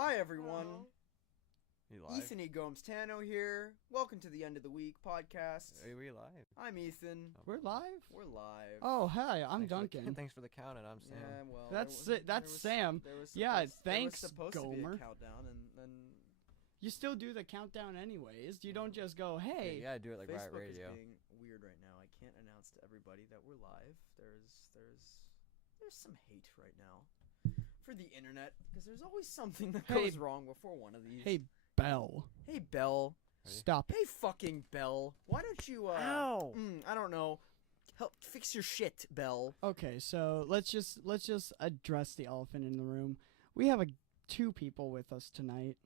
Hi everyone. You live? Ethan E. Gomes-Tano here. Welcome to the End of the Week podcast. Are we live? I'm Ethan. We're live? We're live. Oh, hi, I'm Duncan. Thanks for the count, and I'm Sam. Yeah, well, That's Sam. Yeah, thanks, There was supposed to be Gomer. a countdown, and then You still do the countdown anyways. You don't just go, hey. You gotta do it like Facebook Riot Radio. is being weird right now. I can't announce to everybody that we're live. There's some hate right now for the internet because there's always something that goes wrong before one of these. Hey, Bell. Hey, Bell. Stop. Hey, fucking Bell. Why don't you, Ow! I don't know. Help fix your shit, Bell. Okay, so let's just address the elephant in the room. We have two people with us tonight.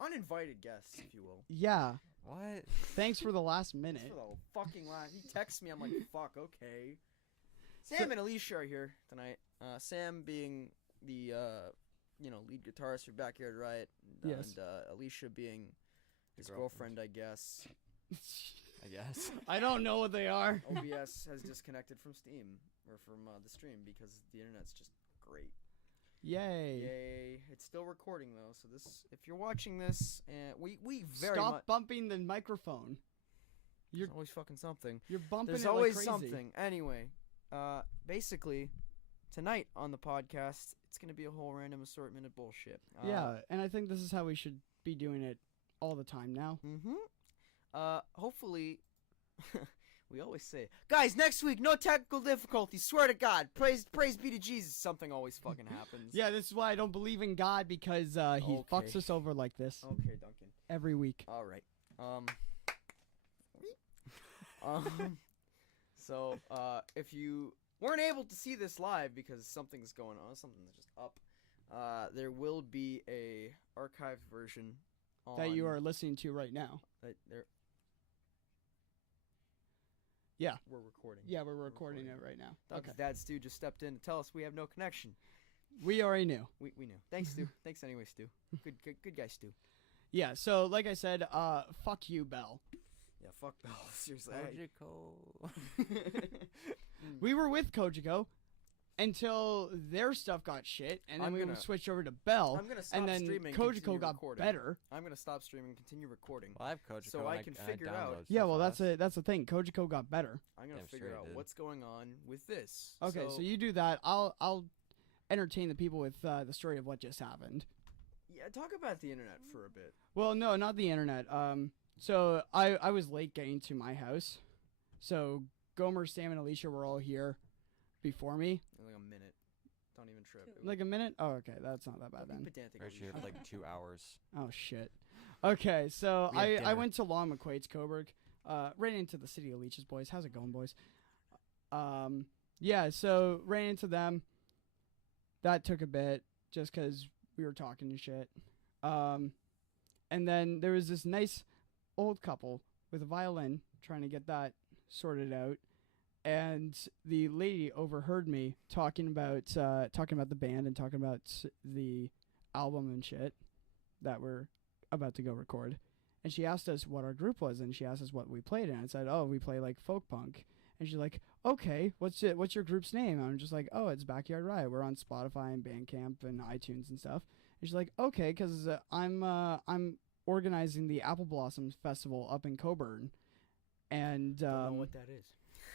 Uninvited guests, if you will. Yeah. What? Thanks for the last minute. Thanks for the fucking line. He texts me. I'm like, fuck, okay. Sam and Alicia are here tonight. Sam being the, lead guitarist for Backyard Riot. Yes. And Alicia being his girlfriend. girlfriend, I guess. I guess. I don't know what they are. OBS has disconnected from Steam, or from the stream, because the internet's just great. Yay. Yay. It's still recording, though, so if you're watching this, we very Stop much... bumping the microphone. There's always fucking something. You're bumping There's it always like crazy. something. Anyway, basically, tonight on the podcast, it's going to be a whole random assortment of bullshit. Yeah, and I think this is how we should be doing it all the time now. Hopefully, we always say, guys, next week, no technical difficulties, swear to God, praise be to Jesus, something always fucking happens. Yeah, this is why I don't believe in God, because he fucks us over like this. Okay, Duncan. Every week. All right. So, if you weren't able to see this live because something's going on, something's just up, there will be a archived version that you are listening to right now. Yeah. We're recording. Yeah, we're recording it right now. Doug's dad, Stu, just stepped in to tell us we have no connection. We already knew. We knew. Thanks, Stu. Thanks anyway, Stu. Good guy, Stu. Yeah, so like I said, fuck you, Bell. Yeah, fuck Bell. Seriously. We were with Kojiko until their stuff got shit, and then we switched over to Bell. I'm gonna stop and then streaming. Kojiko got better. I'm gonna stop streaming and continue recording. Well, I have Kojiko, so I can figure out. Yeah, well, that's the thing. Kojiko got better. I'm gonna figure out what's going on with this. Okay, so you do that. I'll entertain the people with the story of what just happened. Yeah, talk about the internet for a bit. Well, no, not the internet. So I was late getting to my house, so Gomer, Sam, and Alicia were all here before me. Like a minute. Don't even trip. Like a minute? Oh, okay, that's not that bad then. We're here for like 2 hours. Oh shit. Okay, so I went to Long McQuaid's Coburg, ran into the City of Leeches boys. How's it going, boys? Yeah, so ran into them. That took a bit, just because we were talking and shit. And then there was this nice old couple with a violin trying to get that sorted out, and the lady overheard me talking about the band and talking about the album and shit that we're about to go record, and she asked us what our group was, and she asked us what we played, and I said, oh, we play like folk punk. And she's like, okay, what's your group's name? And I'm just like, oh, it's Backyard Riot. We're on Spotify and Bandcamp and iTunes and stuff. And she's like, okay, because I'm organizing the Apple Blossoms Festival up in Coburn. And don't know what that is.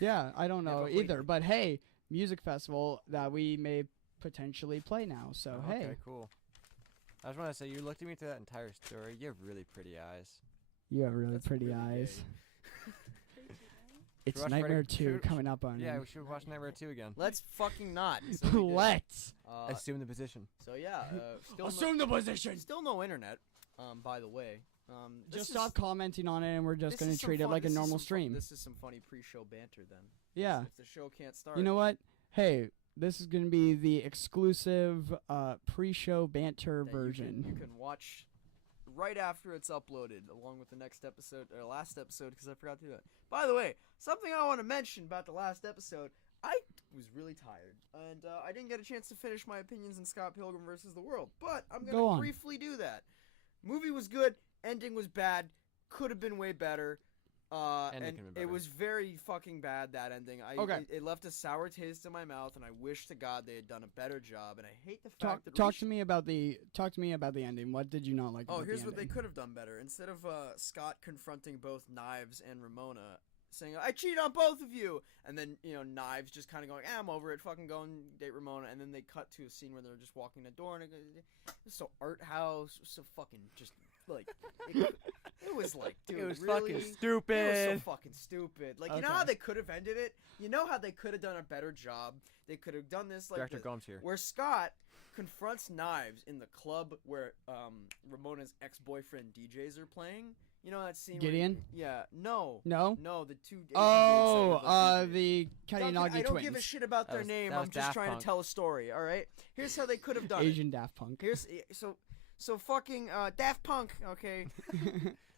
Yeah, I don't know either. But hey, music festival that we may potentially play now. So hey. Okay, cool. I just want to say, you looked at me through that entire story. You have really pretty eyes. You have really pretty eyes. It's Nightmare 2 coming up on. Yeah, we should watch Nightmare 2 again. Let's fucking not. So let's assume the position. So yeah, assume the position. Still no internet. By the way, just stop commenting on it, and we're just gonna treat it like a normal stream. This is some funny pre-show banter, then. Yeah. If the show can't start. You know what? Hey, this is gonna be the exclusive pre-show banter version. You can watch right after it's uploaded, along with the next episode or last episode, because I forgot to do that. By the way, something I want to mention about the last episode. I was really tired, and I didn't get a chance to finish my opinions on Scott Pilgrim versus the World, but I'm going to briefly do that. Movie was good, ending was bad, could have been way better. And it and could've been it better. was very fucking bad, that ending. Okay. It left a sour taste in my mouth, and I wish to God they had done a better job. And I hate the Talk fact that talk to me about the ending. What did you not like? Oh, about here's the what they ending? could have done better. Instead of Scott confronting both Knives and Ramona, saying, "I cheated on both of you," and then Knives just kind of going, "I'm over it, fucking go and date Ramona," and then they cut to a scene where they're just walking the door, and it was so art house, it was so fucking just like it was like, dude, It was really? fucking stupid. It was so fucking stupid. Like, you know how Okay. they could have ended it? You know how they could have done a better job? They could have done this like Director this, Gomes here. where Scott confronts Knives in the club where Ramona's ex-boyfriend DJs are playing. You know that scene? Gideon? Yeah. No. No. No, the two. Asian dudes Oh, that were DJs. the Duncan, Kayanagi I don't twins. give a shit about That their was- name. that I'm was just Daft trying Punk. to tell a story. All right. Here's how they could have done it. Asian Daft Punk. Here's so fucking Daft Punk. Okay.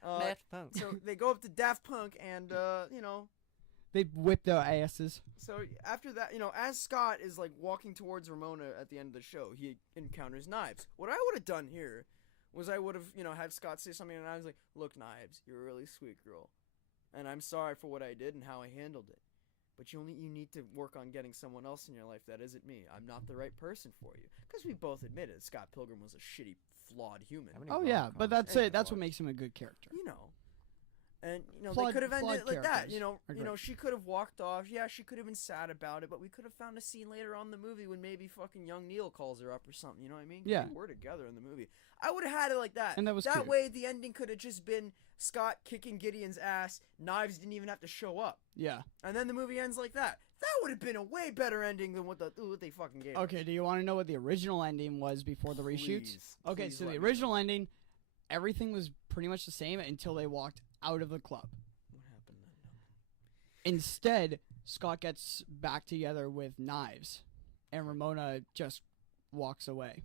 Daft Punk. So they go up to Daft Punk and They whip their asses. So after that, as Scott is like walking towards Ramona at the end of the show, he encounters Knives. What I would have done here was I would have, had Scott say something, and I was like, "Look, Knives, you're a really sweet girl, and I'm sorry for what I did and how I handled it. But you need to work on getting someone else in your life that isn't me. I'm not the right person for you." Because we both admitted Scott Pilgrim was a shitty, flawed human. How many Oh yeah, rom-coms but that's did it. I That's what watch? makes him a good character. And they Flawed- could have ended flawed it like that. characters are great. She could have walked off. Yeah, she could have been sad about it, but we could have found a scene later on in the movie when maybe fucking young Neil calls her up or something. You know what I mean? Yeah. They were together in the movie. I would have had it like that. And that was that cute. way. The ending could have just been Scott kicking Gideon's ass. Knives didn't even have to show up, Yeah. and then the movie ends like that. That would have been a way better ending than what they fucking gave. us. Okay. Do you want to know what the original ending was before the reshoots? Please, Okay. please So let the me original ending, everything was pretty much the same until they walked out of the club. What happened then? Instead, Scott gets back together with Knives, and Ramona just walks away.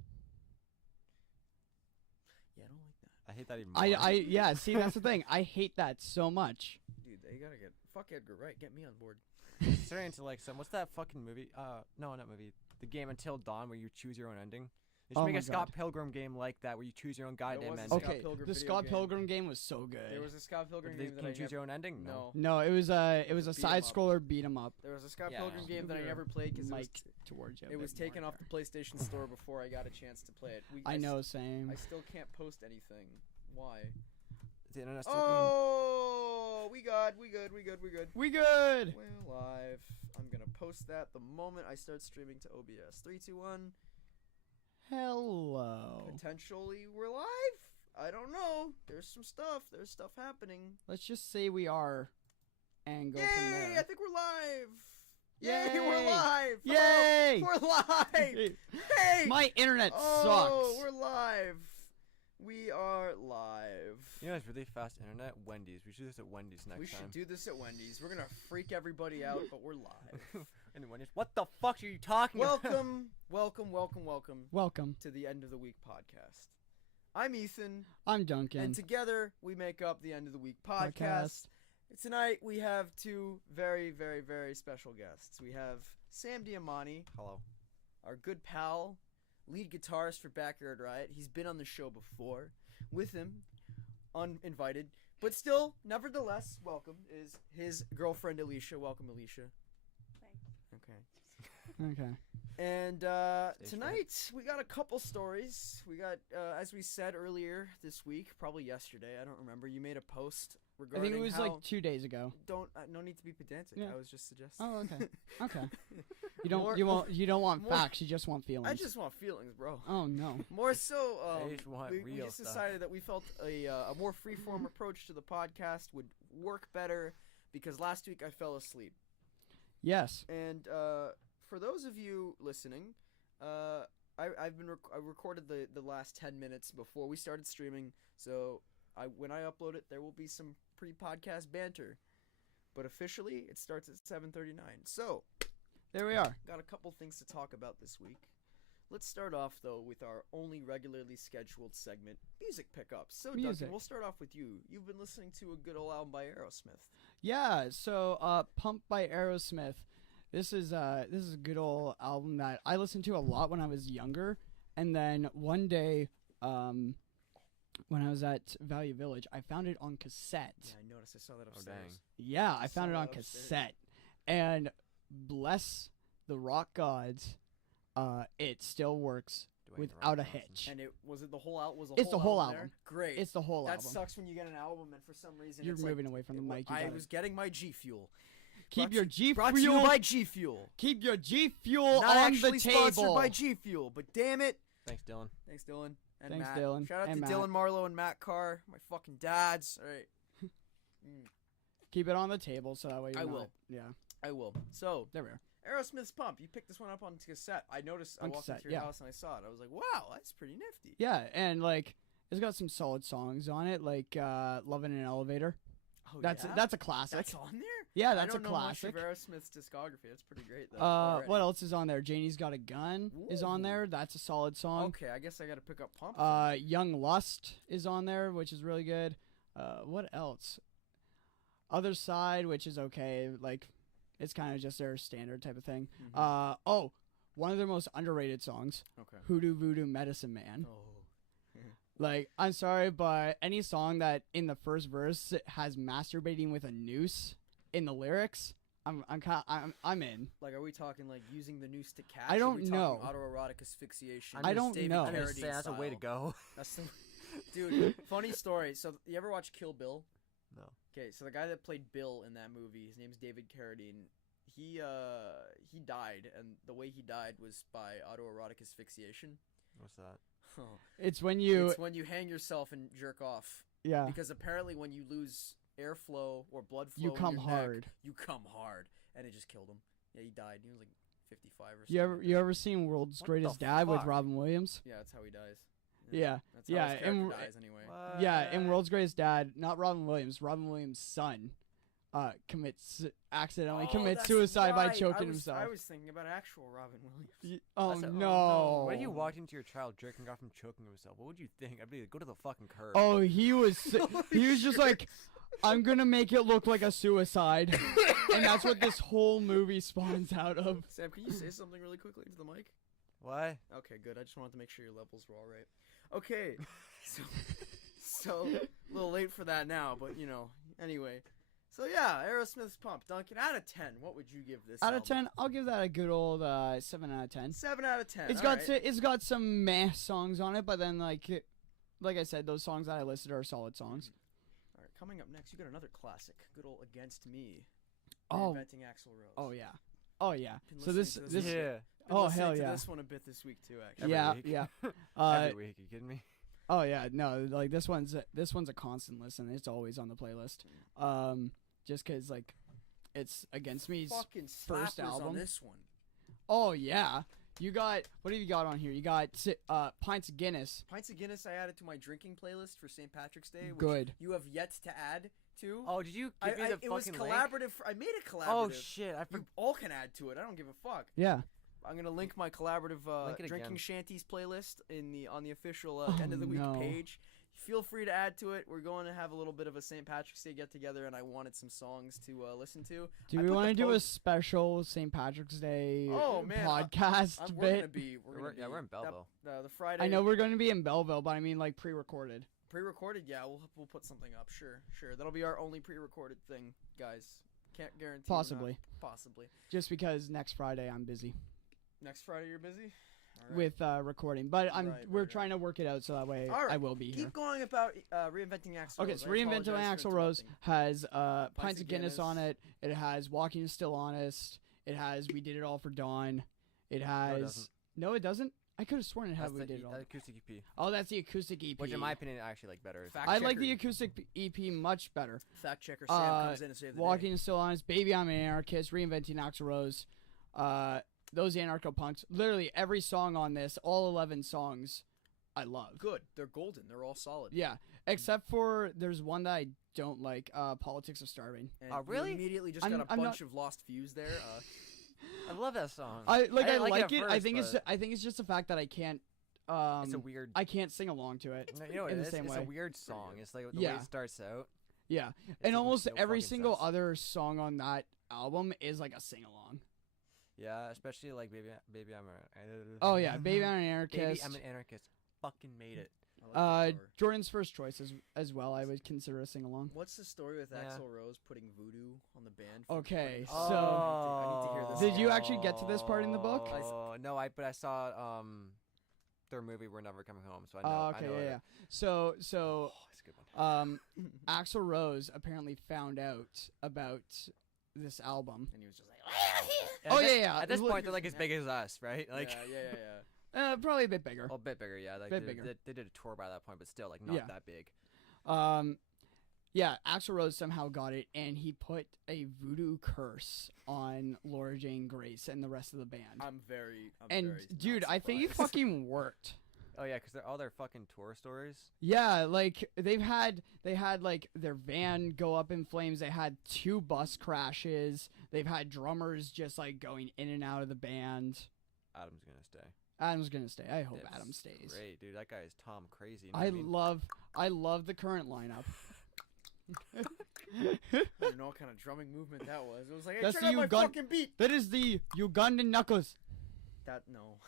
Yeah, I don't like that. I hate that even more. Yeah. See, that's the thing. I hate that so much. Dude, they gotta fuck Edgar Wright. Get me on board. Starting into like what's that fucking movie? No, not movie. The game Until Dawn where you choose your own ending. They should Oh make my a Scott God. Pilgrim game like that where you choose your own goddamn was a ending. Scott Okay, Pilgrim the video Scott game. Pilgrim game was so good. There was a Scott Pilgrim Can game that you I choose never. your own ending? No. No, it was a Beat 'em side up. scroller beat 'em up. There was a Scott Yeah. Pilgrim game that I Move never your played because Mic towards you. a it was bit more taken off there. the PlayStation Store before I got a chance to play it. I know, same. I still can't post anything. Why? The internet's still Oh, we good. We good. We're live. I'm gonna post that the moment I start streaming to OBS. 3, 2, 1. Hello. Potentially we're live. I don't know. There's some stuff. There's stuff happening. Let's just say we are, and go from Yay! I there. think we're live. Yay! Yay! We're live. Yay! Hello, we're live. Hey! My internet Oh, sucks. we're live. We are live. You know, it's really fast internet. Wendy's. We should do this at Wendy's next We time. should do this at Wendy's. We're gonna freak everybody out, but we're live. And Wendy's. What the fuck are you talking about? Welcome to the End of the Week podcast. I'm Ethan, I'm Duncan. and together we make up the End of the Week podcast. Tonight we have two very, very, very special guests. We have Sam Diamani, Hello. our good pal, lead guitarist for Backyard Riot. He's been on the show before. With him, uninvited, but still, nevertheless, welcome, is his girlfriend Alicia. Welcome, Alicia. Okay. Okay. And Stage tonight we got a couple stories. We got, as we said earlier this week, probably yesterday. I don't remember. You made a post I regarding think it was how like 2 days ago. no need to be pedantic. Yeah. I was just suggesting. Oh, okay. Okay. More- You don't want more- facts. You just want feelings. I just want feelings, bro. Oh no. More so, I just want we real just stuff. decided that we felt a more freeform approach to the podcast would work better because last week I fell asleep. Yes. And for those of you listening, I recorded the last 10 minutes before we started streaming, so when I upload it, there will be some pre-podcast banter. But officially, it starts at 7:39. So, There we are. got a couple things to talk about this week. Let's start off, though, with our only regularly scheduled segment, Music Pickups. So, Music. Duncan, we'll start off with you. You've been listening to a good old album by Aerosmith. Yeah. So, "Pump" by Aerosmith. This is a good old album that I listened to a lot when I was younger, and then one day, when I was at Value Village. I found it on cassette. Yeah, I noticed. I saw that Oh, upstairs. dang. Yeah, I found it saw on that upstairs. cassette. And bless the rock gods, it still works Dwayne The Rock without a Johnson. hitch. And was it the whole album? Was It's the whole album. there? Great. It's the whole that album. sucks when you get an album and for some reason You're it's moving like, away from the mic. You I gotta was getting my G Fuel. keep your G Brought to you Fuel. by G Fuel. Keep your G Fuel Not on actually the table. sponsored by G Fuel, but damn it. Thanks, Dylan. Thanks, Dylan. And Thanks, Matt. Dylan. Shout out And to Matt. Dylan Marlowe and Matt Carr, my fucking dads. All right. Keep it on the table so that way you're I not- will. Yeah, I will. So, there we are. Aerosmith's Pump. You picked this one up on cassette. I noticed. I On walked cassette, into your yeah. house and I saw it. I was like, wow, that's pretty nifty. Yeah, and like it's got some solid songs on it, like "Lovin' in an Elevator." Oh, That's yeah? a classic. That's on there? Yeah, I that's a don't know classic. much of Aerosmith's discography. That's pretty great, though. already. What else is on there? Janie's Got a Gun is on Ooh. there. That's a solid song. Okay, I guess I got to pick up Pump. Young Lust is on there, which is really good. What else? Other Side, which is okay. Like, it's kind of just their standard type of thing. Mhm. One of their most underrated songs, Okay. Hoodoo Voodoo Medicine Man. Oh. Like, I'm sorry, but any song that in the first verse has masturbating with a noose in the lyrics, I'm in. Like, are we talking like using the noose to catch? I Are don't we know. talking autoerotic asphyxiation? I don't David know. I'm gonna Carradine say that's a way to style? go. That's the dude. Funny story. So you ever watch Kill Bill? No. Okay, so the guy that played Bill in that movie, his name's David Carradine. He died, and the way he died was by autoerotic asphyxiation. What's that? It's when you, It's when you hang yourself and jerk off. yeah. Because apparently when you lose airflow or blood flow, You in come your hard. neck, you come hard, and it just killed him. Yeah, he died. He was like 55 or something. You ever seen World's What Greatest the Dad with fuck? Robin Williams? Yeah, that's how he dies. Yeah. That's how Yeah, his character and- dies anyway. Yeah, in World's Greatest Dad, not Robin Williams. Robin Williams' son accidentally Oh, commits that's suicide by right. choking I himself. was thinking about actual Robin Williams. Oh That's a- no! What if you walked into your child jerking off from choking himself? What would you think? I'd be like, go to the fucking curb. Oh, he was just like, I'm gonna make it look like a suicide, and that's what this whole movie spawns out of. Sam, can you say something really quickly into the mic? What? Okay, good. I just wanted to make sure your levels were all right. Okay, so a little late for that now, but you know. Anyway, so yeah, Aerosmith's Pump. Duncan, out of 10, what would you give this? Out of album? 10, I'll give that a good old 7 out of 10. 7 out of 10. It's all got right. it's got some meh songs on it, but then like I said, those songs that I listed are solid songs. All right, coming up next, you got another classic. Good old Against Me. Oh. Reinventing Axl Rose. Oh yeah, oh yeah. Been So this listening to this Yeah. Been oh, listening hell to yeah. this one a bit this week too, actually. Every yeah week. yeah. Every week, you kidding me? Oh yeah, no, like this one's a constant listen. It's always on the playlist. Just 'cause like it's Against Me's Fucking first slappers album. on this one. Oh yeah. You got what have you got on here? You got Pints of Guinness. Pints of Guinness I added to my drinking playlist for St. Patrick's Day, which Good. you have yet to add to. Oh, did you give me the it was fucking link? collaborative. I made it collaborative. Oh shit! I You forgot. all can add to it. I don't give a fuck. Yeah. I'm gonna link my collaborative Link it drinking again. shanties playlist on the official Oh, end of the week no. page. Feel free to add to it. We're going to have a little bit of a St. Patrick's Day get together, and I wanted some songs to listen to. Do I we put want to the do a post- special St. Patrick's Day Oh, man, podcast We're gonna bit? be. We're in Belleville. The Friday. I know we're going to be in Belleville, but I mean like pre-recorded. Pre-recorded, yeah, we'll put something up. Sure. That'll be our only pre-recorded thing, guys. Can't guarantee. we're not- Possibly. Possibly. Just because next Friday I'm busy Next Friday you're busy. All right. with recording, but we're right. trying to work it out so that way All right. I will be here. Keep going about reinventing Axl Okay, Rose. so I Reinventing apologize for Axl Rose interrupting. has Pints of of Guinness on it. It has Walking is Still Honest. It has We Did It All for Dawn. It has doesn't. No, it doesn't. I could have sworn it had That's We the Did It All. acoustic EP, Oh, that's the acoustic EP. which in my opinion I actually like better. Fact I like checker. the acoustic EP much better. Fact checker Sam comes in and saves the Walking day. is Still Honest, Baby I'm an Anarchist, Reinventing Axl Rose, those anarcho punks. Literally every song on this, all 11 songs, I love. Good. They're golden. They're all solid. Yeah, except for there's one that I don't like, Politics of Starving. And Oh, really? You immediately just I'm- got a I'm bunch of lost views there. I love that song. I didn't like at it. I first, think but I think it's just the fact that I can't. it's a weird. I can't sing along to it. No, you know what in it the is? same It's way. a weird song. It's like the way Yeah. it starts out. Yeah, It's and like almost no every fucking single sense. other song on that album is like a sing along. Yeah, especially like baby I'm a. Oh yeah, Baby I'm an Baby Anarchist. I'm an anarchist. Fucking made it. I like that story. Jordan's first choice as well. I would consider a sing along. What's the story with Yeah. Axl Rose putting voodoo on the band? Okay, for- so I need to hear this. Did you actually get to this part in the book? Oh no, but I saw their movie We're Never Coming Home, so I know. Okay, I know yeah, it. yeah. So Oh, it's a good one. Axl Rose apparently found out about this album. And he was just like, Oh, yeah. At this Look, point, they're like as big as us, right? Like, yeah. Probably a bit bigger. a bit bigger, yeah. Like Bit they, bigger. They did a tour by that point, but still, like, not Yeah. that big. Yeah, Axl Rose somehow got it, and he put a voodoo curse on Laura Jane Grace and the rest of the band. I'm very Dude, not I think it surprised. fucking worked. Oh yeah, because all their fucking tour stories. Yeah, like they had like their van go up in flames. They had 2 bus crashes. They've had drummers just like going in and out of the band. Adam's gonna stay. Adam's gonna stay. I hope That's Adam stays. Great, dude. That guy is Tom crazy. You know what I love the current lineup. I don't know what kind of drumming movement that was. It was like, hey, That's check the out my Ugan- fucking beat. That is the Ugandan knuckles. That no.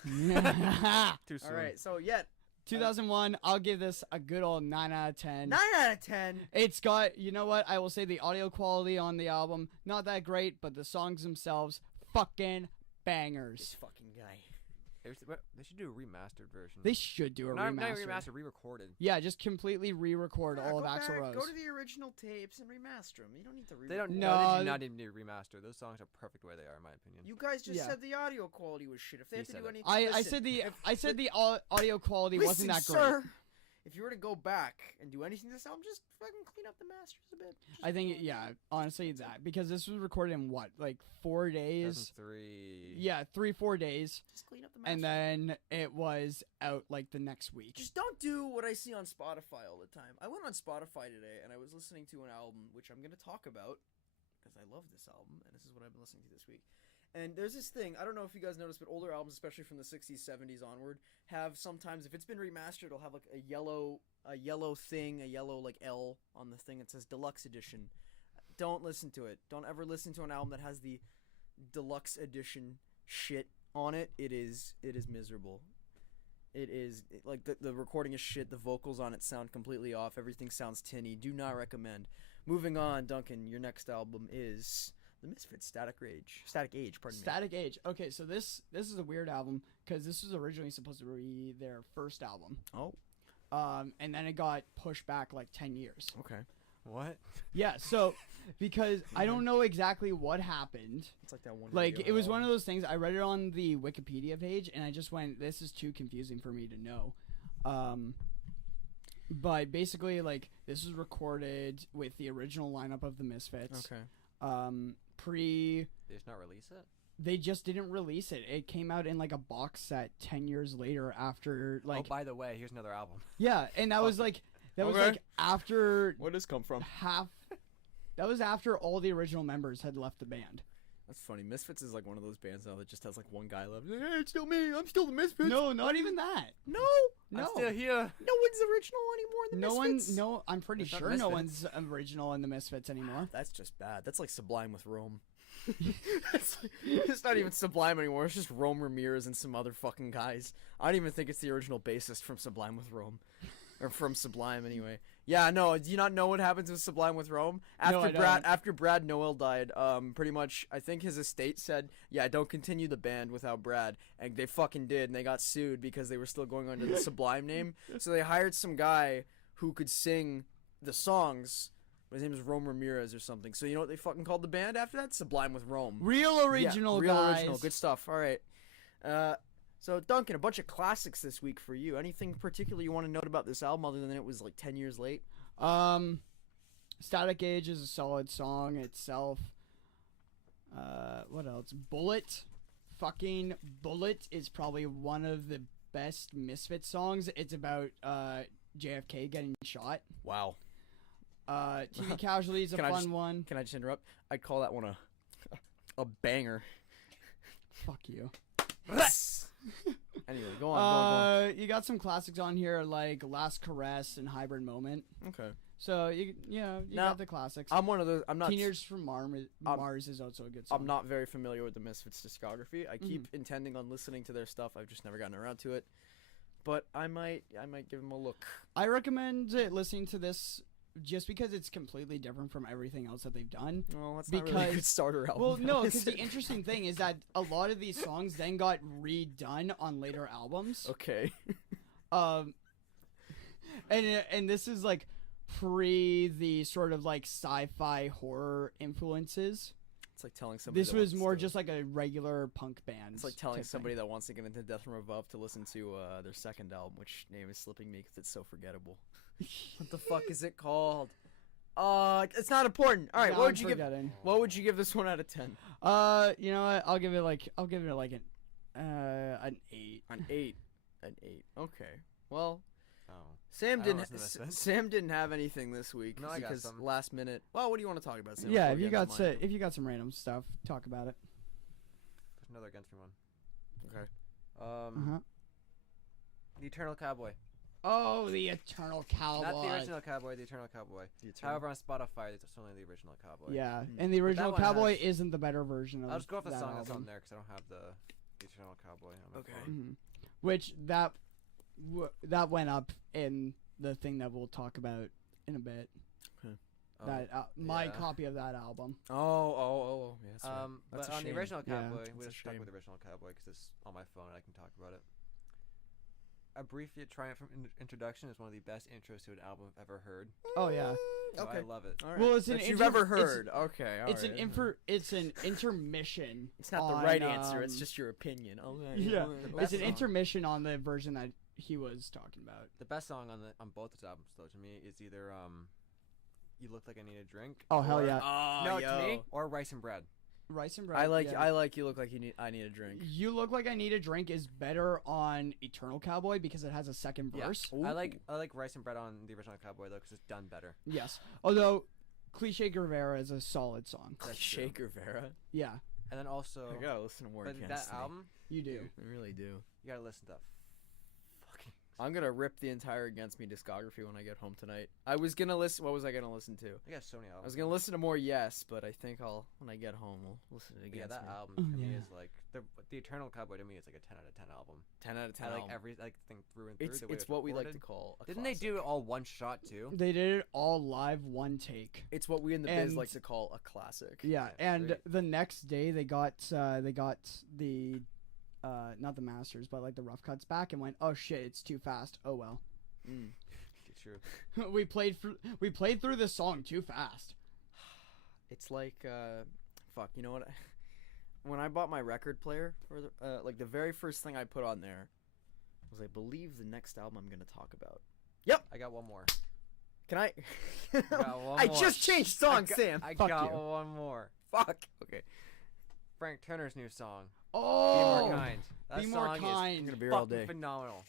Too soon. All right, so yet 2001. I'll give this a good old 9 out of 10. 9 out of 10. It's got, you know what? I will say the audio quality on the album, not that great, but the songs themselves, fucking This bangers. fucking guy. They should do a remastered version. They should do a not remaster. remastered, re-recorded. Yeah, just completely re-record Yeah, all of go Axl back, Rose. Go to the original tapes and remaster them. You don't need to re. They don't. No, No, they they- do not even need a remaster. Those songs are perfect the way they are, in my opinion. You guys just Yeah. said the audio quality was shit. If they You have to said do it. anything, I listen, said the audio quality wasn't that great. Sir, if you were to go back and do anything to this album, just fucking clean up the masters a bit. Just I think, go on. yeah, honestly, that because this was recorded in what, like 4 days? 2003. Yeah, 3-4 days, Just clean up the masters. and then it was out like the next week. Just don't do what I see on Spotify all the time. I went on Spotify today and I was listening to an album which I'm going to talk about because I love this album and this is what I've been listening to this week. And there's this thing, I don't know if you guys noticed, but older albums, especially from the 60s, 70s onward, have sometimes, if it's been remastered, it'll have like a yellow thing, a yellow like L on the thing that says Deluxe Edition. Don't listen to it. Don't ever listen to an album that has the Deluxe Edition shit on it. It is miserable. It is like the recording is shit. The vocals on it sound completely off. Everything sounds tinny. Do not recommend. Moving on, Duncan. Your next album is The Misfits. Static Age. Pardon me. Static Age. Okay, so this is a weird album because this was originally supposed to be their first album. Oh. And then it got pushed back like 10 years. Okay. What? Yeah, so because I don't know exactly what happened. It's like that one. Like it was one of those things. I read it on the Wikipedia page, and I just went, "This is too confusing for me to know." But basically, like this was recorded with the original lineup of the Misfits. Okay. They just not release it? They just didn't release it. It came out in like a box set 10 years later after like Oh, by the way, here's another album. yeah, and that was like was Okay. like after Where does this come from? half. That was after all the original members had left the band. That's funny. Misfits is like one of those bands now that just has like one guy left. Like, hey, it's still me. I'm still the Misfits. No, not even that. No. No. I'm still here. No one's original anymore in the No Misfits. one, no, I'm pretty It's not sure no Misfits. one's original in the Misfits anymore. That's just bad. That's like Sublime with Rome. It's not even Sublime anymore. It's just Rome Ramirez and some other fucking guys. I don't even think it's the original bassist from Sublime with Rome. Or from Sublime, anyway. Yeah, no, do you not know what happens with Sublime with Rome? No, I don't. After Brad Noel died, pretty much, I think his estate said, yeah, don't continue the band without Brad. And they fucking did, and they got sued because they were still going under the Sublime name. So they hired some guy who could sing the songs. His name is Rome Ramirez or something. So you know what they fucking called the band after that? Sublime with Rome. Real original, Yeah, real guys. original. Good stuff. All right. So Duncan, a bunch of classics this week for you. Anything particular you want to note about this album other than it was like 10 years late? Static Age is a solid song itself. What else? Bullet. Fucking Bullet is probably one of the best Misfit songs. It's about JFK getting shot. Wow. TV Casualty is a Can I fun just- one. Can I just interrupt? I'd call that one a banger. Fuck you. Anyway, go on. You got some classics on here like Last Caress and Hybrid Moment. Okay. So you Now, got the classics. I'm one of those. I'm not. Teenagers from Mars is also a good song. I'm not very familiar with the Misfits discography. I keep intending on listening to their stuff. I've just never gotten around to it. but I might give him a look. I recommend listening to this just because it's completely different from everything else that they've done. Well, that's not really a good starter album. Well, no, is because the it? interesting thing is that a lot of these songs then got redone on later albums. Okay. And this is like pre the sort of like sci-fi horror influences. It's like telling somebody. This that was wants more to- just like a regular punk band. It's like telling type somebody thing. that wants to get into Death from Above to listen to their second album, which name is slipping me because it's so forgettable. What the fuck is it called? It's not important. All right, Yeah, what I'm would you give? forgetting. What would you give this one out of 10? You know what? I'll give it like an 8. An 8. An 8. Okay. Well, Oh. Sam I don't didn't. listen to this. Sam didn't have anything this week No, I got because some. last minute. Well, what do you want to talk about, Sam? Yeah, before if we you get got into mine? if you got some random stuff, talk about it. There's another against me one. Okay. The Eternal Cowboy. Oh, the Eternal Cowboy. Not the original Cowboy, the Eternal Cowboy. However, on Spotify, it's only the original Cowboy. Yeah, Hmm. and the that original one Cowboy has- isn't the better version of I'll just go off the that song that's album. on there because I don't have the Eternal Cowboy on my Okay. phone. Which that went up in the thing that we'll talk about in a bit. Oh, That my yeah. copy of that album. Oh. Yes. But That's a on the shame. original Yeah. Cowboy, That's we a just stuck shame. with the original Cowboy because it's on my phone and I can talk about it. A brief yet triumphant introduction is one of the best intros to an album I've ever heard. Oh yeah, So Okay. I love it. All right. Well, it's an that you've inter- ever it's- heard. Okay. All it's right. it's an intermission. It's not on, the right answer. It's um, just your opinion. Okay. yeah. all right. It's best an song. intermission on the version that he was talking about. The best song on both his albums, though, to me, is either "You Look Like I Need a Drink." Oh hell or- yeah, Oh, No, yo. to me, or "Rice and Bread." Rice and Bread. I like. yeah. I like. You look like I need a drink. You Look Like I Need a Drink is better on Eternal Cowboy because it has a second Yeah. verse. I like Rice and Bread on the original Cowboy though because it's done better. Yes. Although Cliche Guevara is a solid song. That's Shake true. Vera. Yeah, And then also, I gotta listen to more but Against that Me. album, you do. Dude. I really do. you gotta listen to that. Fucking. I'm gonna rip the entire Against Me discography when I get home tonight. I was gonna listen. What was I gonna listen to? I got so many albums. I was gonna listen to more Yes, but I think when I get home, I'll listen to Yeah, Against that Me. album Oh, for me yeah. is like the Eternal Cowboy to me is like a 10 out of 10 album. 10 out of 10. I like album. every thing through and through. It's the way it's was what we like to recorded. call. A Didn't they classic. do it all one shot too? They did it all live, one take. It's what we in the biz And- like to call a classic. Yeah, Yeah, and great. the next day they got the not the masters, but like the rough cuts back and went, oh shit, it's too fast. Oh well. Mm. True. we played through this song too fast. It's like fuck. You know what? When I bought my record player for like the very first thing I put on there was I believe the next album I'm gonna talk about. I got one more. Can I? got one I more. just changed songs, Sam. I Fuck got you. one more. Fuck. Okay. Frank Turner's new song. Oh, Be More Kind. That Be song More is Kind. We're gonna be here all fucking day. phenomenal.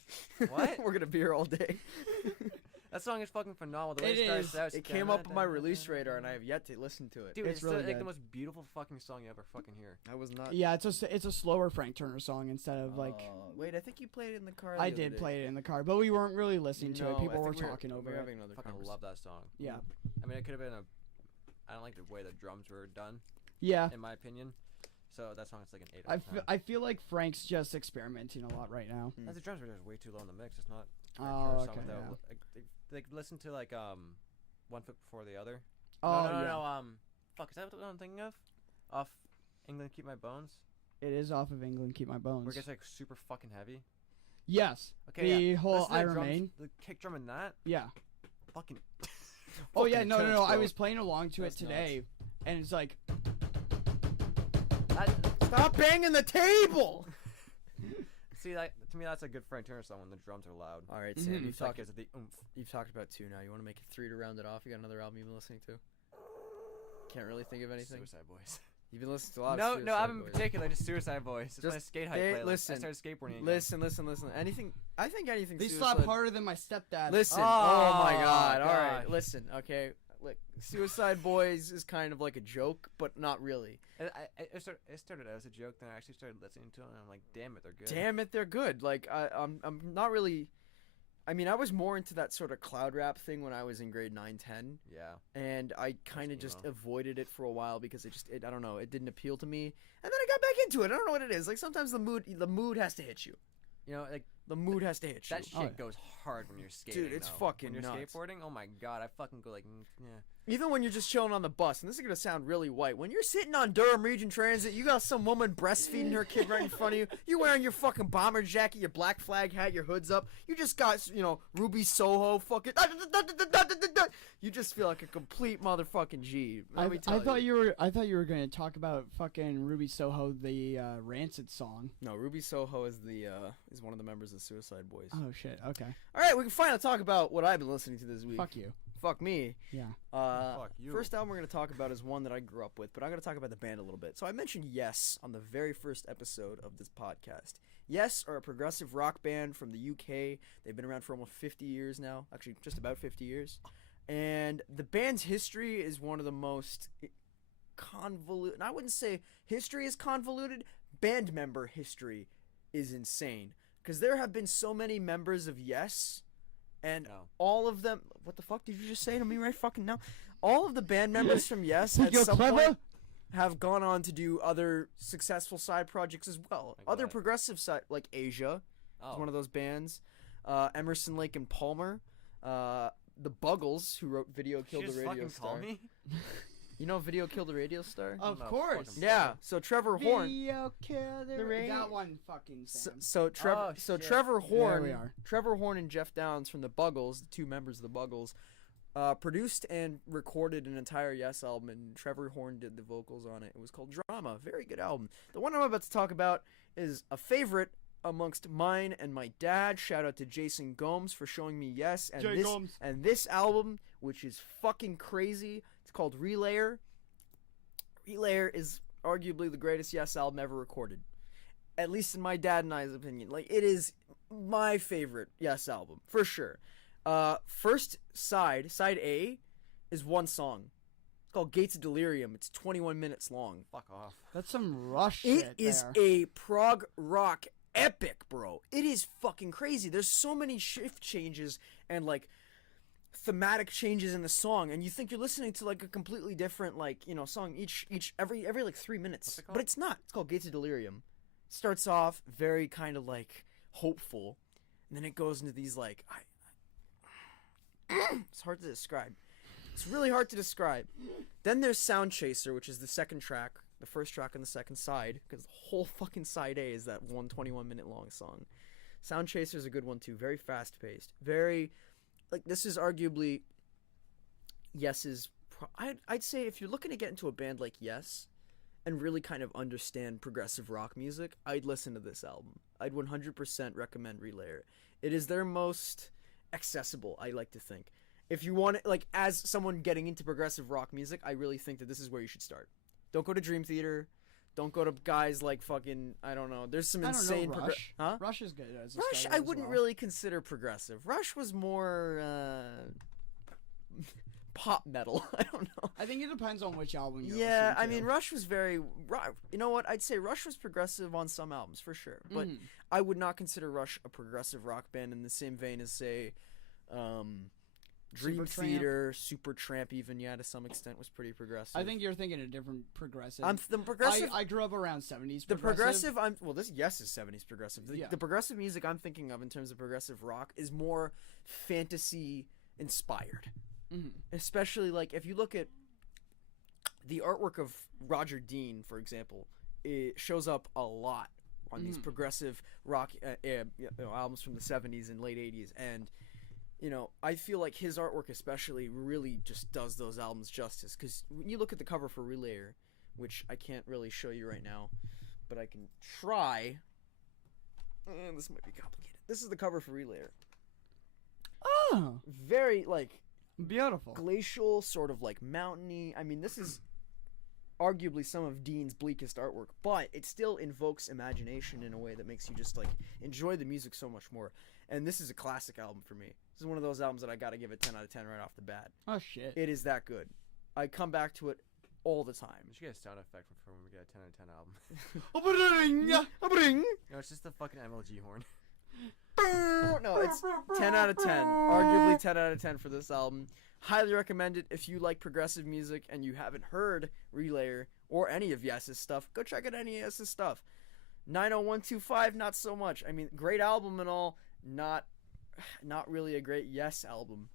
What? We're gonna be here all day. That song is fucking phenomenal. The way It it starts is. out, It came up on my release radar, and I have yet to listen to it. Dude, It's it's really like good. the most beautiful fucking song you ever fucking hear. I was not. Yeah, it's a slower Frank Turner song instead of like. Wait, I think you played it in the car. I did play it in the car, but we weren't really listening to No, it. I People were think talking over we're it. having another Fucking conversation. love that song. Yeah, I mean, it could have been I don't like the way the drums were done, yeah. in my opinion. So that song is like an 8 out I, of 10. I feel like Frank's just experimenting a lot right now. That's the drums were just way too low in the mix. It's not. Oh, Turner song okay. without, Yeah. like listen to like One Foot Before the Other. Oh, no, yeah. fuck, is that what I'm thinking of? Off England Keep My Bones? It is off of England, Keep My Bones. Where it gets like super fucking heavy. Yes. Okay, the yeah. whole Listen to I the drums, Remain. the kick drum in that, Yeah. fucking. Oh yeah, Fucking no. intense, I bro. was playing along to That's it today, and it's like, Stop banging the table. See, like to me, that's a good Frank Turner song when the drums are loud. All right, Sam. Mhm. You've It's like talked. gives it the oomph. You've talked about 2 now. You want to make it 3 to round it off? You got another album you've been listening to? Can't really think of anything. Suicide Boys. You've been listening to a lot. No, of no, I'm in Boys. particular just Suicide Boys. It's my Just- skate hype they- playlist. listen, I started skateboarding again. Listen. Anything. I think anything. they Suicide. slap harder than my stepdad. Listen. Oh, Oh, my God. All God. right. Listen. Okay. Like Suicide Boys is kind of like a joke, but not really. It started out as a joke, then I actually started listening to it, and I'm like, damn it, they're good. Damn it, they're good. Like I'm not really. I mean, I was more into that sort of cloud rap thing when I was in grade 9, 10, Yeah. and I kind of just emo. avoided it for a while because I don't know, it didn't appeal to me. And then I got back into it. I don't know what it is. Like sometimes the mood has to hit you. You know, like The mood has to hit you. That shit goes hard when you're skating. Dude, it's though. fucking when you're nuts. skateboarding. Oh my god, I fucking go like, yeah. Even when you're just chilling on the bus, and this is gonna sound really white, when you're sitting on Durham Region Transit, you got some woman breastfeeding her kid right in front of you. You're wearing your fucking bomber jacket, your black flag hat, your hood's up. You just got, Ruby Soho fucking. You just feel like a complete motherfucking G. Let me tell I thought you were going to talk about fucking Ruby Soho, the Rancid song. No, Ruby Soho is is one of the members of Suicide Boys. Oh shit. Okay. All right, we can finally talk about what I've been listening to this week. Fuck you. Fuck me. Yeah. Fuck you. First album we're going to talk about is one that I grew up with, but I'm going to talk about the band a little bit. So I mentioned Yes on the very first episode of this podcast. Yes are a progressive rock band from the UK. They've been around for almost 50 years now. Actually, just about 50 years. And the band's history is one of the most convoluted. And I wouldn't say history is convoluted. Band member history is insane. Because there have been so many members of Yes, and all of them. What the fuck did you just say to me right fucking now? All of the band members from Yes at some point have gone on to do other successful side projects as well. Like other what? progressive side, like Asia, is one of those bands. Emerson, Lake and Palmer. The Buggles, who wrote "Video Killed the Radio Star." Call me? You know "Video Killed the Radio Star"? Of No, course. fucking Yeah. So Trevor Horn. Video kill the radio- That one fucking Sam. So Trevor. Oh, So shit. Trevor Horn. There we are. Trevor Horn and Jeff Downs from the Buggles, the two members of the Buggles, produced and recorded an entire Yes album, and Trevor Horn did the vocals on it. It was called Drama. Very good album. The one I'm about to talk about is a favorite amongst mine and my dad. Shout out to Jason Gomes for showing me Yes and this album, which is fucking crazy. It's called Relayer. Relayer is arguably the greatest Yes album ever recorded, at least in my dad and I's opinion. Like, it is my favorite Yes album for sure. First side A, is one song. It's called Gates of Delirium. It's 21 minutes long. Fuck off. That's some Rush It shit is there. a prog rock epic, bro. It is fucking crazy. There's so many shift changes and like thematic changes in the song, and you think you're listening to like a completely different song every like 3 minutes. What's it called? But it's not. It's called Gates of Delirium. Starts off very kind of like hopeful, and then it goes into these like it's hard to describe. It's really hard to describe. Then there's Sound Chaser, which is the second track, the first track on the second side, because the whole fucking side A is that 21-minute long song. Sound Chaser is a good one too. Very fast paced. Very, like, this is arguably Yes's. I'd say if you're looking to get into a band like Yes, and really kind of understand progressive rock music, I'd listen to this album. I'd 100% recommend Relayer. It is their most accessible, I like to think. If you want it, like, as someone getting into progressive rock music, I really think that this is where you should start. Don't go to Dream Theater. Don't go to guys like fucking, I don't know. There's some insane Rush. Huh? Rush is good as a Rush, starter I as wouldn't well. really consider progressive. Rush was more pop metal. I don't know. I think it depends on which album you're Yeah, I listening mean, to. Rush was very. You know what? I'd say Rush was progressive on some albums for sure, but Mhm. I would not consider Rush a progressive rock band in the same vein as, say, Dream Supertramp? Theater, Supertramp, even to some extent was pretty progressive. I think you're thinking a different progressive. the progressive. I grew up around 70s. The progressive, this Yes is 70s progressive. Yeah. The progressive music I'm thinking of in terms of progressive rock is more fantasy inspired. Mhm. Especially like if you look at the artwork of Roger Dean, for example, it shows up a lot on these progressive rock albums from the 70s and late 80s, and I feel like his artwork especially really just does those albums justice, because when you look at the cover for Relayer, which I can't really show you right now, but I can try. This might be complicated. This is the cover for Relayer. Oh, Very like beautiful. glacial, sort of like mountainy. I mean, this is arguably some of Dean's bleakest artwork, but it still invokes imagination in a way that makes you just like enjoy the music so much more. And this is a classic album for me. This is one of those albums that I gotta give it 10 out of 10 right off the bat. Oh shit. It is that good. I come back to it all the time. We should get a sound effect for when we get a 10 out of 10 album. No, it's just the fucking MLG horn. No, it's 10 out of 10. Arguably 10 out of 10 for this album. Highly recommend it if you like progressive music and you haven't heard Relayer or any of Yes's stuff. Go check out any of Yes's stuff. 90125, not so much. I mean, great album and all, not really a great Yes album.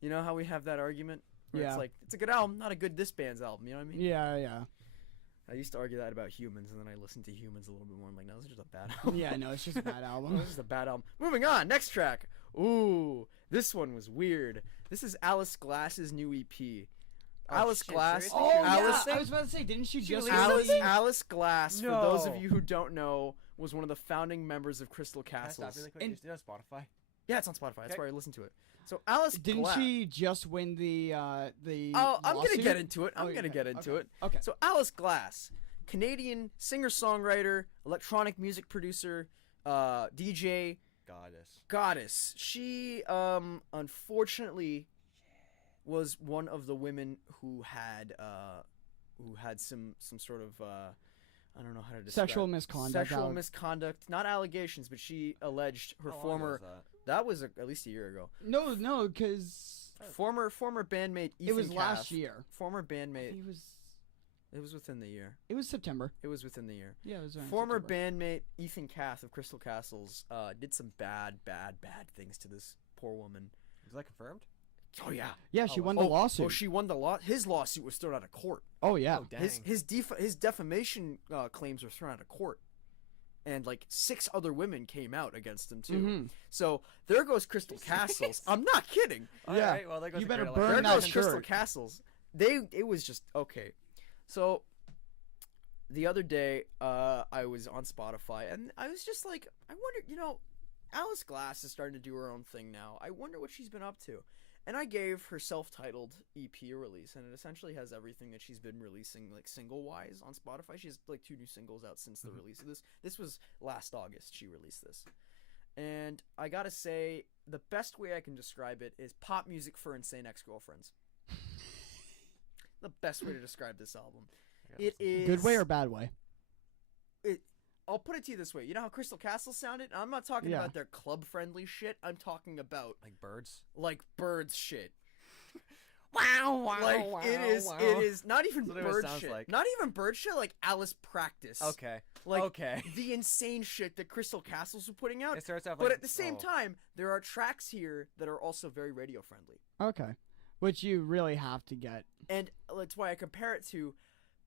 You know how we have that argument? Where Yeah. It's like, it's a good album, not a good this band's album, you know what I mean? Yeah. I used to argue that about Humans, and then I listened to Humans a little bit more. I'm like, no, this is just a bad album. Yeah, no, it's just a bad No, album. this is a bad album. Moving on, next track. Ooh, this one was weird. This is Alice Glass's new EP. Alice shit, Glass. seriously? Oh, Alice, yeah. I was about to say, didn't she just Alice, release- Alice Glass, for those of No. you who don't know, was one of the founding members of Crystal Can I Castles. stop really quick? And- Is it on Spotify? Yeah, it's on Spotify. That's Okay. where I listened to it. So Alice Didn't Glass. she just win the Oh, I'm gonna lawsuit? get into it. I'm Oh, gonna okay, get into okay, it. Okay. So Alice Glass, Canadian singer-songwriter, electronic music producer, DJ, goddess. She unfortunately was one of the women who had some sort of I don't know how to describe Sexual misconduct. sexual out- misconduct, not allegations, but she alleged her How long former ago was that was at least a year ago. No, because Former bandmate Ethan it was Cath, last year. Former bandmate. It was within the year. September. It was within the year. Yeah, it was around Former September. bandmate Ethan Cath of Crystal Castles did some bad things to this poor woman. Is that confirmed? Oh yeah. Yeah, she Oh, won the lawsuit. Oh, she won the His lawsuit was thrown out of court. Oh yeah. Oh, dang. His defamation claims were thrown out of court, and like 6 other women came out against him too. Mhm. So there goes Crystal Castles. I'm not kidding. Yeah. Alright, well, there goes You a better great burn There election. that goes Crystal shirt. Castles. It was just okay. So the other day, I was on Spotify and I was just like, I wonder, Alice Glass is starting to do her own thing now. I wonder what she's been up to. And I gave her self-titled EP a release, and it essentially has everything that she's been releasing, like single-wise on Spotify. She has like 2 new singles out since the release of this. This was last August she released this. And I gotta say, the best way I can describe it is pop music for insane ex-girlfriends. The best way to describe this album. It is Good way or bad way? I'll put it to you this way. You know how Crystal Castle sounded? I'm not talking Yeah. about their club-friendly shit. I'm talking about Like birds? shit. Wow, Like it is not even That's what it bird sounds shit. like. Not even bird shit. Like Alice Practice. Okay. Like okay. the insane shit that Crystal Castles were putting out. It starts off But like, at the same time, there are tracks here that are also very radio friendly, Okay. Which you really have to get. and that's why I compare it to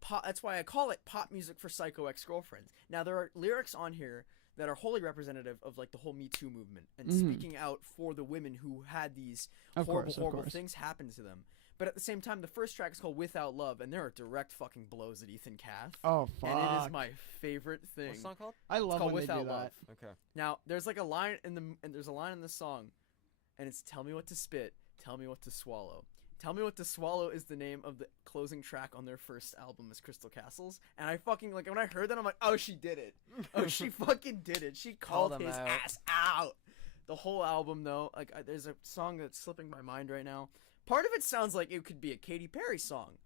pop. That's why I call it pop music for psycho ex-girlfriends. Now there are lyrics on here that are wholly representative of like the whole Me Too movement and Mhm. speaking out for the women who had these Of horrible course. things happen to them. But at the same time, the first track is called Without Love, and there are direct fucking blows at Ethan Cath. Oh fuck. And it is my favorite thing. What's the song called? I It's love called when they do Without that. Love. Okay. Now, there's like a line in the song, and it's "Tell me what to spit, tell me what to swallow." "Tell Me What to Swallow" is the name of the closing track on their first album, is Crystal Castles. And I fucking when I heard that, I'm like, oh, she did it. Oh, she fucking did it. She called Called him his out. ass out. The whole album, though, like there's a song that's slipping my mind right now. Part of it sounds like it could be a Katy Perry song.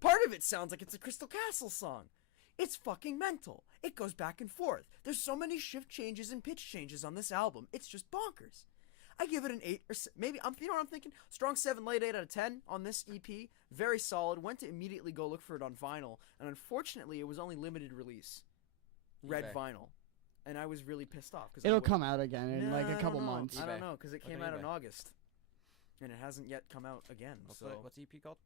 Part of it sounds like it's a Crystal Castles song. It's fucking mental. It goes back and forth. There's so many shift changes and pitch changes on this album. It's just bonkers. I give it an 8 or maybe you know what I'm thinking? Strong 7, late 8 out of 10 on this EP. Very solid. Went to immediately go look for it on vinyl, and unfortunately, it was only limited release, red eBay. vinyl, and I was really pissed off because It'll come out again in like a couple months. I eBay. don't know because it Look came on out in eBay. August, and it hasn't yet come out again. What's So the EP called?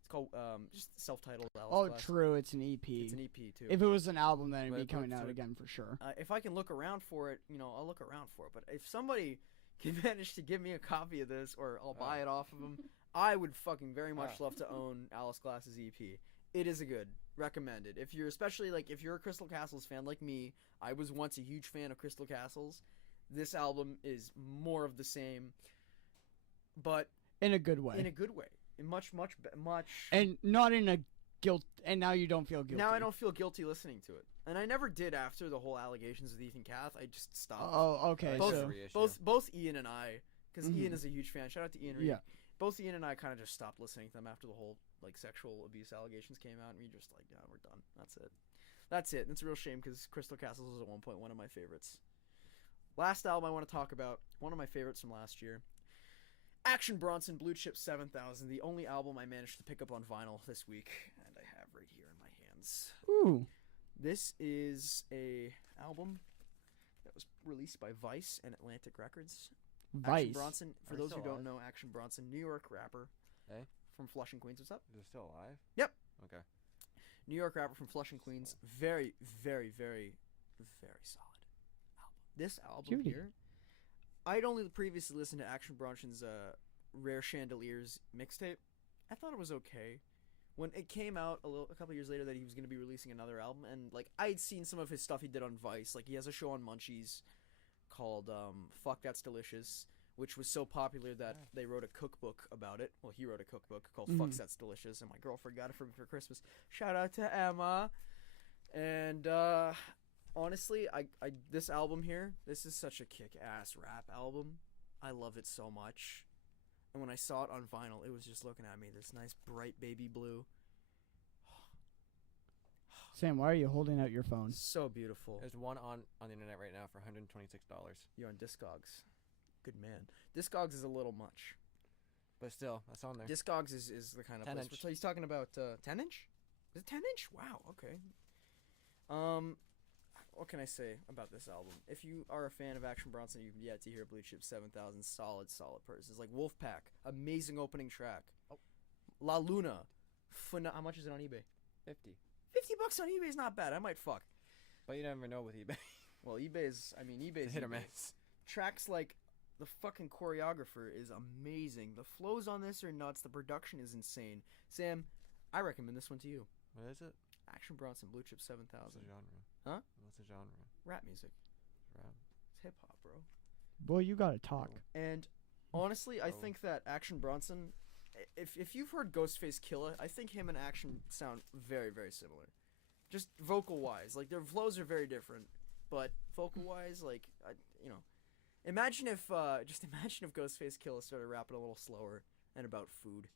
it's called just self-titled. Alice Oh, Glass. true. It's an EP. It's an EP too. If it was an album, then it'd be But- coming but- out so- again for sure. If I can look around for it, I'll look around for it. But if somebody can manage to give me a copy of this, or I'll buy it off of them, I would fucking very much love to own Alice Glass's EP. It is a good, recommended. If you're if you're a Crystal Castles fan like me, I was once a huge fan of Crystal Castles. This album is more of the same, but In a good way. in a good way. In much. And not in a guilt. And now you don't feel guilty. Now I don't feel guilty listening to it, and I never did after the whole allegations with Ethan Cath. I just stopped. Oh, okay. Both- So Both Ian and I, because Mhm. Ian is a huge fan. Shout out to Ian Reed. yeah. Both Ian and I kind of just stopped listening to them after the whole sexual abuse allegations came out, and we just yeah, we're done. That's it. And it's a real shame because Crystal Castles was at one point one of my favorites. Last album I want to talk about, one of my favorites from last year. Action Bronson Blue Chip 7000, the only album I managed to pick up on vinyl this week, and I have right here in my hands. Ooh. This is a album that was released by Vice and Atlantic Records. Action Vice. Bronson, for Are they those who still don't alive? know, Action Bronson, New York rapper. Hey? From Flushing, Queens. What's up? Is it still alive? Yep. Okay. New York rapper from Flushing, Queens. Very, very, very, very solid album. This album Cutie. here, I'd only previously listened to Action Bronson's Rare Chandeliers mixtape. I thought it was okay. When it came out a couple years later that he was going to be releasing another album, and like I'd seen some of his stuff he did on Vice. Like he has a show on Munchies called Fuck That's Delicious, which was so popular that they wrote a cookbook about it. Well, he wrote a cookbook called Fuck That's Delicious, and my girlfriend got it for me for Christmas. Shout out to Emma. And honestly, I this album here, this is such a kick-ass rap album. I love it so much. And when I saw it on vinyl, it was just looking at me, this nice bright baby blue. Sam, why are you holding out your phone? So beautiful. There's one on the internet right now for $126. You're on Discogs. Good man. Discogs is a little much. But still, that's on there. Discogs is the kind of 10 place. inch. So he's talking about 10 inch? Is it 10 inch? Wow, okay. What can I say about this album? If you are a fan of Action Bronson, you've yet to hear Blue Chip 7000. Solid purses. Like Wolfpack, amazing opening track. Oh. La Luna, how much is it on eBay? 50. $50 on eBay is not bad. I might fuck. But you never know with eBay. Well, eBay's Hit or eBay. miss. Tracks like the fucking choreographer is amazing. The flows on this are nuts. The production is insane. Sam, I recommend this one to you. What is it? Action Bronson, Blue Chip 7000. What's the genre? Huh? What's the genre? Rap music. Rap. It's hip hop, bro. Boy, you gotta talk. And honestly, I Oh. think that Action Bronson, if you've heard Ghostface Killah, I think him and Action sound very, very similar. Just vocal wise, like their flows are very different, but vocal wise, like imagine if Ghostface Killah started rapping a little slower and about food.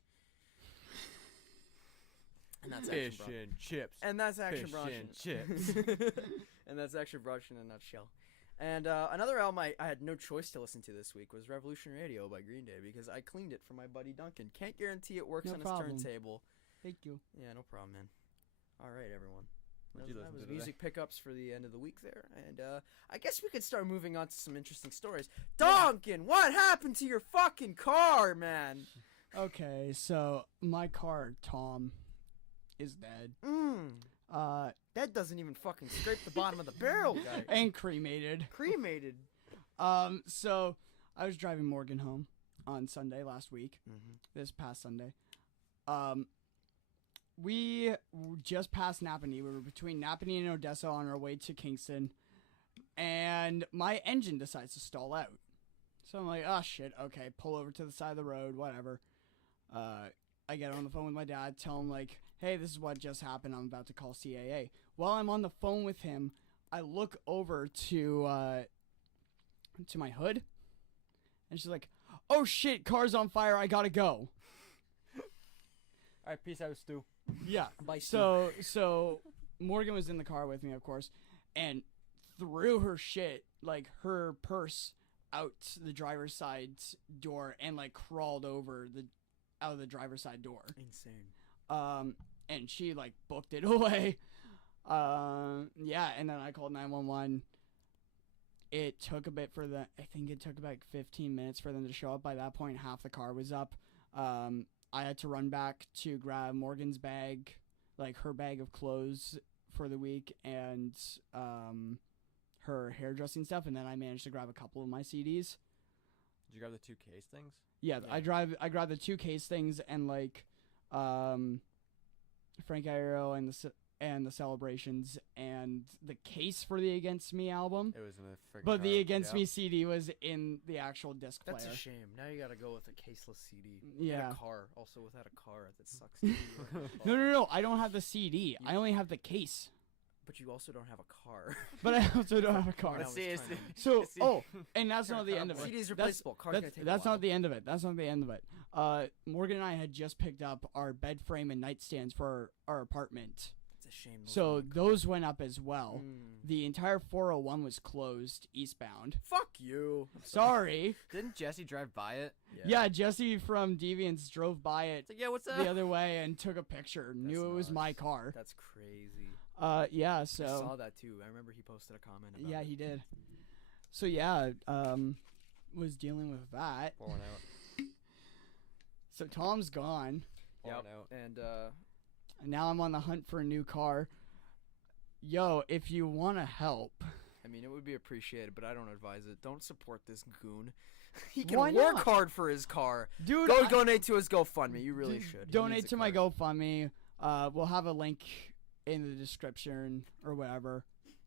And that's Action Fish Bronson. and chips. And that's Action Fish Bronson. and chips. And that's Action Bronson in a nutshell. And another album I had no choice to listen to this week was Revolution Radio by Green Day because I cleaned it for my buddy Duncan. Can't guarantee it works No on problem. his turntable. Thank you. Yeah, no problem, man. All right, everyone. What'd you That listen was to today? music pickups for the end of the week there. And I guess we could start moving on to some interesting stories. Duncan, what happened to your fucking car, man? Okay, so my car, Tom, is dead. That doesn't even fucking scrape the bottom of the barrel, guy. And cremated. Cremated. So I was driving Morgan home on Sunday last week. This past Sunday. We just passed Napanee. We were between Napanee and Odessa on our way to Kingston, and my engine decides to stall out. So I'm like, oh shit, okay, pull over to the side of the road, whatever. I get on the phone with my dad, tell him like, hey, this is what just happened. I'm about to call CAA. While I'm on the phone with him, I look over to my hood, and she's like, oh shit, car's on fire, I gotta go. Alright, peace out, Stu. Yeah. Bye, So Morgan was in the car with me, of course, and threw her shit, like her purse, out the driver's side door and like crawled out of the driver's side door. Insane. And she like booked it away. Yeah, and then I called 911. It took a bit I think it took about 15 minutes for them to show up. By that point, half the car was up. I had to run back to grab Morgan's bag, like her bag of clothes for the week, and her hairdressing stuff, and then I managed to grab a couple of my CDs. Did you grab the 2 case things? Yeah, I grabbed the 2 case things and like Frank Iero and the Celebrations and the case for the Against Me album. It was in the friggin' But the car, Against yeah. Me CD was in the actual disc player. That's a shame. Now you gotta go with a caseless CD. Yeah. And a car. Also, without a car, that sucks. to be in a No. I don't have the CD. I only have the case. But you also don't have a car. But I also don't have a car. Now it's See, time. So, See. and that's not the end of it. CD's That's- replaceable. Car's gonna take That's a while. not the end of it. That's not the end of it. Morgan and I had just picked up our bed frame and nightstands for our apartment. It's a shame. those So don't come. those went up as well. Mm. The entire 401 was closed eastbound. Fuck you. Sorry. Didn't Jesse drive by it? Yeah, Jesse from Deviants drove by it It's like, yeah, what's up? the other way and took a picture. Knew it was my nuts. car. That's crazy. Yeah. I So saw that too. I remember he posted a comment about yeah, it. he did. So yeah, was dealing with that. Pouring out. So Tom's gone. Pouring Yep. out. And And now I'm on the hunt for a new car. Yo, if you want to help, I mean, it would be appreciated, but I don't advise it. Don't support this goon. He can Why work not? hard for his car. dude, Go donate to his GoFundMe. You really d- should. He donate needs a to my car. GoFundMe. We'll have a link in the description or whatever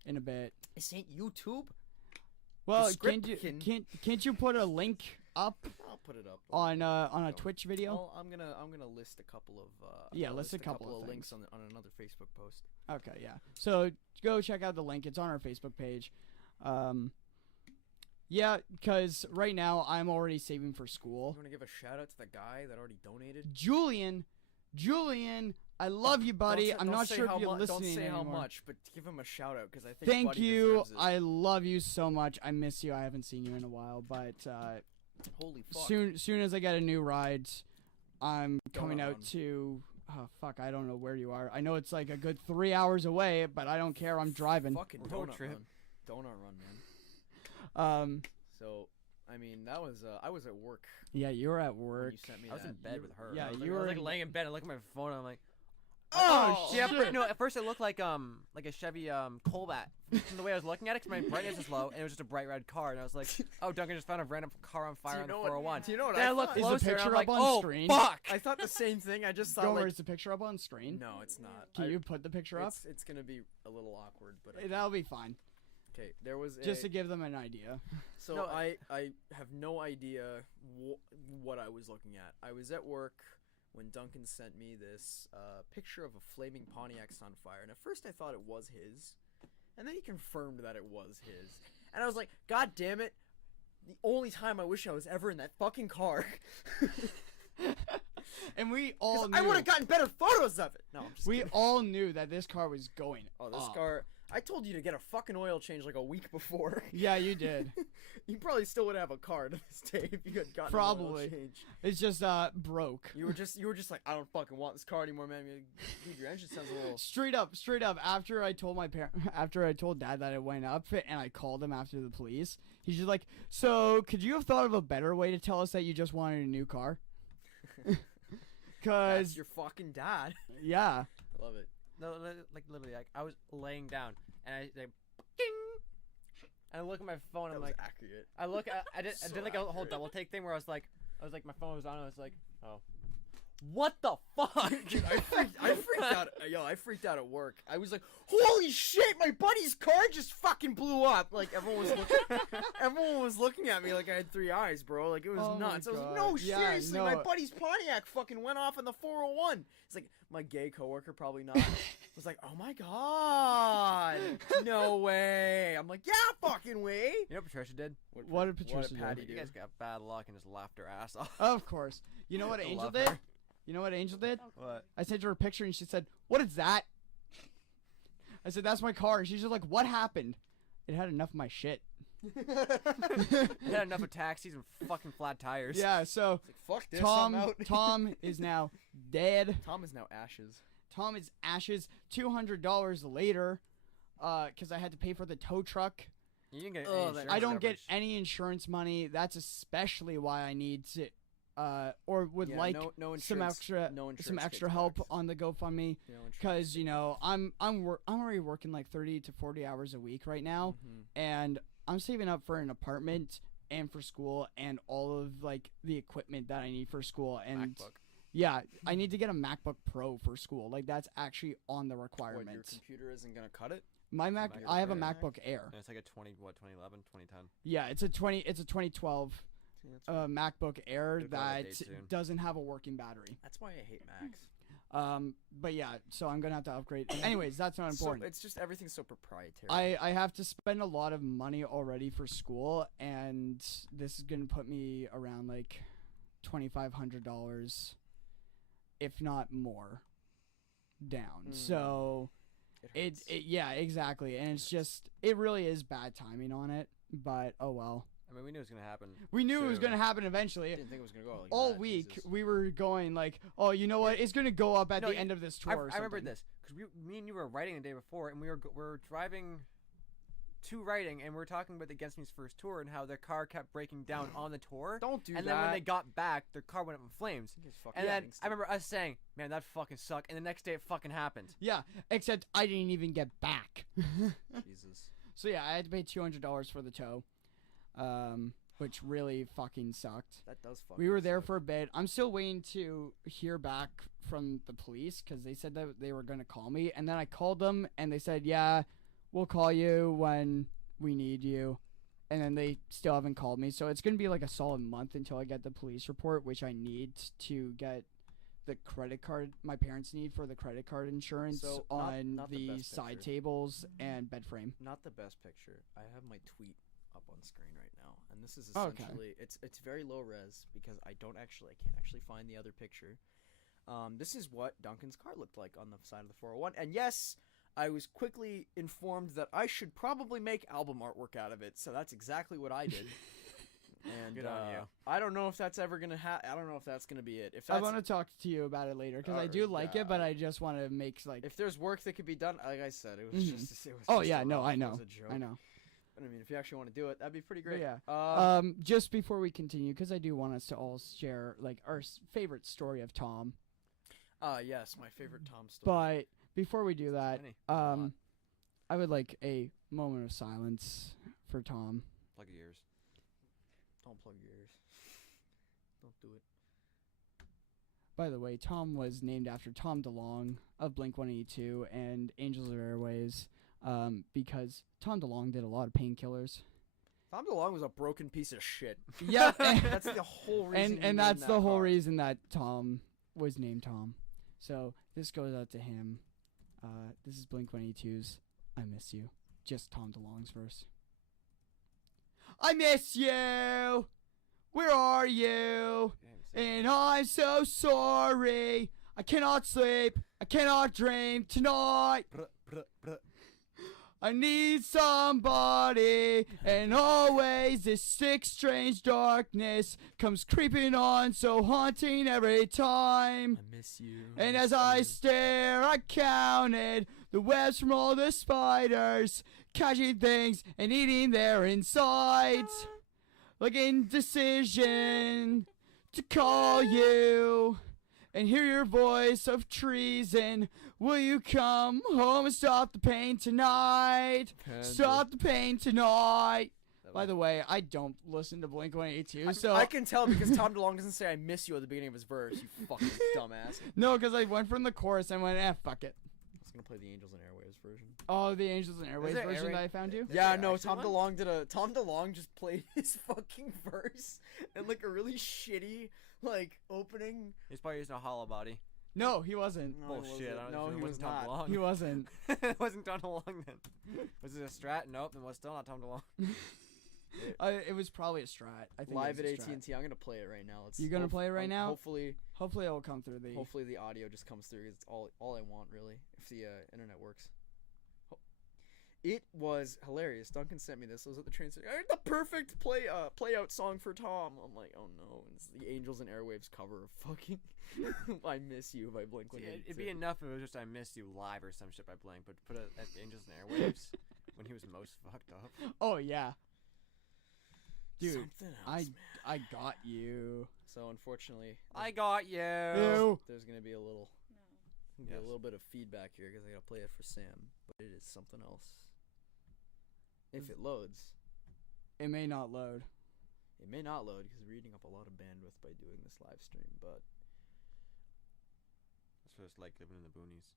in a bit. This ain't YouTube. Well, can't you Description. can't you put a link up I'll put it up on a Don't. Twitch video? Well, I'm gonna list a couple of Yeah, I'll list a couple of links things. on another Facebook post. Okay, yeah. So go check out the link. It's on our Facebook page. Yeah, because right now I'm already saving for You school. want to give a shout out to the guy that already donated? Julian, I love you, buddy. Don't I'm don't not say sure how if you're mu- listening Don't say anymore. how much, but give him a shout out because I think. Thank Buddy you. deserves it. I love you so much. I miss you. I haven't seen you in a while, but Holy fuck. soon as I get a new ride, I'm coming Donut out run. to. Oh fuck! I don't know where you are. I know it's like a good 3 hours away, but I don't care. I'm driving. Fucking Road donut trip. run. Donut run, man. Um. So, I mean, that was I was at work Yeah, you were at when work. you sent me I was that. in bed with her. yeah, I was you like, I was were like in- laying in bed. I look at my phone. And I'm like, Oh, yeah. shit. No, at first it looked like a Chevy Colbat. From the way I was looking at it, 'cause my brightness is low, and it was just a bright red car, and I was like, oh, Duncan just found a random car on fire on the 401. Do you know what Then I I looked thought? Is the closer, and picture I'm like, up on oh, screen? fuck! I thought the same thing. I just thought Gomer, like, is the picture up on screen? no, it's not. Can you put the picture up? It's gonna be a little awkward, but That'll be fine. okay. There was Just a, to give them an idea. So No, I have no idea what I was looking at. I was at work when Duncan sent me this picture of a flaming Pontiac Sunfire, and at first I thought it was his, and then he confirmed that it was his, and I was like, God damn it! The only time I wish I was ever in that fucking car. And we all knew. I would have gotten better photos of it. No, I'm just We kidding. all knew that this car was going. Oh, this up. car! I told you to get a fucking oil change like a week before. Yeah, you did. You probably still would have a car to this day if you had gotten Probably. an oil change. It's just broke. You were just like, I don't fucking want this car anymore, man. You're like, dude, your engine sounds a little. Straight up. After I told after I told Dad that it went up, and I called him after the police, he's just like, "So, could you have thought of a better way to tell us that you just wanted a new car?" That's Cause your fucking dad. yeah, I love it. No, like literally, like I was laying down, and I like, ding, and I look at my phone. That I'm was like, accurate. I look, I did So like a whole accurate. double take thing where I was like, my phone was on. I was like, oh, what the fuck? Dude, I freaked out. Yo, I freaked out at work. I was like, holy shit, my buddy's car just fucking blew up. Like everyone was looking at me like I had 3 eyes, bro. Like it was Oh my nuts. I was like, God. no, Yeah, seriously, my no. buddy's Pontiac fucking went off in the 401. It's like my gay coworker probably not. Was like, oh my god, no way. I'm like, yeah, fucking way. You know what Patricia did? What did Patricia do? Patty You guys got bad luck and just laughed her ass off. of course. You know what I Angel love did? her. You know what Angel did? What? I sent her a picture and she said, "What is that?" I said, "That's my car." And she's just like, "What happened?" It had enough of my shit. I had enough of taxis and fucking flat tires. Yeah, so It's like, fuck this, I'm out. Tom is now dead. Tom is now ashes. Tom is ashes. $200 later, because I had to pay for the tow truck. You didn't get Oh, any that- insurance I don't get coverage. any insurance money. That's especially why I need to, or would Yeah, like no some insurance- extra, no insurance some extra help on the GoFundMe. Because I'm already working like 30 to 40 hours a week right now, and I'm saving up for an apartment and for school and all of like the equipment that I need for school. And MacBook. yeah, I need to get a MacBook Pro for school. Like that's actually on the What, your requirements. computer isn't gonna cut it? My Mac, MacBook I have a Air. MacBook Air. And it's like a 2011, 2010. Yeah, it's a 2012 MacBook Air It'll go out of that date soon. doesn't have a working battery. That's why I hate Macs. But yeah, so I'm gonna have to upgrade. Anyways, that's not So, important. it's just everything's so proprietary. I have to spend a lot of money already for school, and this is gonna put me around like $2,500, if not more, down. Mm. So It hurts. yeah, exactly, and it's just it really is bad timing on it. But oh well. I mean, we knew it was gonna happen. We knew it was soon. going to happen eventually. Didn't think it was gonna go like All that, week Jesus. we were going like, oh, you know what? It's going to go up at No, the you- end of this I, tour. Or I remember something. this because me and you were writing the day before, and we were driving to writing, and we were talking about the Against Me's first tour and how their car kept breaking down on the tour. Don't do and that. then when they got back, their car went up in flames. It's fucking And then gangster. I remember us saying, "Man, that fucking sucked." And the next day, it fucking happened. Yeah, except I didn't even get back. Jesus. So yeah, I had to pay $200 for the tow, which really fucking sucked. That does fucking We were there suck. for a bit. I'm still waiting to hear back from the police because they said that they were going to call me. And then I called them and they said, yeah, we'll call you when we need you. And then they still haven't called me. So it's going to be like a solid month until I get the police report, which I need to get the credit card my parents need for the credit card insurance So, on not the the best side picture. tables and bed frame. Not the best picture. I have my tweet up on screen right now, and this is Okay. essentially it's very low res because I can't actually find the other picture. This is what Duncan's car looked like on the side of the 401, and yes, I was quickly informed that I should probably make album artwork out of it, so that's exactly what I did. And Good on you. I don't know if that's ever gonna I don't know if that's gonna be it. If I that's, want to talk to you about it later because I do like it, but I just want to make like. if there's work that could be done, like I said, it was Mhm. just. It was Oh just yeah, a no, rough- I it know, was a joke. I know. But I mean, if you actually want to do it, that'd be pretty But great. yeah. Just before we continue, because I do want us to all share like our favorite story of Tom. Yes, my favorite Tom story. But before we do that, Many. I would like a moment of silence for Tom. Plug your ears. Don't plug your ears. Don't do it. By the way, Tom was named after Tom DeLonge of Blink-182 and Angels of Airways, because Tom DeLonge did a lot of painkillers. Tom DeLonge was a broken piece of shit. Yeah, That's the whole reason. he and named that's that the whole car. reason that Tom was named Tom. So this goes out to him. This is Blink-182's "I Miss You." Just Tom DeLonge's verse. I miss you. Where are you? And I'm so sorry. I cannot sleep. I cannot dream tonight. I need somebody, and always this sick, strange darkness comes creeping on, so haunting every time. I miss you. And as I stare, I counted the webs from all the spiders, catching things and eating their insides. Like indecision to call you and hear your voice of treason. Will you come home and stop the pain tonight? Stop the pain tonight. By the way, I don't listen to Blink-182, so I can tell because Tom DeLonge doesn't say "I miss you" at the beginning of his verse. You fucking dumbass. no, because I went from the chorus and went, fuck it. I was gonna play the Angels and Airwaves version. Oh, the Angels and Airways there version Airway- that I found you? Is Yeah, there no. actually Tom one? DeLonge Tom DeLonge just played his fucking verse and like a really shitty like opening. He's probably using a hollow body. No, he wasn't. No, Bullshit. I don't know No, if it he was wasn't Tom not. DeLonge. He wasn't. It wasn't Tom DeLonge then. Was it a Strat? Nope. Then was still not Tom DeLonge. It was probably a Strat. I think Live it at was a Strat. AT&T. I'm gonna play it right now. You gonna play it right now? Hopefully, Hopefully, it'll come through the. hopefully the audio just comes through. It's all I want really. If the internet works. It was hilarious. Duncan sent me this. I was at the train station. The perfect play out song for Tom. I'm like, oh no! And it's the Angels and Airwaves cover of fucking "I Miss You" by Blink-182. It'd be enough if it was just "I Miss You" live or some shit by Blink, but put it at Angels and Airwaves when he was most fucked up. Oh yeah, dude. Something else, man. I got you. So unfortunately, I got you. Ew. there's gonna be a little, Yes. a little bit of feedback here because I gotta play it for Sam, but it is something else. If it loads, It may not load. it may not load because we're eating up a lot of bandwidth by doing this live stream. But That's what it's like living in the boonies.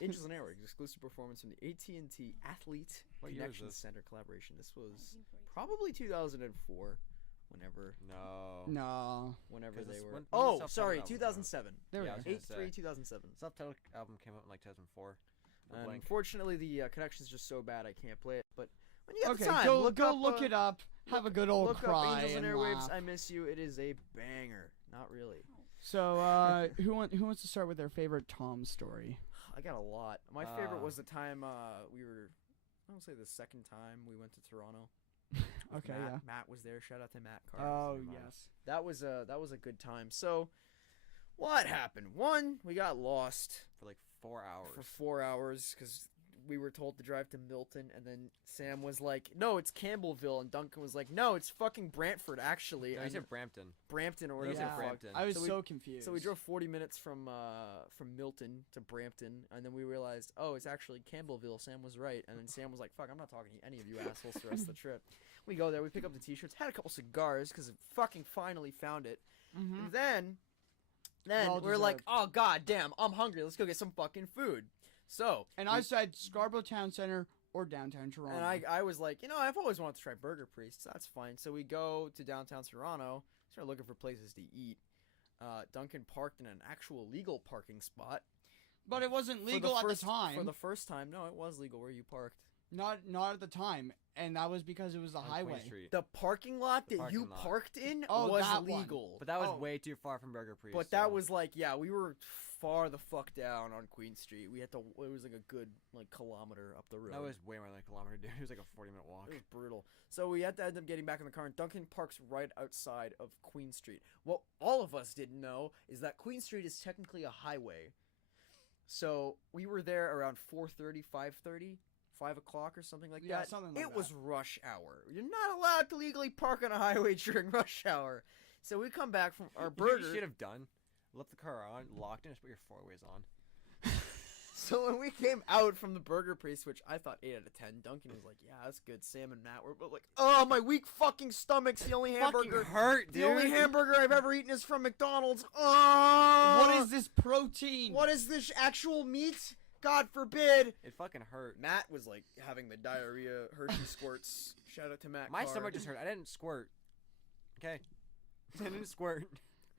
Angels and Airwaves exclusive performance from the AT&T Athlete What year is Connection this? Center collaboration. This was probably 2004. Whenever No. 'Cause they this- were. when the Oh, self-titled sorry, album came out. 2007. There Yeah, I we was go. gonna say. 8/3/2007. Self-titled album came out in like 2004. with Blink. Unfortunately, the connection's just so bad I can't play it. But when you get Okay, the time, go look up, it up. Have a good old look cry up Angels and Airwaves. laugh. I Miss You. It is a banger. Not really. So, who wants to start with their favorite Tom story? I got a lot. My favorite Uh, was the time we were. I don't say the second time we went to Toronto. Okay, Matt, yeah. Matt was there. Shout out to Matt Carr. Oh, Mine. yes. That was a good time. So, what happened? One, we got lost For like 4 hours. for 4 hours because we were told to drive to Milton, and then Sam was like, "No, it's Campbellville," and Duncan was like, "No, it's fucking Brantford, actually." No, he and said Brampton. Brampton or He whatever. said the fuck. Brampton. I was So we- so confused. So we drove 40 minutes from Milton to Brampton, and then we realized, oh, it's actually Campbellville. Sam was right, and then Sam was like, "Fuck, I'm not talking to any of you assholes the rest of the trip." We go there, we pick up the T-shirts, had a couple cigars because fucking finally found it, Mm-hmm. and then Well we're like, deserved. "Oh god damn, I'm hungry. Let's go get some fucking food." So And I said Scarborough Town Center or downtown Toronto. and I was like, I've always wanted to try Burger Priest. So that's fine. So we go to downtown Toronto, start looking for places to eat. Duncan parked in an actual legal parking spot. But it wasn't legal at the time. For the first time, no, it was legal where you parked. Not at the time, and that was because it was a On Queen highway. Street. The parking lot The that you parking lot. parked in Oh, was that one. legal. But that was Oh. way too far from Burger Priest. But that so- was like, yeah, we were far the fuck down on Queen Street. We had to. It was like a good kilometer up the road. That was way more than a kilometer, dude. It was like a 40-minute walk. It was brutal. So we had to end up getting back in the car, and Duncan parks right outside of Queen Street. What all of us didn't know is that Queen Street is technically a highway. So we were there around 4:30, 5:30, 5 o'clock or something like Yeah, that. something like it that. was rush hour. You're not allowed to legally park on a highway during rush hour. So we come back from our You know what burger. you should have done? Left the car on, locked in, just put your four-ways on. So when we came out from the Burger Priest, which I thought 8 out of 10, Duncan was like, "Yeah, that's good." Sam and Matt were both like, "Oh, my weak fucking stomach's the only hamburger. hurt, The only hamburger I've ever eaten is from McDonald's. Oh, What is this protein? What is this actual meat? God forbid." It fucking hurt. Matt was like having the diarrhea Hershey squirts. Shout out to Matt. My Carr. stomach just hurt. I didn't squirt. Okay. I didn't squirt.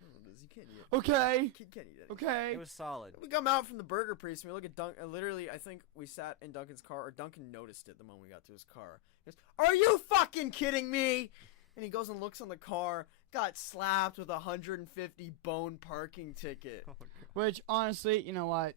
You can't eat it. Okay. You can't eat it. Okay. It was solid. We come out from the Burger Priest and we look at Duncan. Literally, I think we sat in Duncan's car, or Duncan noticed it the moment we got to his car. He goes, "Are you fucking kidding me?" And he goes and looks on the car. Got slapped with a 150 bone parking ticket. Which honestly, you know what?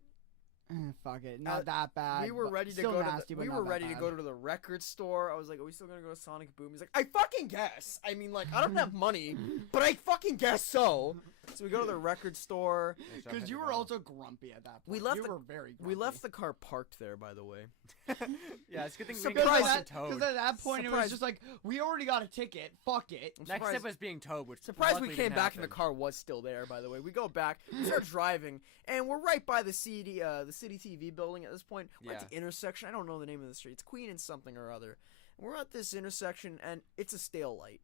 Fuck it, not that bad. We were but ready to still go nasty, to but we not were that ready to bad. go to the record store. I was like, "Are we still gonna go to Sonic Boom?" He's like, "I fucking guess. I mean, like, I don't have money, but I fucking guess so." So we go to the record store. Because you were also grumpy at that point. We left you the- were very grumpy. We left the car parked there, by the way. Yeah, it's a good thing we Surprise didn't get Because fucking towed. at that point it was Surprise. just like, we already got a ticket. Fuck it. I'm Next surprised- step was being towed, which Surprised we luckily came didn't back and the happen. car was still there. By the way, we go back, we start driving, and we're right by the City TV building at this point. We're at Yeah. the intersection. I don't know the name of the street. It's Queen and something or other. And we're at this intersection, and it's a stale light.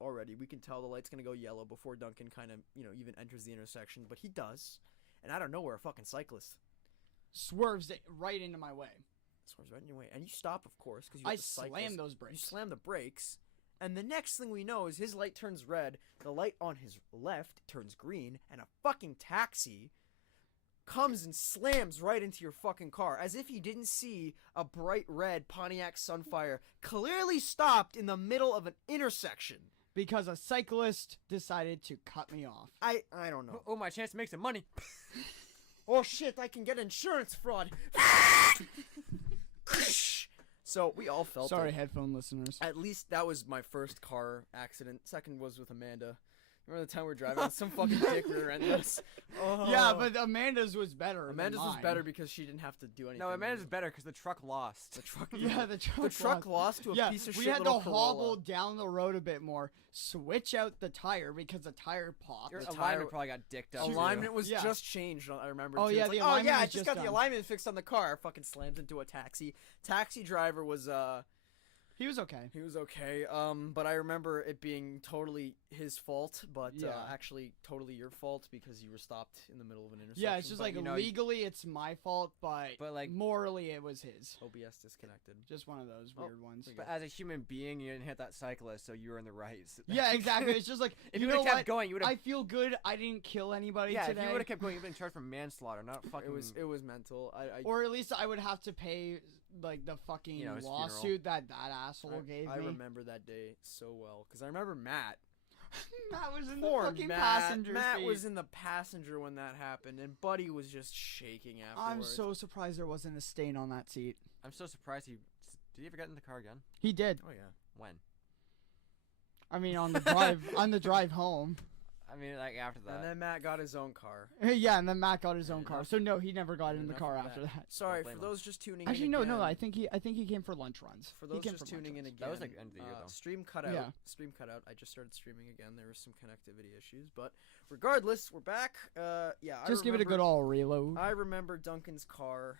Already, we can tell the light's gonna go yellow before Duncan kind of even enters the intersection, but he does. And I don't know where a fucking cyclist Swerves it right into my way. swerves right in your way, and you stop, of course, because I slammed those You brakes. slam the brakes, and the next thing we know is his light turns red, the light on his left turns green, and a fucking taxi comes and slams right into your fucking car, as if he didn't see a bright red Pontiac Sunfire clearly stopped in the middle of an intersection. Because a cyclist decided to cut me off. I don't know. Oh, my chance to make some money. Oh shit, I can get insurance fraud. So we all felt Sorry, it. headphone listeners. At least that was my first car accident. Second was with Amanda. Remember the time we were driving? Some fucking dick rear-ended us. Oh. Yeah, but Amanda's was better. than Amanda's was mine. better because she didn't have to do anything. No, Amanda's better because the truck lost. The truck. Yeah, the truck. The truck lost. lost to a Yeah, piece of we shit had to little Corolla. hobble down the road a bit more, switch out the tire because the tire popped. Your The alignment tire- probably got dicked up. Alignment was Yeah. just changed. I remember. Oh, too. yeah, It's the like, oh alignment yeah, I was just just got the done. alignment fixed on the car. Fucking slams into a taxi. Taxi driver was He was okay. he was okay. But I remember it being totally his fault, but Yeah. actually totally your fault because you were stopped in the middle of an intersection. Yeah, it's just But, like you know, legally it's my fault, but like- morally it was his. OBS disconnected. Just one of those Oh, weird ones. there you But as a human being, you didn't hit that cyclist, so you were in the right. Yeah, exactly. It's just like If you you know would have what? kept going, you would I have. feel good. I didn't kill anybody Yeah, today. if you would have kept going, you'd been charged for manslaughter, not fucking. It was mental. I Or at least I would have to pay like the fucking You know, his lawsuit that asshole gave I me. remember that day so well because I remember Matt. Matt was in Poor the fucking Matt. passenger Matt seat. was in the passenger when that happened, and Buddy was just shaking I'm afterwards. so surprised there wasn't a stain on that seat. I'm so surprised he. Did he ever get in the car again? He did. Oh yeah. When? I mean, on the drive home. I mean, like after that. And then Matt got his own car. Yeah, and then Matt got his own car. Enough- So no, he never got in the enough car of after that. that. Sorry, blame for him. those just tuning Actually, in no, again, no. I think he came for lunch runs. For He those came just for lunch tuning in runs. again, That was, like, end of the year, though. stream cutout. Yeah. Stream cutout. I just started streaming again. There were some connectivity issues, but regardless, we're back. Yeah. Just give it a good all reload. I remember Duncan's car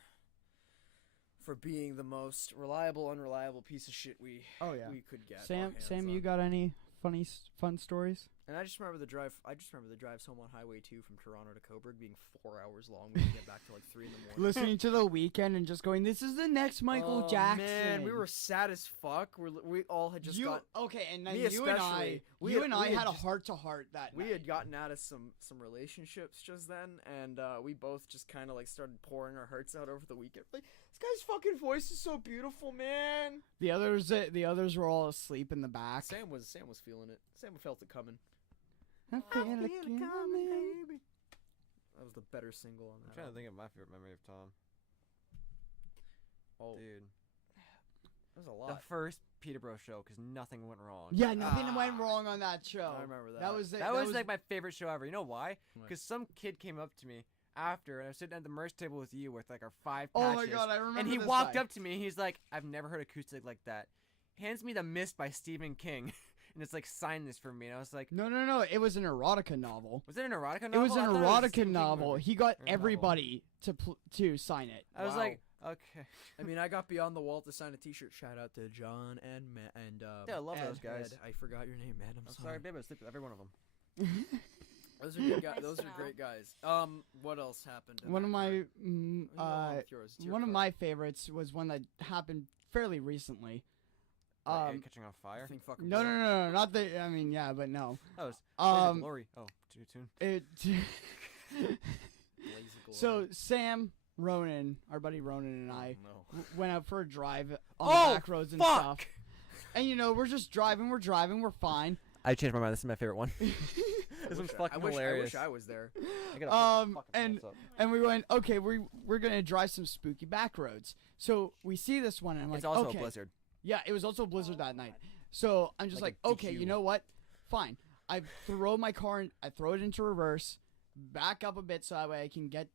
for being the most reliable, unreliable piece of shit we could get. our Sam, hands you on. got any fun stories? And I just remember the drive. I just remember the drives home on Highway 2 from Toronto to Coburg being 4 hours long. We could get back to like 3 in the morning. Listening to The Weeknd and just going, "This is the next Michael Oh, Jackson." Man, we were sad as fuck. We all had just got. Okay, and then me you and I, especially, we had had a just- heart to heart that We night. had gotten out of some relationships just then, and we both just kind of like started pouring our hearts out over the weekend. Like, this guy's fucking voice is so beautiful, man. The others were all asleep in the back. Sam was feeling it. Sam felt it coming. I feel it coming, coming. baby. That was the better single on I'm that. trying to think of my favorite memory of Tom. Oh, Dude, that was a the lot. first Peterborough show because nothing went wrong. Yeah, nothing went wrong on that show. I remember that. That was That was like my favorite show ever. You know why? Why? Because some kid came up to me after, and I was sitting at the merch table with you with like our 5 Oh patches. my god, I remember. And he this walked guy. up to me. He's like, "I've never heard acoustic like that." Hands me The Mist by Stephen King, and it's like, "Sign this for me." And I was like, No. It was an erotica novel. "Was it an erotica novel?" It was I an thought a erotica Stephen King novel. movie. He got Or novel. everybody to sign it. I was Wow. like, "Okay." I mean, I got beyond the wall to sign a T-shirt. Shout out to John and Yeah, I love Ed. those guys. Ed. I forgot your name, Ed. I'm I'm sorry. sorry, babe. I sleep with every one of them. Those are good guys. Nice Those to are know. great guys. What else happened? in One that of car? my You go on with yours. It's your one of car. my favorites was one that happened fairly recently. Like, catching on fire. I think fucking No, not the. I mean, yeah, but no. That was Blaze of Um, Glory. Oh, too soon. it. Blaze of glory. So Sam, Ronan, our buddy Ronan, and I Oh, no. went out for a drive on Oh, the back roads and fuck! stuff. And we're just driving, we're fine. I changed my mind. This is my favorite one. This one's fucking I hilarious. wish I was there. I gotta pull my fucking and pants up. and we went, okay, we're gonna drive some spooky back roads. So we see this one, and I'm It's like, also okay. a blizzard. Yeah, it was also a blizzard that night. So I'm just Like like, a okay, DQ. you know what? Fine. I throw my car, I throw it into reverse, back up a bit so that way I can get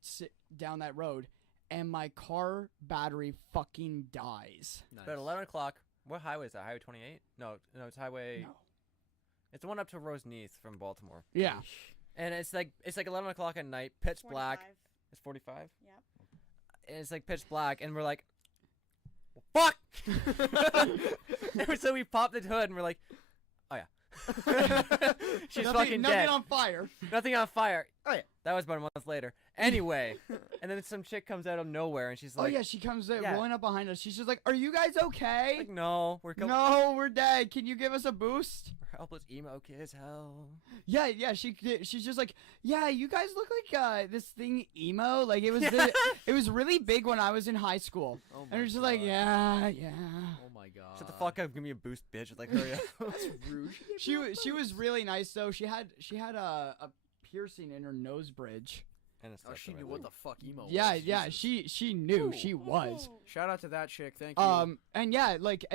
down that road, and my car battery fucking dies. Nice. But at 11 o'clock, what highway is that? Highway 28? No, it's highway. No. It's the one up to Roseneath from Baltimore. Yeah. And it's like 11 o'clock at night, pitch black. 45. It's 45. Yep. And it's like pitch black, and we're like, fuck! And so we popped the hood, and we're like, oh yeah. She's fucking nothing dead. on fire. Nothing on fire. Oh yeah. That was about a month later. Anyway, and then some chick comes out of nowhere, and she's Oh like, yeah, she comes yeah. rolling up behind us. She's just like, "Are you guys okay?" like, no, we're No, we're dead. Can you give us a boost? we're helpless emo kids. Hell. Yeah. She's just like, "Yeah, you guys look like this thing emo. Like it was it was really big when I was in high school." Oh And my we're just like, God. "Yeah." Oh my god. Shut the fuck up. Give me a boost, bitch. Like, hurry up. That's rude. She was really nice though. She had a piercing in her nose bridge. And it's Oh, she knew what the fuck emo Yeah, was. yeah. Jesus. She knew. Ooh. She was. Ooh. Shout out to that chick. Thank you. And yeah, like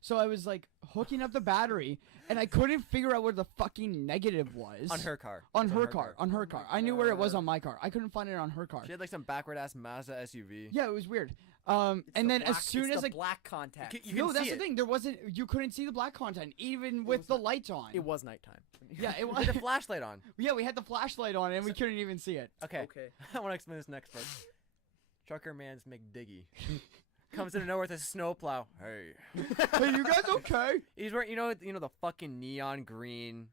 so I was like hooking up the battery, and I couldn't figure out where the fucking negative was. On her car. On It's her car. On her Oh car. my I knew where it was God. on my car. I couldn't find it on her car. She had like some backward ass Mazda SUV. Yeah, it was weird. It's And the then black, as soon it's as the like black contact. You no, can that's see the it. thing. There wasn't. You couldn't see the black content even with was the not- lights on. It was nighttime. Yeah, it With was. the flashlight on. Yeah, we had the flashlight on and we couldn't even see it. Okay. Okay. I want to explain this next part. Trucker man's McDiggy comes out of nowhere with a snowplow. Hey. Hey, you guys okay? He's wearing, you know the fucking neon green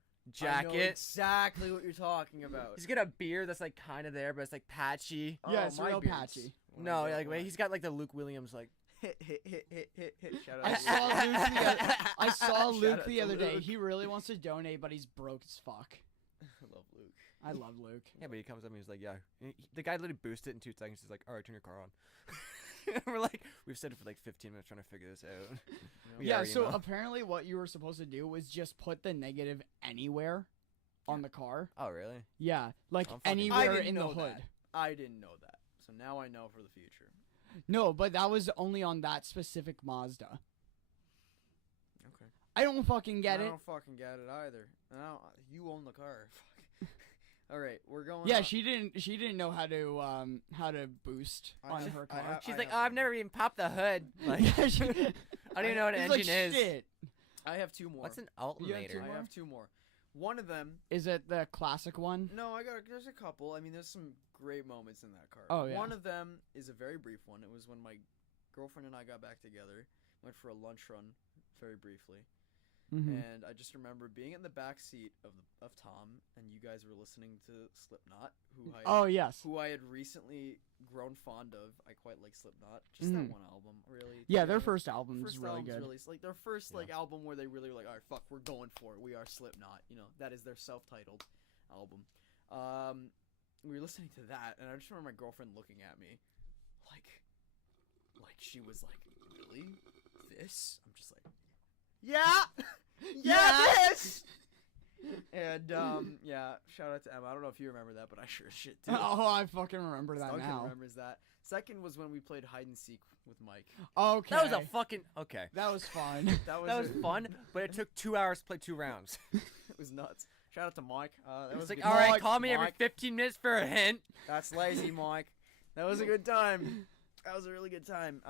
I know jacket. exactly what you're talking about. He's got a beard that's like kind of there, but it's like patchy. Yeah, Oh, it's my real beard's- patchy. Oh my No, God, like why? he's got like the Luke Williams like. hit. Shout out I to saw Luke. Luke the other, I saw Shout Luke out the to other day. Luke. He really wants to donate, but he's broke as fuck. I love Luke. I love Luke. Yeah, but he comes up and he's like, yeah. The guy literally boosted it in 2 seconds. He's like, all right, turn your car on. And we're like, we've said it for like 15 minutes trying to figure this out. We Yeah, are so emo. apparently what you were supposed to do was just put the negative anywhere on the car. Oh, really? Yeah, like I'm fucking- I anywhere didn't in the know hood. that. I didn't know that. So now I know for the future. No, but that was only on that specific Mazda. Okay. I don't fucking get I it. don't fucking get it either. You own the car. Fuck. All right, we're going. Yeah, she didn't know how to boost on her car. She's like, oh, I've never even popped the hood. Like, Yeah, she- I don't even know what an it's engine like, is. Shit. I have two more. What's an You have alternator? two I have two more. One of them. Is it the classic one? No, there's a couple. I mean, there's some great moments in that car. Oh, yeah. One of them is a very brief one. It was when my girlfriend and I got back together. Went for a lunch run, very briefly. Mm-hmm. And I just remember being in the back seat of Tom, and you guys were listening to Slipknot, who I had recently grown fond of. I quite like Slipknot, just that one album, really. Yeah, their first album's really good. Released, like their first album where they really were like, all right, fuck, we're going for it. We are Slipknot. You know, that is their self-titled album. We were listening to that, and I just remember my girlfriend looking at me, like she was like, really, this? I'm just like, yeah. This. And shout out to Emma. I don't know if you remember that, but I sure as shit do. Oh, I fucking remember that Duncan now. remembers that. Second was when we played hide and seek with Mike. Okay. That was a fucking okay. That was fun. That was fun, but it took 2 hours to play 2 rounds. It was nuts. Shout out to Mike. That was It's like, good. all right, Mike, call me every Mike. 15 minutes for a hint. That's lazy, Mike. That was a good time. That was a really good time.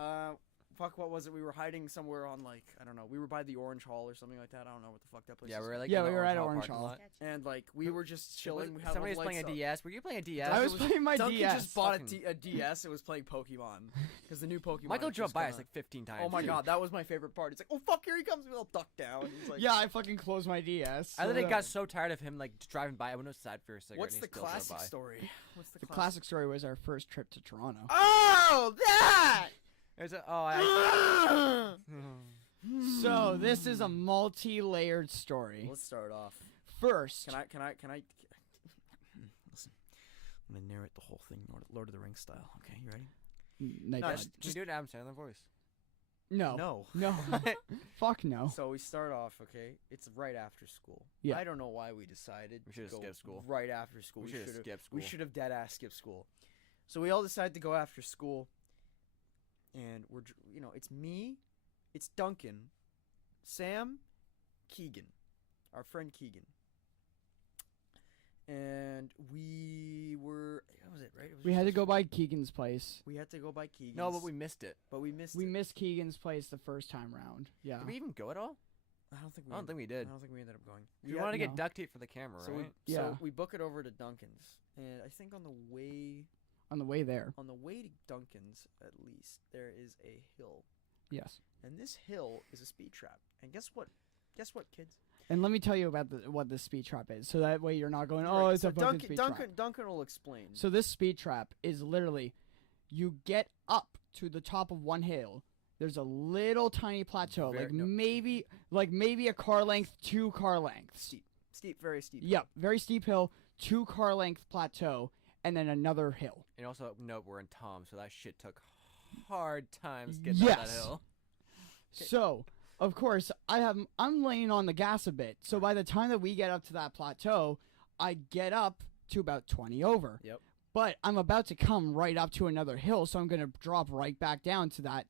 Fuck, what was it? We were hiding somewhere on, like, I don't know. We were by the Orange Hall or something like that. I don't know what the fuck that place is. Yeah, we were like, Yeah, in the we were at Orange Orange Hall Hall. parking lot. And, like, we were just chilling. We had Somebody was all the playing a lights DS. Were you playing a DS? I was playing my Duncan DS. just bought Fucking- a DS. It was playing Pokemon. Because the new Pokemon. Michael had drove just by come us out. like 15 times. Oh my too. god, that was my favorite part. He's like, oh fuck, here he comes. We'll duck down. He's like, Yeah, I fucking closed my DS. I literally got so tired of him like driving by. I went outside for a cigarette. what's and the he still drove classic by. story? What's The classic story was our first trip to Toronto. Oh, that! There's a, oh, So this is a multi-layered story. Let's start off. First, Can I? Listen, I'm gonna narrate the whole thing, Lord of the Rings style. Okay, you ready? Night No, Bud. just- Can you do an Adam Sandler voice? no, No. fuck no. So we start off. Okay, it's right after school. Yeah. I don't know why we decided We to should've go skipped school. right after school. We should've skipped We school. should have dead ass skipped school. So we all decided to go after school, and it's me, it's Duncan, Sam, Keegan, our friend Keegan. And we were, that was it, right? It was We just had to us go four. by Keegan's place. We had to go by Keegan's. No, but we missed it. We missed Keegan's place the first time round. Yeah. Did we even go at all? I don't think we. I don't think we did. I don't think we ended up going. We had- wanted to get no. duct tape for the camera, So right? we, Yeah. so we book it over to Duncan's, and I think on the way On the way to Duncan's, at least there is a hill, yes. and this hill is a speed trap. And guess what? Guess what, kids? And let me tell you about what the speed trap is, so that way you're not going, oh, Right, it's so a fucking Duncan, speed Duncan, trap. Duncan will explain. So this speed trap is literally, you get up to the top of one hill. There's a little tiny plateau, Very- maybe a car length, 2 car lengths. steep, very steep. Yep, very steep hill, 2 car length plateau, and then another hill. And also, note we're in Tom, so that shit took hard times getting up that Yes. hill. So, of course, I'm laying on the gas a bit. So by the time that we get up to that plateau, I get up to about 20 over. Yep. But I'm about to come right up to another hill, so I'm gonna drop right back down to that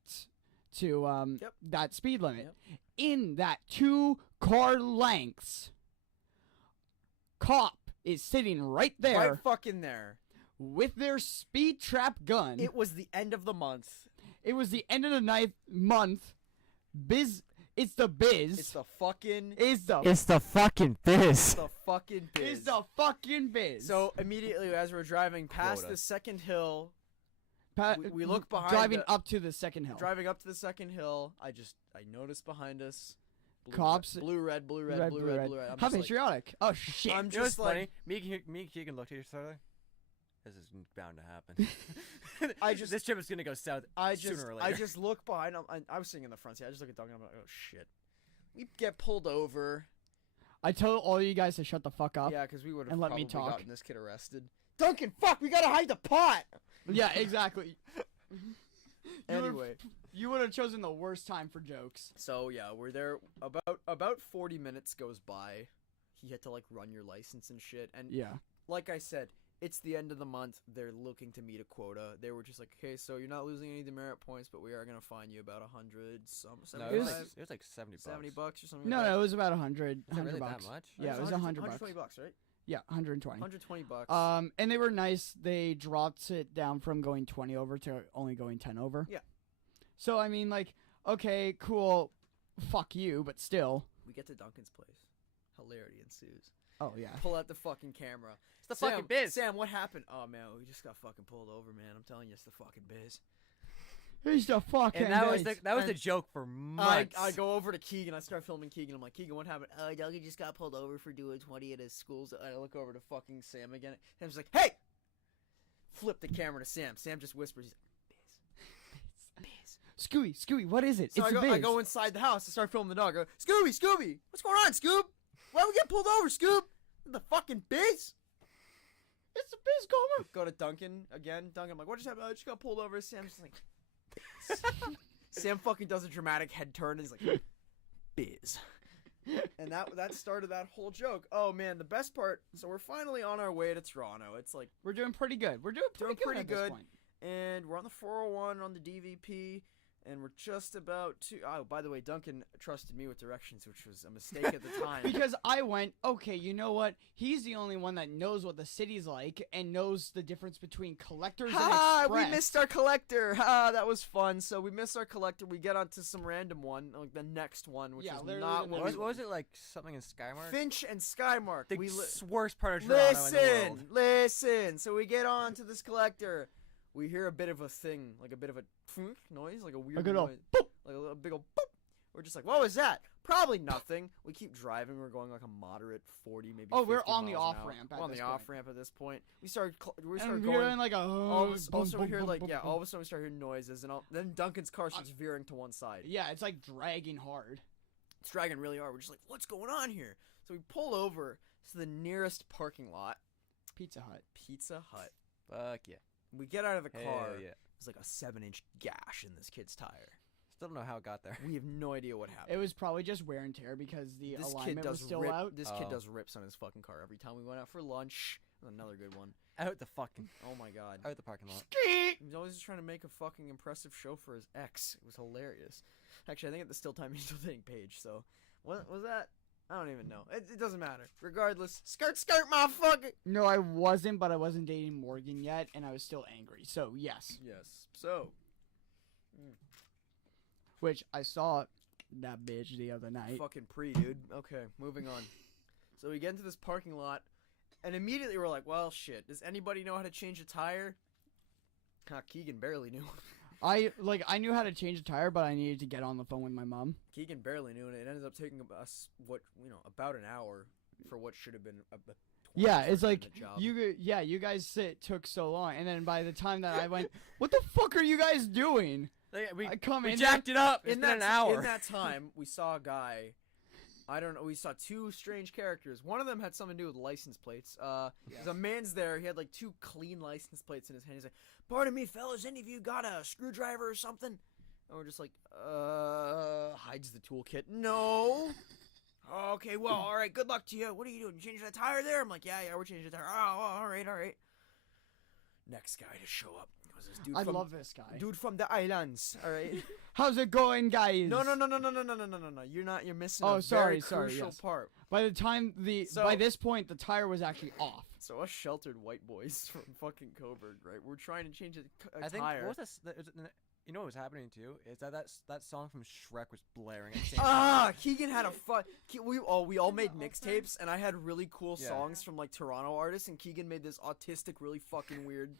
that speed limit. Yep. In that 2 car lengths, cop is sitting right there Right fucking there. with their speed trap gun. It was the end of the month. It was the end of the month. It's the biz. It's the fucking. It's the fucking It's the fucking biz. It's the fucking biz. So immediately as we're driving past Quota. the second hill, Pa- we look behind driving the- up to the second hill. driving up to the second hill, I noticed behind us. Cops- Blue, red, blue, red, Red, blue, blue, red, red. blue, red. I'm How just like, patriotic! Oh shit! I'm You know what's just like, funny? Me and Keegan looked at each other. This is bound to happen. this trip is gonna go south sooner or later. I just look behind. I was sitting in the front seat. I just look at Duncan. I'm like, oh shit. We get pulled over. I told all you guys to shut the fuck up. Yeah, because we would have and let probably me talk. gotten this kid arrested. Duncan, fuck! We gotta hide the pot. Yeah, exactly. Anyway, You would have chosen the worst time for jokes. so yeah, we're there. About 40 minutes goes by. He had to like run your license and shit. And Yeah. like I said, It's the end of the month. They're looking to meet a quota. They were just like, okay, so you're not losing any demerit points, but we are gonna fine you about 100, No, 75, it was like 70 bucks. 70 bucks or something. No, like no, that. it was about 100, Is it 100 really bucks. that much? Yeah, it was 100 bucks. 120 bucks, right? Yeah, 120. 120 bucks. And they were nice. They dropped it down from going 20 over to only going 10 over. Yeah. So I mean, like, okay, cool, fuck you, but still. We get to Duncan's place. Hilarity ensues. Oh yeah. Pull out the fucking camera. It's the Sam, fucking biz. Sam, what happened? Oh man, we just got fucking pulled over, man. I'm telling you, it's the fucking biz. He's the fucking. And that was biz. the joke for months. I go over to Keegan. I start filming Keegan. I'm like, Keegan, what happened? Oh, Duncan just got pulled over for doing 20 at his schools. I look over to fucking Sam again. Sam's like, hey! Flip the camera to Sam. Sam just whispers, he's like, biz. Scooby, what is it? So It's I a biz. go inside the house to start filming the dog. I go, Scooby, what's going on, Scoob? Why we get pulled over, Scoob? The fucking biz? It's a biz, Gomer. Go to Duncan again. Duncan, I'm like, what just happened? I just got pulled over. Sam's just like, Sam fucking does a dramatic head turn and he's like, biz. And that started that whole joke. Oh man, the best part. So we're finally on our way to Toronto. It's like We're doing pretty good. We're doing pretty good at this point. and we're on the 401 on the DVP, and we're just about to. Oh, by the way, Duncan trusted me with directions, which was a mistake at the time. Because I went, okay, you know what? He's the only one that knows what the city's like and knows the difference between collectors and express. We missed our collector. That was fun. So we missed our collector. We get onto some random one, like the next one, which Yeah, is literally not the what What we was it like? Something in Skymark? Finch and Skymark. The We worst part of Toronto in the world. listen. So we get on to this collector. We hear a bit of a thing, like a bit of a noise, like a weird good old noise. Like a little big old boop. We're just like, what was that? Probably nothing. We keep driving. We're going like a moderate 40, maybe. Oh, we're 50 on the miles an hour. off-ramp at We're on this the point. off ramp at this point. We start And we're going. in like a. All of a boom, sudden we boom, hear boom, like boom, yeah. boom. All of a sudden we start hearing noises, and then Duncan's car starts veering to one side. Yeah, it's like dragging hard. It's dragging really hard. We're just like, what's going on here? So we pull over to the nearest parking lot. Pizza Hut. Pizza Hut. Fuck yeah. We get out of the Hell car. yeah. There's like a 7-inch gash in this kid's tire. Still don't know how it got there. We have no idea what happened. It was probably just wear and tear because the This kid alignment does was still rip, out. This kid Oh. does rips on his fucking car every time we went out for lunch. Another good one. Out the fucking. Oh my god. Out the parking lot. He was always just trying to make a fucking impressive show for his ex. It was hilarious. Actually, I think at the still time he's still dating Paige. So, what was that? I don't even know. It doesn't matter. Regardless, skirt, motherfucker. No, I wasn't, but I wasn't dating Morgan yet, and I was still angry. So yes, Yes. So, which I saw that bitch the other night. fucking dude. Okay, moving on. So we get into this parking lot, and immediately we're like, well, shit. Does anybody know how to change a tire? Keegan barely knew. I knew how to change a tire, but I needed to get on the phone with my mom. Keegan barely knew, and it ended up taking us about an hour for what should have been a 20 Yeah, it's like minute job. you guys took so long, and then by the time that I went, what the fuck are you guys doing? I come We in jacked it up. It's in been that an hour. In that time, we saw a guy. I don't know. We saw two strange characters. One of them had something to do with license plates. There's a man's there. He had like two clean license plates in his hand. He's like, "Pardon me, fellas. Any of you got a screwdriver or something?" And we're just like, hides the toolkit. No. Okay, well, all right. Good luck to you. What are you doing? You changing that tire there? I'm like, yeah, we're changing the tire. Oh, all right. Next guy to show up was this dude. I from, love this guy. dude from the islands. All right. How's it going, guys? No. You're missing Oh, a sorry, very crucial yes. part. By the time by this point, the tire was actually off. So us sheltered white boys from fucking Coburg, right? We're trying to change a I think tire. what was this? You know what was happening too is that song from Shrek was blaring at the same time. Keegan had a we all made mixtapes, and I had really cool Yeah. songs from like Toronto artists, and Keegan made this autistic, really fucking weird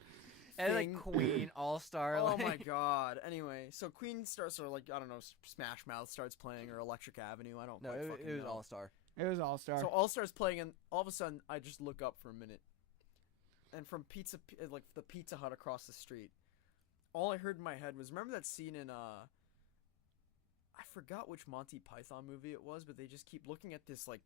And thing. like Queen, All Star. Oh like, my god. Anyway, so Queen starts, or like I don't know, Smash Mouth starts playing, or Electric Avenue. I don't. No, quite it fucking was know. All Star. It was All Star. So All Star's playing, and all of a sudden, I just look up for a minute, and from like the Pizza Hut across the street, all I heard in my head was, remember that scene in I forgot which Monty Python movie it was, but they just keep looking at this like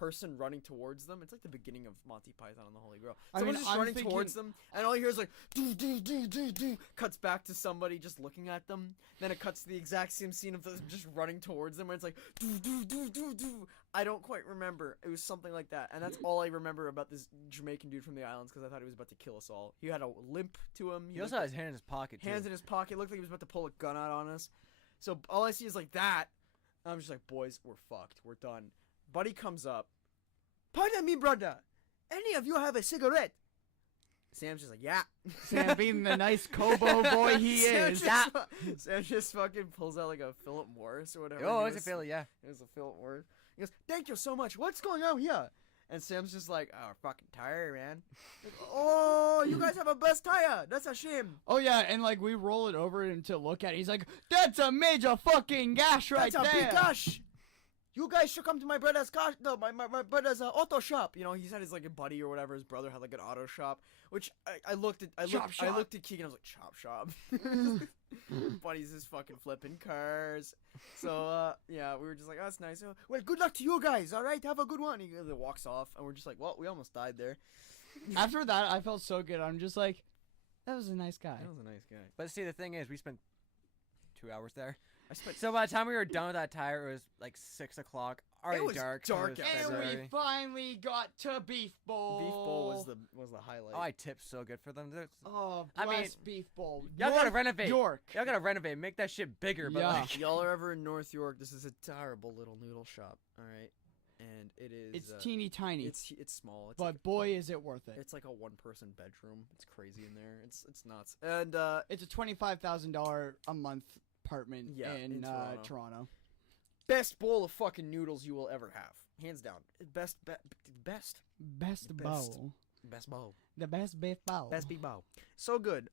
person running towards them. It's like the beginning of Monty Python and the Holy Grail. I Someone's mean, just I'm running thinking- towards them, and all you hear is like, do, do, do, do, do. Cuts back to somebody just looking at them. Then it cuts to the exact same scene of them just running towards them, where it's like, do, do, do, do, do. I don't quite remember. It was something like that. And that's all I remember about this Jamaican dude from the islands, because I thought he was about to kill us all. He had a limp to him. He also had his hand in his pocket, too. Hands in his pocket. Looked like he was about to pull a gun out on us. So all I see is like that. I'm just like, boys, we're fucked. We're done. Buddy comes up. Pardon me, brother. Any of you have a cigarette? Sam's just like, yeah. Sam being the nice Kobo boy he Sam is. just Sam just fucking pulls out like a Philip Morris or whatever. Oh, He it's a was- Philly, yeah. It was a Philip Morris. He goes, thank you so much. What's going on here? And Sam's just like, oh, fucking tire, man. Like, oh, you guys have a best tire. That's a shame. Oh yeah, and like we roll it over and to look at it. He's like, that's a major fucking gash right That's a there. big gosh. You guys should come to my brother's car. No, my brother's auto shop. You know, he said his like a buddy or whatever. His brother had like an auto shop, which I looked at. I Chop looked at Keegan. I was like, chop shop. Buddy's just fucking flipping cars. So yeah, we were just like, oh, that's nice. Well, good luck to you guys. All right, have a good one. He walks off, and we're just like, well, we almost died there. After that, I felt so good. I'm just like, that was a nice guy. That was a nice guy. But see, the thing is, we spent 2 hours there. I spent. So by the time we were done with that tire, it was like 6 o'clock. Already was dark. dark It was out. And February. we finally got to Beef Bowl. Beef bowl was the highlight. Oh, I tipped so good for them. Oh, I mean, bless Beef Bowl. Y'all gotta North renovate. York. Y'all gotta renovate, make that shit bigger. But Yeah. like, Y'all are ever in North York? This is a terrible little noodle shop. All right, and it is. It's teeny tiny, It's small. It's but like, boy is it worth it. it's like a one-person bedroom. It's crazy in there. It's nuts. And It's a $25,000 a month apartment Yeah, in in Toronto. best bowl of fucking noodles you will ever have, hands down. Best. Best Best. bowl. Best bowl. The best beef bowl. Best big bowl. So good.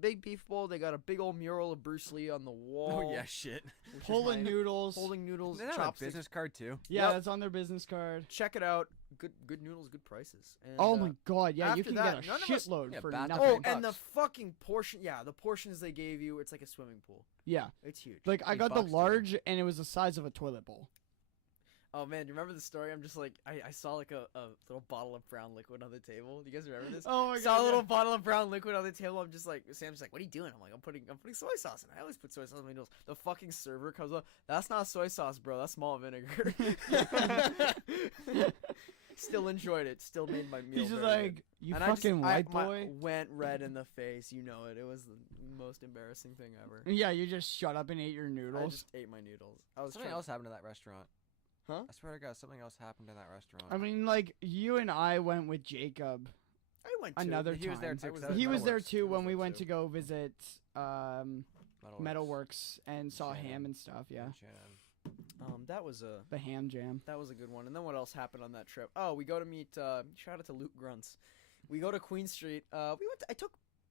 Big beef bowl. They got a big old mural of Bruce Lee on the wall. oh yeah, shit. which is Pulling my- noodles. Holding noodles. They have a Chopsticks. business card too. Yeah, Yep. that's on their business card. Check it out. Good noodles, good prices. And, Oh my god, yeah, you after can that, get a none of us- shitload Yeah, for bathtub nothing. Oh, and the bucks. fucking portion. Yeah, the portions they gave you. It's like a swimming pool. Yeah, It's huge. like I $8 got the too. large, and it was the size of a toilet bowl. Oh man, do you remember the story? I'm just like, I saw like a little bottle of brown liquid on the table. Do you guys remember this? Oh my Saw a little bottle of brown liquid on the table. I'm just like, Sam's like, what are you doing? I'm like, I'm putting soy sauce in. I always put soy sauce in my noodles. The fucking server comes up. That's not soy sauce, bro. That's malt vinegar. Still enjoyed it. Still made my meal. He's just very like, good. you And fucking white my boy. went red in the face. You know it. It was the most embarrassing thing ever. Yeah, you just shut up and ate your I noodles. just ate my noodles. I was Something trying- else happened to that restaurant. Huh? I swear to God, something else happened in that restaurant. I mean, like you and I went with Jacob I went to another He was there time. too, 'cause I that He was there Metalworks. too I when was we there went too. to go visit Metalworks. Metalworks and saw Shannon. ham and stuff. Yeah, Shannon. that was a the ham jam. good one. And then what else happened on that trip? Oh, we go to meet. Shout out to Luke Grunts. We go to Queen Street. We went.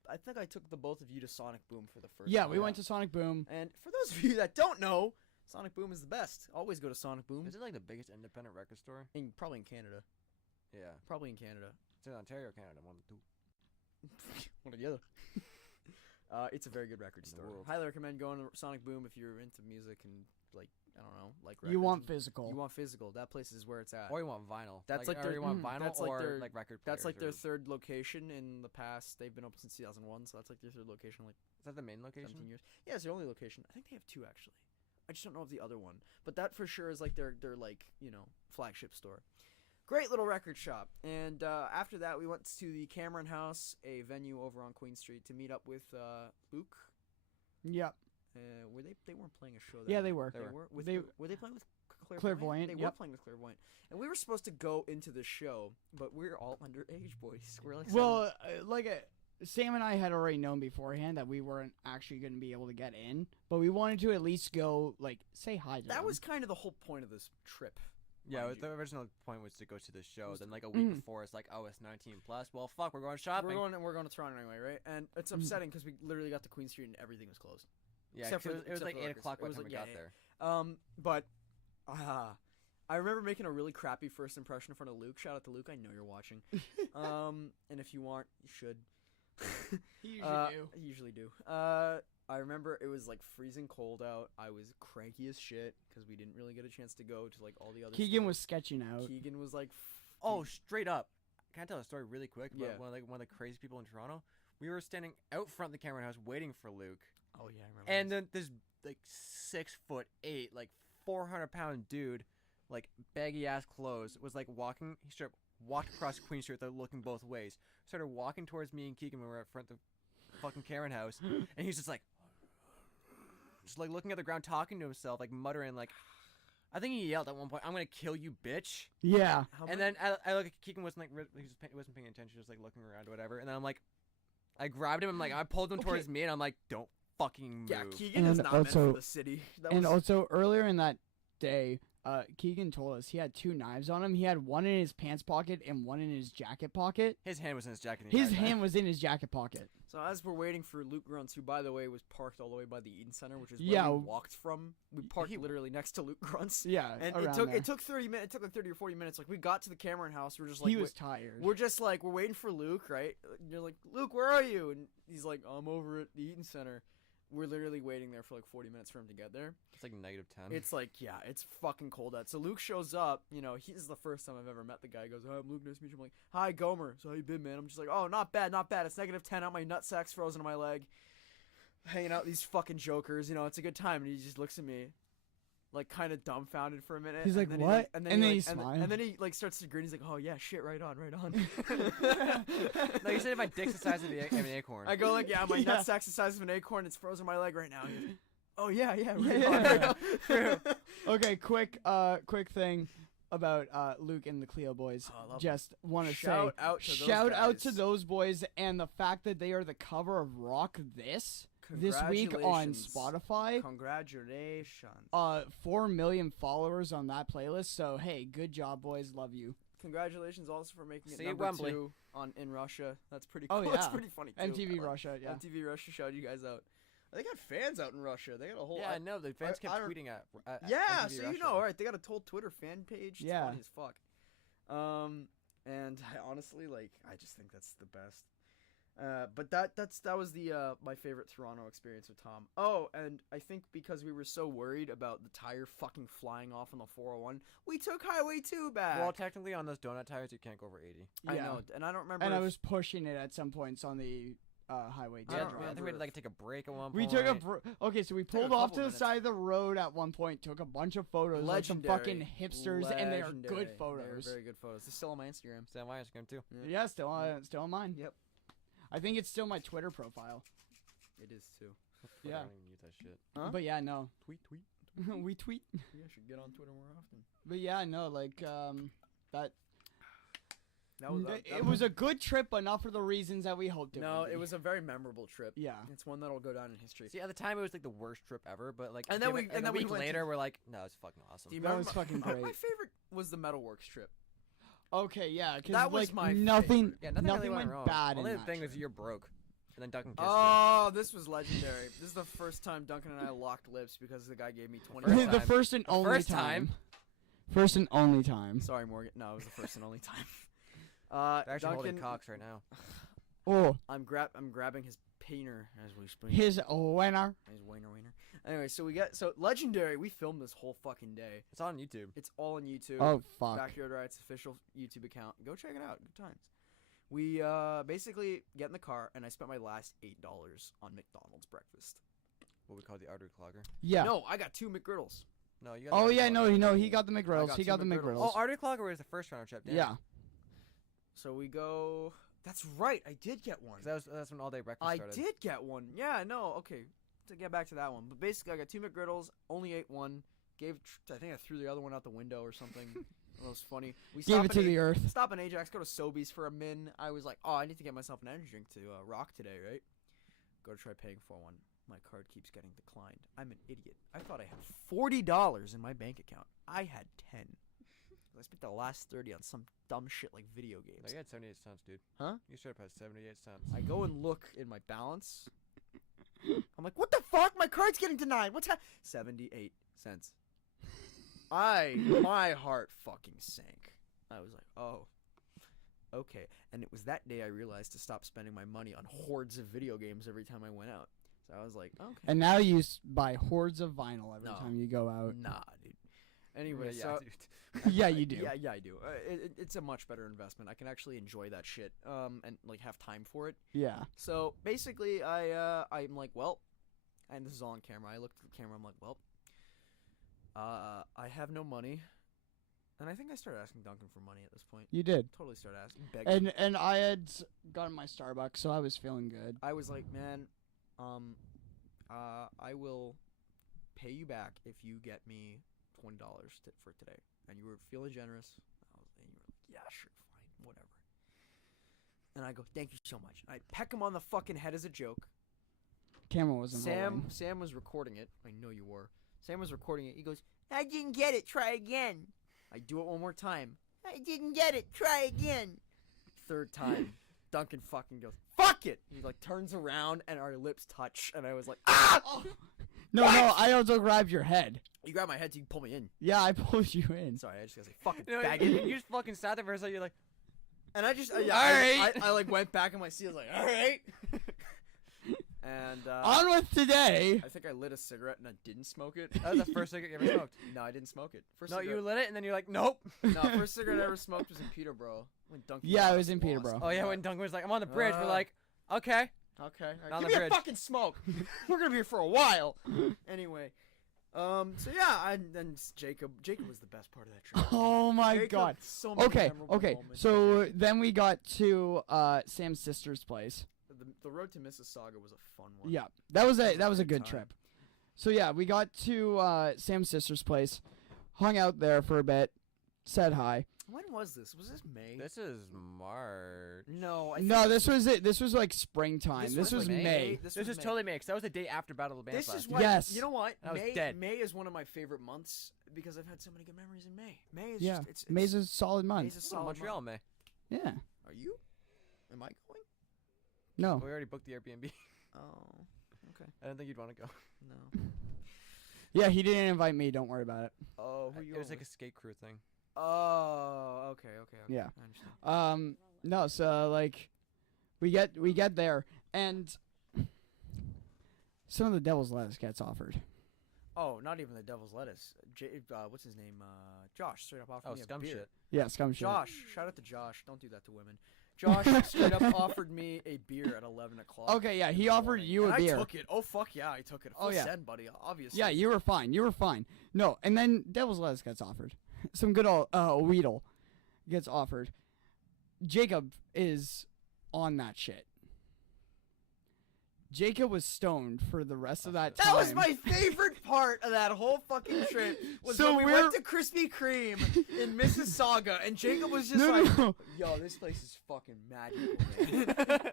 I think I took the both of you to Sonic Boom for the first. Yeah, time. we went to Sonic Boom. And for those of you that don't know, Sonic Boom is the best. Always go to Sonic Boom. Is it like the biggest independent record store? Probably in Canada. Yeah. Probably in Canada. It's in Ontario, Canada. One of the two. One or the other. It's a very good record In the store. world. Highly recommend going to Sonic Boom if you're into music and like I don't know, like records You want and- physical. You want physical. That place is where it's at. Or you want vinyl. That's like or their- you want mm, vinyl that's like or their- like record That's like their players or- third location in the past. They've been open since 2001, so that's like their third location, like Is that the main 17 location? years. Yeah, it's their only location. I think they have two actually. I just don't know of the other one, but that for sure is like their like flagship store. Great little record shop. And after that, we went to the Cameron House, a venue over on Queen Street, to meet up with Luke. Yep. Were they weren't playing a show? That Yeah, night. they were. They were. With They- were they playing with Clairvoyant? Clairvoyant, They were yep. playing with Clairvoyant, and we were supposed to go into the show, but we're all underage boys. We're like Well, Sam and I had already known beforehand that we weren't actually going to be able to get in, but we wanted to at least go, like, say hi to that them. was kind of the whole point of this trip. Yeah, mind the you. original point was to go to the show. Then like a week before, it's like, oh, it's 19 plus. Well, fuck, we're going shopping. We're going to Toronto anyway, right? And it's upsetting because we literally got to Queen Street and everything was closed. Yeah, except 'cause for it was except like for the 8 records. o'clock It by the was time like- we got yeah, there. But I remember making a really crappy first impression in front of Luke. Shout out to Luke. I know you're watching. And if you aren't, you should. He usually do. I usually do. I remember it was like freezing cold out. I was cranky as shit because we didn't really get a chance to go to like all the other. Keegan stores. was sketching out. Keegan was like, Oh, straight up. Can I tell a story really quick about Yeah. one of the crazy people in Toronto? We were standing out front of the Cameron house waiting for Luke. oh yeah, I remember. And then this like 6'8", like 400-pound dude, like baggy ass clothes, was like walking. He straight walked across Queen Street without looking both ways. Started walking towards me and Keegan when we were at front of the fucking Cameron house, and he's just like looking at the ground, talking to himself, like muttering, like I think he yelled at one point, "I'm gonna kill you, bitch!" Yeah. How And many- then I look at Keegan, wasn't like he wasn't paying attention, just like looking around or whatever. And then I'm like, I grabbed him, I pulled him Okay. towards me, and I'm like, don't fucking move. yeah, Keegan is And not meant also- for the city. That And was, also earlier in that day, Keegan told us he had 2 knives on him. He had one in his pants pocket and one in his jacket pocket. His hand was in his jacket. the His entire time. hand was in his jacket pocket. so as we're waiting for Luke Grunts, who by the way was parked all the way by the Eden Center, which is Yeah. where we walked from. We parked He- literally next to Luke Grunts. Yeah, And around it there. took 30 minutes. It took like 30 or 40 minutes. Like we got to the Cameron house. We're just like he was tired. we're just like we're waiting for Luke, right? And you're like, Luke, where are you? And he's like, I'm over at the Eaton Center. We're literally waiting there for like 40 minutes for him to get there. It's like -10. It's like, yeah, it's fucking cold out. So Luke shows up. You know, he's the first time I've ever met the guy. He goes, hi, I'm Luke. Nice to meet you. I'm like, hi, Gomer. So how you been, man? I'm just like, oh, not bad, not bad. It's -10 out. My nutsack's frozen on my leg. Hanging out with these fucking jokers. You know, it's a good time. And he just looks at me, like, kind of dumbfounded for a minute. He's and like, then what? And And then he like, smiled. and then he like starts to grin. He's like, oh yeah, shit, right on, right on. No, you said my dick's the size of an acorn. I go like, yeah, my Yeah. nutsack's the size of an acorn. It's frozen on my leg right now. He goes, oh yeah, yeah, right Yeah. on, right on. True. Okay, quick thing about Luke and the Cleo boys. Oh, I love Just want to say, Shout out to those shout out to guys. those boys and the fact that they are the cover of Rock This week on Congratulations. Spotify. Congratulations. 4 million followers on that playlist. So hey, good job, boys. Love you. Congratulations also for making it See you, number Wembley. 2 in Russia. That's pretty Oh, cool. That's yeah. pretty funny too. MTV I like- Russia, yeah. MTV Russia shouted you guys out. They got fans out in Russia. They got a whole. yeah, I know. The fans I kept don't- tweeting at Yeah, MTV so Russia. you know, right? They got a whole Twitter fan page. It's Yeah. funny as fuck. And I honestly, like, I just think that's the best. But that was the my favorite Toronto experience with Tom. Oh, and I think because we were so worried about the tire fucking flying off on the 401, we took Highway 2 back. Well, technically on those donut tires, you can't go over 80. I Yeah. know, and I don't remember. And I if- was pushing it at some points on the highway. I Yeah, don't I think remember we had to if- like take a break at one We point. took okay, so we Took a pulled off couple to the minutes. side of the road at one point, took a bunch of photos, like some fucking Legendary. hipsters, and they are Legendary. good They are photos. very good photos. They're still on my Instagram. Sam my Instagram too. Yeah, still on mine. Yep. I think it's still my Twitter profile. It is too. Yeah. I don't even use that shit. Huh? But yeah, no, Tweet. we tweet. Yeah, I should get on Twitter more often. But yeah, no, like that. That was It was a good trip, but not for the reasons that we hoped it no. would be. It was a very memorable trip. Yeah. It's one that'll go down in history. See, at the time it was like the worst trip ever, but like And then give we- it, like, and a then we week went to- later we're like, no, it's fucking awesome. Do you That remember was my- fucking my great. favorite was the Metalworks trip. Okay, yeah, because That was like my nothing, favorite. Yeah, nothing, nothing really went wrong. bad Only in the that thing was trip. you're broke, and then Duncan kissed Oh, this was legendary. This is the first time Duncan and I locked lips because the guy gave me 20. First the time. first and only first time. First and only time. Sorry, Morgan. No, it was the first and only time. They're actually holding Duncan, cocks right now. Oh, I'm grabbing his painter as we speak. his winner. His wiener. Anyway, so legendary. We filmed this whole fucking day. It's on YouTube. It's all on YouTube. Oh fuck. Backyard Riot's official YouTube account. Go check it out. Good times. We basically get in the car, and I spent my last $8 on McDonald's breakfast. What we call the artery clogger. Yeah. No, I got 2 McGriddles. No, you got. Oh the yeah, artery no, clogger. he got the McGrills. got He two got the McGriddles. McGrills. Oh, artery clogger was the first round trip. Damn. yeah. So we go. That's right. I did get one. 'Cause that's when all day breakfast I started. did get one. Yeah, no, okay. To get back to that one. But basically, I got 2 McGriddles, only ate one. I think I threw the other one out the window or something. It was funny. We Gave stop it in to the earth. Stop in Ajax, go to Sobeys for a min. I was like, oh, I need to get myself an energy drink to rock today, right? Go to try paying for one. My card keeps getting declined. I'm an idiot. I thought I had $40 in my bank account. I had 10. I spent the last 30 on some dumb shit like video No, games. you had 78 cents, dude. Huh? You should have had 78 cents. I go and look in my balance. I'm like, what the fuck? My card's getting denied. What's 78 cents. My heart fucking sank. I was like, oh, okay. And it was that day I realized to stop spending my money on hordes of video games every time I went out. So I was like, okay. And now you buy hordes of vinyl every No. time you go out. Nah, dude. Anyway, Yeah, so dude. Yeah, you do. yeah, I do. It's a much better investment. I can actually enjoy that shit. And like have time for it. Yeah. So basically, I'm like, well, and this is all on camera. I looked at the camera. I'm like, well, I have no money, and I think I started asking Duncan for money at this point. You did. Totally started asking, begging. And I had gotten my Starbucks, so I was feeling good. I was like, man, I will pay you back if you get me $20 for today. And you were feeling generous. And you were like, yeah, sure, fine, whatever. And I go, thank you so much. And I peck him on the fucking head as a joke. Camera wasn't rolling. Sam was recording it. I know you were. Sam was recording it. He goes, I didn't get it. Try again. I do it one more time. I didn't get it. Try again. Third time. Duncan fucking goes, fuck it. He like turns around and our lips touch. And I was like, ah! No, I also grabbed your head. You grabbed my head so you can pull me in. Yeah, I pulled you in. Sorry, I just gotta say, fucking You know, faggot. you just fucking sat there for a second. You're like, And I just, All right. I like went back in my seat. I was like, all right. And On with today. I think I lit a cigarette and I didn't smoke it. that was the first cigarette you ever smoked. No, I didn't smoke it. First No, you cigarette, lit it, and then you're like, nope. no, first cigarette I ever smoked was in Peterborough when Duncan. Yeah, got it was in lost. Peterborough. Oh, yeah, when Duncan was like, I'm on the bridge. We're Uh, like, okay. Okay, On give the me bridge. a fucking smoke. We're gonna be here for a while. Anyway, so yeah, and then Jacob was the best part of that trip. Oh my Jacob, god. So many Okay, memorable okay. moments. So then we got to Sam's sister's place. The road to Mississauga was a fun one. Yeah, that was a great good time. trip. So yeah, we got to Sam's sister's place, hung out there for a bit, said hi. When was this? Was this May? This is March. No, No, this was it. This was like springtime. This This was was like May. This This was was May. totally May, 'cause that was the day after Battle of the Bands. This is last why. year. Yes. You know what? I was May, dead. May is one of my favorite months because I've had so many good memories in May. May is Yeah, just it's May's a solid month. May's a This is solid Montreal, month. May. Yeah. Are you? Am I going? No. We already booked the Airbnb. Oh, okay. I don't think you'd want to go. No. Yeah, he didn't invite me. Don't worry about it. Oh, who you? It was going like a skate crew thing. with? Oh, okay. Yeah. I understand. No. So like, we get there, and some of the devil's lettuce gets offered. Oh, not even the devil's lettuce. What's his name? Josh straight up offered Oh, me a scum beer. shit. Yeah, scum shit. Josh, shout out to Josh. Don't do that to women. Josh straight up offered me a beer at 11 o'clock. Okay, yeah, he in the offered morning, you a and beer. I took it. Oh fuck yeah, I took it. Oh, Full yeah. send, buddy. Obviously. Yeah, you were fine. You were fine. No, and then devil's lettuce gets offered. Some good old Weedle gets offered. Jacob is on that shit. Jacob was stoned for the rest of that time. That was my favorite part of that whole fucking trip. Was So when we we're- went to Krispy Kreme in Mississauga, and Jacob was just No, like, no. "Yo, this place is fucking magical, man."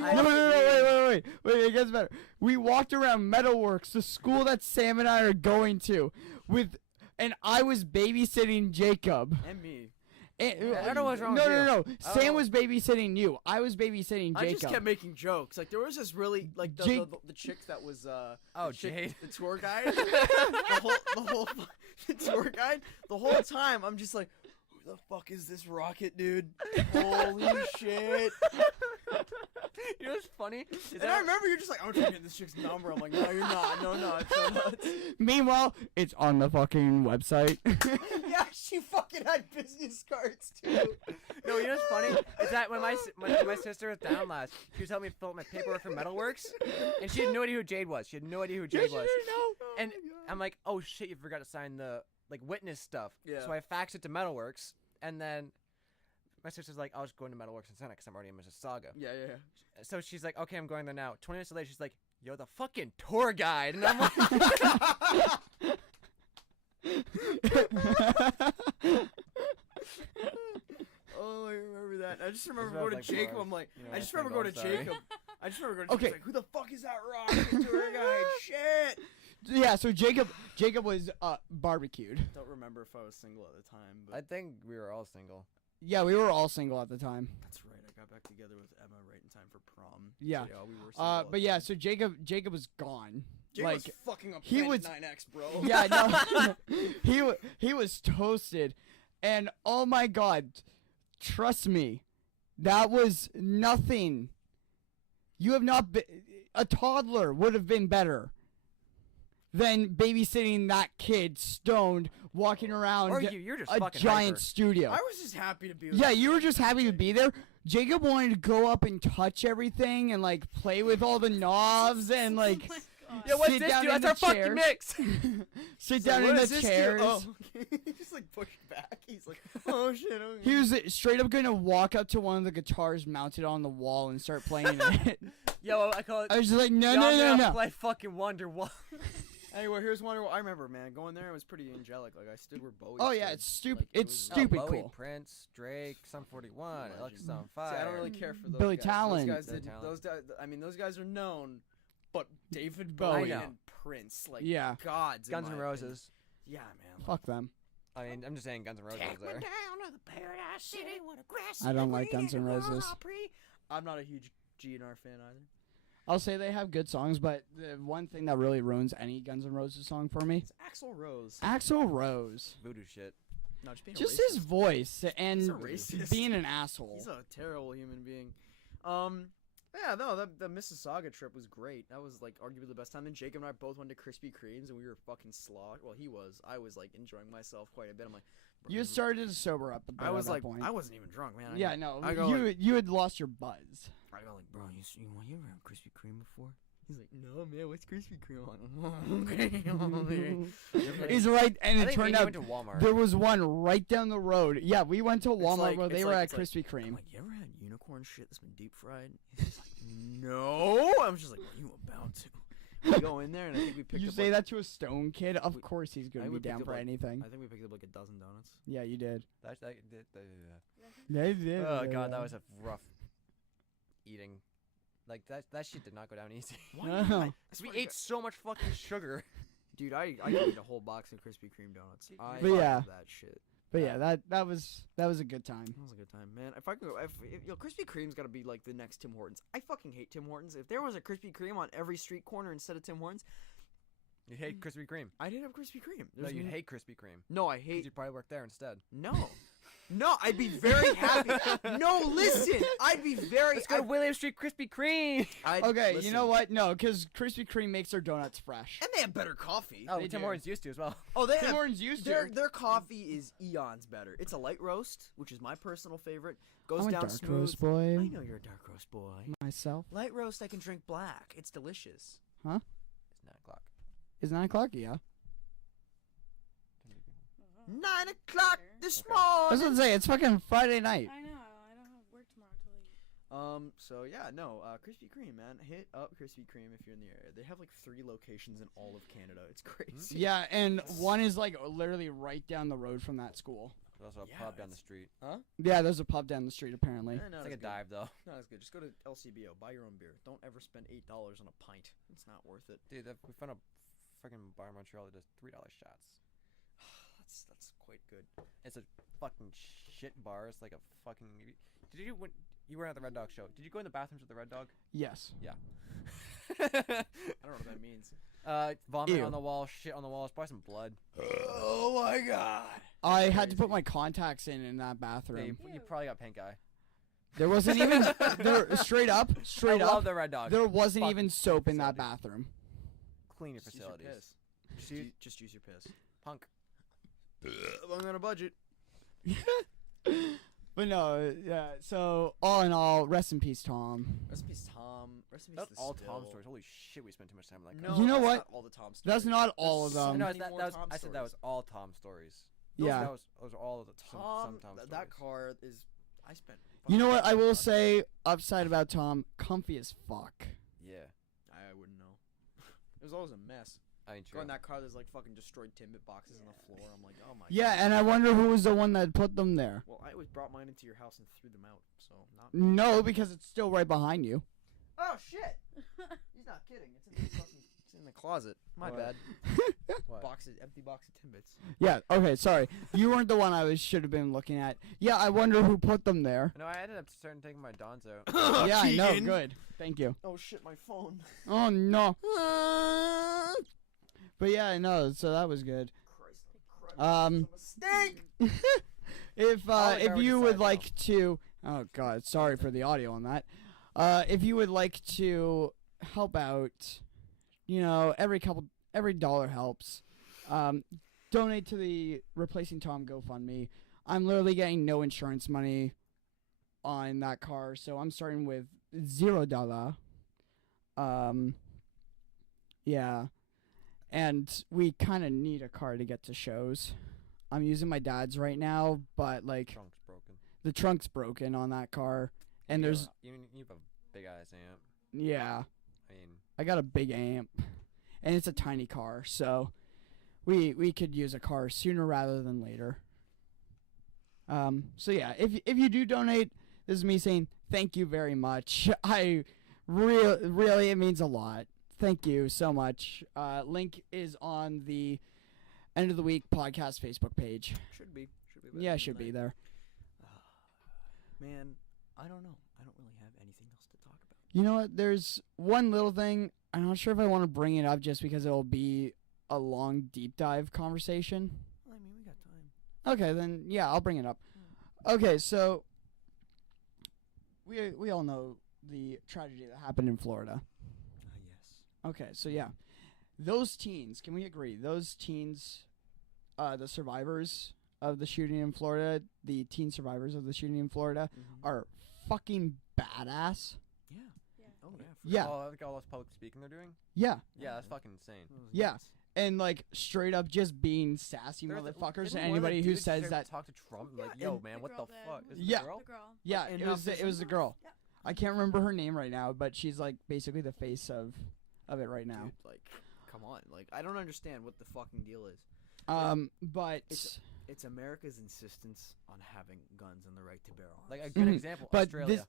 No, wait, it gets better. We walked around Metalworks, the school that Sam and I are going to, and I was babysitting Jacob. And me. And, I don't know what's wrong no, with no, you. no, I Sam don't- was babysitting you. I was babysitting I Jacob. just kept making jokes. Like there was this really like Jake- the chick that was Oh, the chick- Jade. the tour guide, the whole tour guide. The whole time I'm just like, who the fuck is this rocket dude? Holy shit! You know what's funny? And I remember you're just like, I'm trying to get this chick's number. I'm like, no, you're not. No, it's so nuts. Meanwhile, it's on the fucking website. Yeah, she fucking had business cards too. No, you know what's funny? Is that when my sister was down last, she was helping me fill out my paperwork for Metalworks, and she had no idea who Jade was. She had no idea who Jade was. And I'm like, oh shit, you forgot to sign the witness stuff. Yeah. So I faxed it to Metalworks, and then my sister's like, I'll just go into Metalworks and sign it because I'm already in Mississauga. Yeah. So she's like, okay, I'm going there now. 20 minutes later, she's like, you're the fucking tour guide. And I'm like, Oh, I remember that. I just remember This going to was like Jacob. more, I'm like, you know, I just I remember going think to I'm sorry. Jacob. I just remember going to Okay. Jacob. Like, who the fuck is that rocket tour guide? Shit. Yeah, so Jacob was barbecued. Don't remember if I was single at the time, but I think we were all single. Yeah, we were all single at the time. that's right. I got back together with Emma right in time for prom. Yeah. So, we were single at But the yeah, time. so Jacob was gone. Jacob like was fucking up he was- 9X, bro. Yeah, no. he was toasted. And oh my god, trust me, that was nothing. You have not been a toddler would have been better than babysitting that kid stoned walking around Or you're just a fucking giant hyper. studio. I was just happy to be with Yeah, you were just happy to be there. Jacob wanted to go up and touch everything and like play with all the knobs and like Oh my God. Yeah, what's sit this, down dude? in That's the our chair. fucking mix. sit He's down like, in "What the does this do?" chairs. Oh, okay. He just like pushed back. He's like, oh shit. Okay. He was straight up gonna walk up to one of the guitars mounted on the wall and start playing it. Yo, I call it. I was just like, no, Y'all no, no, gonna no. Play fucking Wonderwall. Anyway, here's one. I remember, man, going there. It was pretty angelic. Like I stood where Bowie. Oh yeah, stood. it's stupid. Like, it It's was- stupid Bowie, cool. Prince, Drake, Sum 41, Electric Legend. Sunfire. See, I don't really care for those Billy guys. Talent. Those guys Billy did. Talent. Those guys. I mean, those guys are known, but David Bowie. Bowie I know. and Prince, like Yeah. gods. in Guns my N' opinion. Roses. Yeah, man. Fuck them. I mean, I'm just saying Guns N' Roses was there. I don't like Guns N' Roses. I'm not a huge GNR fan either. I'll say they have good songs, but the one thing that really ruins any Guns N' Roses song for me, It's Axl Rose. Axl Rose. Voodoo shit. No, just being a Just racist. his voice and He's a racist. being an asshole. He's a terrible human being. Yeah, no, the Mississauga trip was great. That was like arguably the best time. And Jacob and I both went to Krispy Kremes, and we were fucking sloshed. Well, he was. I was like enjoying myself quite a bit. I'm like, bro, You started to sober up a bit I was at that like, point. I wasn't even drunk, man. Yeah, no, I go you had lost your buzz. I go like, bro, you ever had Krispy Kreme before? He's like, no, man, what's Krispy Kreme? I'm like, okay. He's right, and I it think turned we out went to Walmart. there was one right down the road. Yeah, we went to Walmart like- where they it's were like- at it's like- Krispy Kreme. I'm like, you ever had unicorn shit that's been deep fried? He's like, no. I'm just like, what are you about to? We go in there, and I think we picked You up say like, that to a stone kid? Of we- course he's I gonna be would pick down up, for like- anything. I think we picked up like a dozen donuts. Yeah, you did. Oh god, that was a rough eating. Like that shit did not go down easy. No. Cause we ate so much fucking sugar. Dude, I could eat a whole box of Krispy Kreme donuts. I But yeah. love that shit. But yeah, that was a good time. That was a good time, man. If I could, Krispy Kreme's got to be like the next Tim Hortons. I fucking hate Tim Hortons. If there was a Krispy Kreme on every street corner instead of Tim Hortons, You hate Krispy Kreme. I'd hit up Krispy Kreme. No, There's you n- hate Krispy Kreme. No, I Cause hate. you probably work there instead. No, I'd be very happy. No, listen, I'd be very. Let's go to William Street Krispy Kreme. Okay, you listen. know what? No, because Krispy Kreme makes their donuts fresh. And they have better coffee. Oh, They Tim do. Hortons used to as well. Oh, they Tim have. Hortons used to. Their coffee is eons better. It's a light roast, which is my personal favorite. Goes I'm a down dark smooth. roast boy. I know you're a dark roast boy. Myself. Light roast, I can drink black. It's delicious. It's 9 o'clock. It's 9 o'clock, yeah. 9 o'clock this I was morning. gonna say, it's fucking Friday night. I know. I don't have work tomorrow till 8. So yeah, no, Krispy Kreme, man. Hit up Krispy Kreme if you're in the area. They have like 3 locations in all of Canada. It's crazy. Yeah, and one is like literally right down the road from that school. There's also a Yeah, pub down the it's- street. Yeah, there's a pub down the street apparently. Eh, not It's like as a good. dive though. Not as good. Just go to LCBO. Buy your own beer. Don't ever spend $8 on a pint. It's not worth it. Dude, we found a freaking bar in Montreal that does $3 shots. That's quite good. It's a fucking shit bar. It's like a fucking. Did you when you were at the Red Dog show? Did you go in the bathrooms with the Red Dog? Yes. Yeah. I don't know what that means. Vomit Ew. on the wall, shit on the walls, probably some blood. Oh my god. I had to put my contacts in that bathroom. You probably got pink eye. There wasn't even there straight up, I love up. the Red Dog. There wasn't Fucking even soap in that facility. bathroom. Clean your Just use your facilities. piss. Just use your piss. Punk. I'm on a budget. But no, yeah. So all in all, rest in peace, Tom. Rest in peace, Tom. Rest in peace, That's the all spill. Tom stories. Holy shit, we spent too much time on that. No, guy. You know that's what? Not all the Tom stories. That's not all of There's so them. No, many that more was. Tom I said that was stories. all Tom stories. Yeah. Those are all of the some Tom stories. That car is. I spent. You know what? I will fucking- say upside about Tom, comfy as fuck. Yeah, I wouldn't know. It was always a mess. I ain't Go sure. in that car. There's like fucking destroyed Timbit boxes on the floor. I'm like, oh my. Yeah, God. and I wonder who was the one that put them there. Well, I always brought mine into your house and threw them out. So not. No, because it's still right behind you. Oh shit! He's not kidding. It's in the fucking. It's in the closet. My What? bad. What? Empty box of Timbits. Yeah. Okay. Sorry, you weren't the one I should have been looking at. Yeah, I wonder who put them there. No, I ended up starting taking my Dons out. Yeah, I know. Keegan. Good. Thank you. Oh shit! My phone. Oh no. But yeah, I know. So that was good. Christ. Um, It's a mistake. If I'll if already you decide would now. like to, oh god, sorry for the audio on that. If you would like to help out. Every dollar helps. Donate to the Replacing Tom GoFundMe. I'm literally getting no insurance money on that car, so I'm starting with $0. Yeah. And we kind of need a car to get to shows. I'm using my dad's right now, but like Trunk's broken. the trunk's broken on that car, and You there's have a big ass amp. yeah, I mean, I got a big amp, and it's a tiny car, so we could use a car sooner rather than later. So yeah, if you do donate, this is me saying thank you very much. I really it means a lot. Thank you so much. Link is on the End of the Week podcast Facebook page. Should be. Yeah, it should be there. Man, I don't know. I don't really have anything else to talk about. You know what? There's one little thing. I'm not sure if I want to bring it up just because it'll be a long deep dive conversation. I mean, we got time. Okay, then yeah, I'll bring it up. Okay, so we all know the tragedy that happened in Florida. Yes. Okay, so yeah, those teens. Can we agree? Those teens, the survivors of the shooting in Florida, the teen survivors of the shooting in Florida, are fucking badass. Yeah. Yeah. Oh yeah. Yeah. oh, like all this public speaking they're doing. Yeah, Yeah, that's fucking insane. Yeah. and like straight up just being sassy motherfuckers to anybody who says that. Talk to Trump, like, Yeah, yo, and man, the what the girl did. fuck? Is it Yeah. the girl? The girl. Yeah, And it was now the girl. Yeah. I can't remember her name right now, but she's like basically the face of it right now. Dude, like, come on. Like, I don't understand what the fucking deal is. But It's America's insistence on having guns and the right to bear arms. Like a good example, But Australia. this-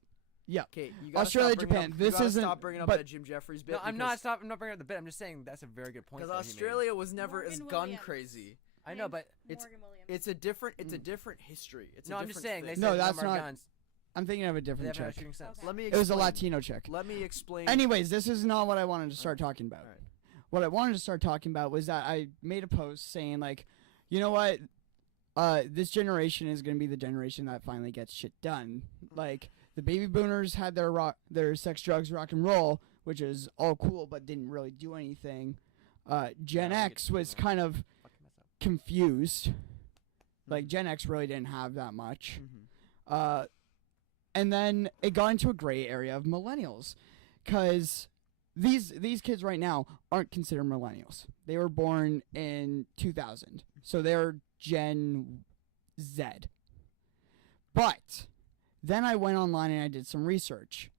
yeah, Okay, you gotta Australia, stop bringing Japan, Up, this you gotta isn't- stop bringing up but- that Jim Jeffries bit. no, I'm not bringing up the bit. I'm just saying that's a very good point. Because that he made. Australia was never as Morgan gun Williams. crazy. I know, but it's- Morgan Williams. It's a different history. It's no, a I'm just different saying they thing. said No, that's no more not- guns. I'm thinking of a They different haven't had a chick. shooting sense. Okay. Let me It was a explain- Latino chick. Let me explain. Anyways, this is not what I wanted to start talking about. Alright. What I wanted to start talking about was that I made a post saying like, you know what, this generation is gonna be the generation that finally gets shit done. Like the baby boomers had their sex, drugs, rock and roll, which is all cool, but didn't really do anything. Gen Yeah, I X get was that. kind of Fucking mess up. confused. Like Gen X really didn't have that much. Mhm. And then it got into a gray area of millennials, because these kids right now aren't considered millennials. They were born in 2000, so they're Gen Z. But then I went online and I did some research.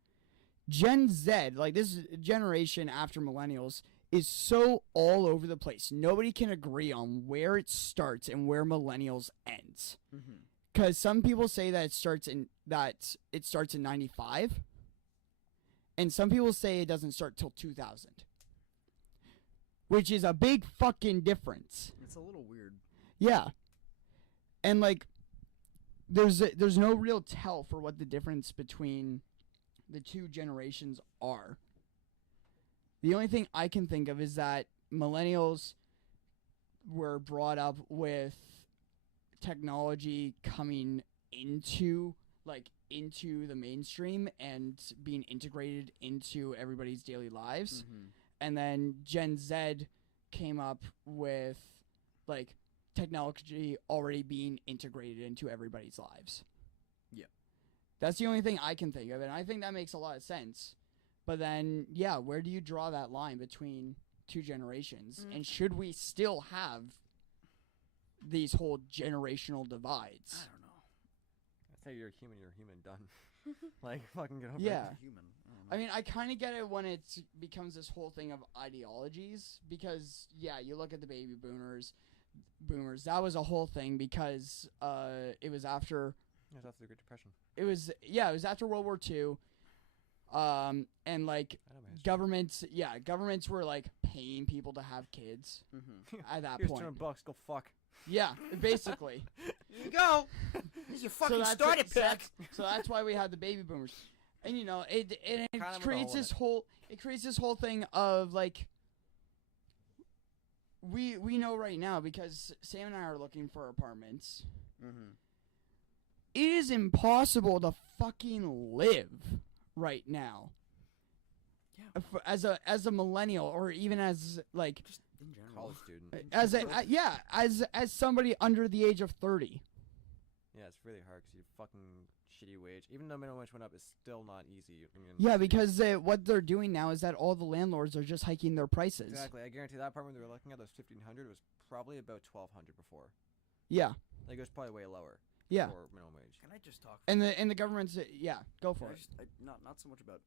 Gen Z, like this generation after millennials, is so all over the place. Nobody can agree on where it starts and where millennials ends. Mhm. Because some people say that it starts in 95, and some people say it doesn't start till 2000, which is a big fucking difference. It's a little weird. Yeah, and like, there's no real tell for what the difference between the two generations are. The only thing I can think of is that millennials were brought up with technology coming into the mainstream and being integrated into everybody's daily lives. Mhm. And then Gen Z came up with like technology already being integrated into everybody's lives. Yeah. That's the only thing I can think of, and I think that makes a lot of sense. But then, yeah, where do you draw that line between two generations? And should we still have these whole generational divides? I don't know. I say you're human, done. Like, fucking get over Yeah. it. Human. I don't know. I mean, I kind of get it when it becomes this whole thing of ideologies, because yeah, you look at the baby boomers. That was a whole thing because it was after That's after the Great Depression. it was after World War II. And like I know my history. governments were like paying people to have kids Mhm. at that Here's point. $200, go fuck. Yeah, basically. Here you go. Here's your fucking that's starter it. So pack. So that's why we had the baby boomers, and you know it Kind of creates with all this whole thing of like we know right now, because Sam and I are looking for apartments. Mhm. It is impossible to fucking live right now. Yeah. as a millennial, or even as like Just in general. College student. as somebody under the age of 30. Yeah, it's really hard because you fucking shitty wage. Even though minimum wage went up, it's still not easy. I mean, Yeah, because what they're doing now is that all the landlords are just hiking their prices. exactly. I guarantee that apartment they were looking at, that was 1,500, was probably about 1,200 before. Yeah, Like it was probably way lower. yeah. For minimum wage. Can I just talk? And the government's go for Can I it. just, not so much about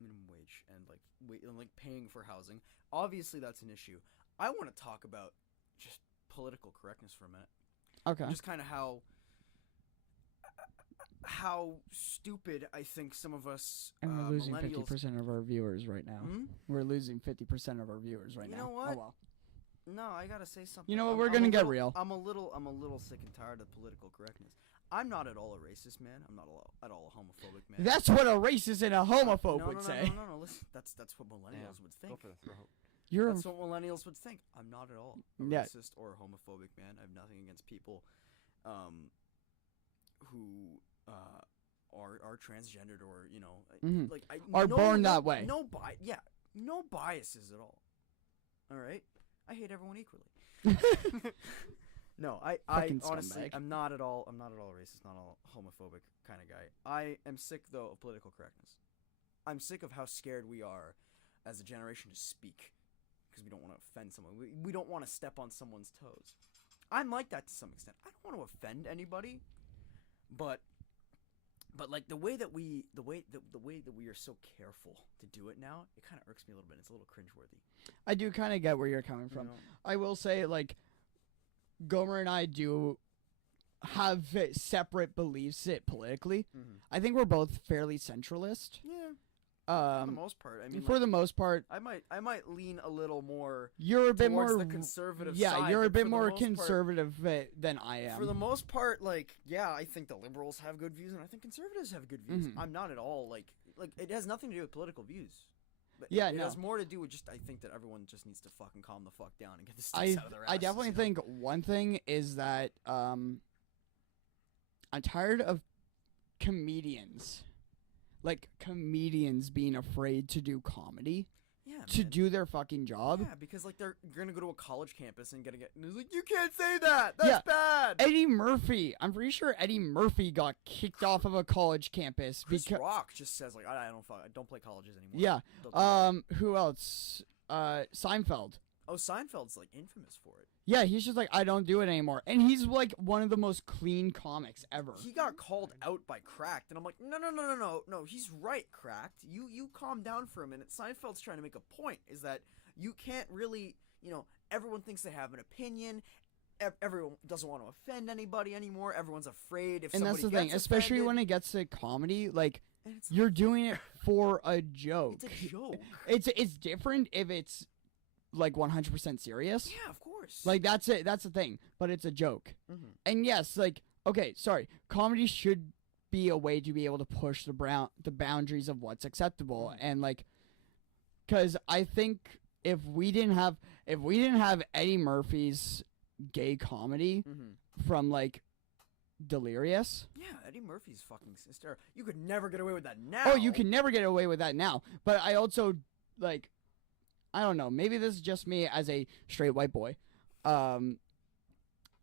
minimum wage and like paying for housing. Obviously, that's an issue. I want to talk about just political correctness for a minute. Okay. Just kind of how stupid I think some of us And we're losing millennials. 50% of our viewers right now. Hmm? We're losing 50% of our viewers right You now. know what? Oh well. No, I gotta say something. You know what? I'm- We're I'm gonna a get little- real. I'm a little sick and tired of political correctness. I'm not at all a racist man. I'm not at all a homophobic man. That's what a racist and a homophobe no, would no, say. No. Listen, that's what millennials would Go think. for the throat. You're That's what millennials would think. I'm not at all a Yeah. racist or a homophobic man. I have nothing against people, who are transgendered or Mhm. like Are born that way. No biases at all. All right, I hate everyone equally. No, I Fucking honestly, scumbag. I'm not at all racist, not all homophobic kind of guy. I am sick though of political correctness. I'm sick of how scared we are as a generation to speak because we don't want to offend someone. We don't want to step on someone's toes. I'm like that to some extent. I don't want to offend anybody, but like the way that we are so careful to do it now, it kind of irks me a little bit. It's a little cringeworthy. I do kind of get where you're coming from. You know? I will say, like, Gomer and I do have separate beliefs politically. Mhm. I think we're both fairly centralist. Yeah, for the Um, most part. I mean, for like, the most part, I might lean a little more you're a bit towards more the conservative Yeah, side. you're a but bit for the more most part- conservative than I am. For the most part, like, yeah, I think the liberals have good views, and I think conservatives have good views. Mhm. I'm not at all like it has nothing to do with political views. But Yeah, it no. has more to do with just I think that everyone just needs to fucking calm the fuck down and get the sticks I out of their asses. I definitely you know? think one thing is that I'm tired of comedians. Like comedians being afraid to do comedy, yeah, to man. do their fucking job. Yeah, because like you're gonna go to a college campus and and it's like you can't say that. That's Yeah. bad. Eddie Murphy, I'm pretty sure Eddie Murphy got kicked off of a college campus Chris because Rock just says like I don't play colleges anymore. yeah. Don't do that. Who else? Seinfeld. Oh, Seinfeld's like infamous for it. Yeah, he's just like, I don't do it anymore, and he's like one of the most clean comics ever. He got called out by Cracked, and I'm like, no, he's right, Cracked. You calm down for a minute. Seinfeld's trying to make a point, is that you can't really, everyone thinks they have an opinion. Everyone doesn't want to offend anybody anymore. Everyone's afraid if And somebody that's the thing, gets especially offended. when it gets to comedy, like And it's you're doing it for a joke. It's a joke. It's different if it's like 100% serious. Yeah, of course. Like that's it. That's the thing. But it's a joke. Mhm. And yes, like okay, sorry. Comedy should be a way to be able to push the boundaries of what's acceptable, and like, because I think if we didn't have Eddie Murphy's gay comedy from like Delirious. Yeah, Eddie Murphy's fucking sister. You could never get away with that now. Oh, you can never get away with that now. But I also like, I don't know. Maybe this is just me as a straight white boy.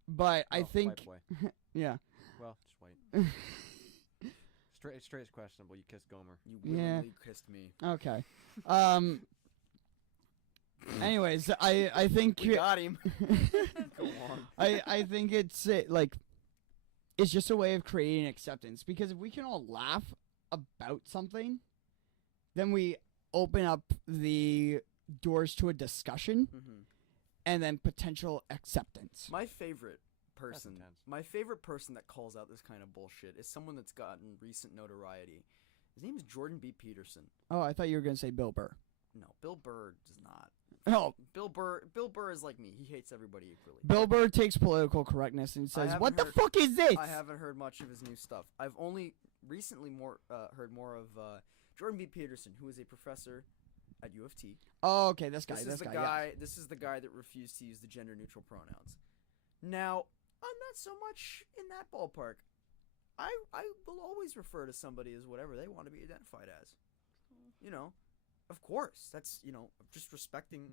But I Well, think white boy. yeah. Well, just white. Straight is questionable. You kissed Gomer. You Yeah. willingly kissed me. Okay. Anyways, I think We got him. Go on. I think it's like it's just a way of creating acceptance, because if we can all laugh about something, then we open up the doors to a discussion and then potential acceptance. My favorite person, intense. that calls out this kind of bullshit is someone that's gotten recent notoriety. His name is Jordan B. Peterson. Oh, I thought you were going to say Bill Burr. No, Bill Burr does not. Oh, Bill Burr is like me. He hates everybody equally. Bill Burr takes political correctness and says, haven't "What the heard- fuck is this?" I haven't heard much of his new stuff. I've only recently heard more of Jordan B. Peterson, who is a professor at U of T. Oh, okay, this guy. This This is the guy. guy. This is the guy that refused to use the gender-neutral pronouns. Now, I'm not so much in that ballpark. I will always refer to somebody as whatever they want to be identified as. You know, of course, that's just respecting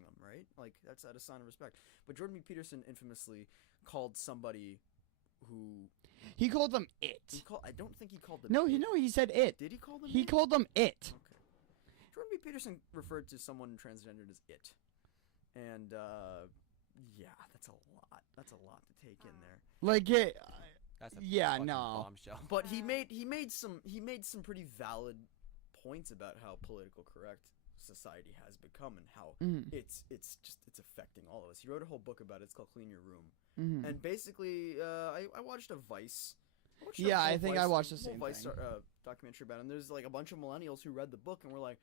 them, right? Like that's out of sign of respect. But Jordan B. Peterson infamously called somebody who He called them it. I don't think he called them. No, it. he said it. Did he call them? He it? called them it. Okay. Jordan B. Peterson referred to someone transgendered as it, and yeah, that's a lot. That's a lot to take in there. Like it. That's a Yeah, fucking no. bombshell. But he made some pretty valid points about how politically correct society has become and how it's affecting all of us. He wrote a whole book about it. It's called Clean Your Room. Mm-hmm. And basically, I watched a Vice. I think I watched the same Vice thing. Documentary about it. And there's like a bunch of millennials who read the book and were like,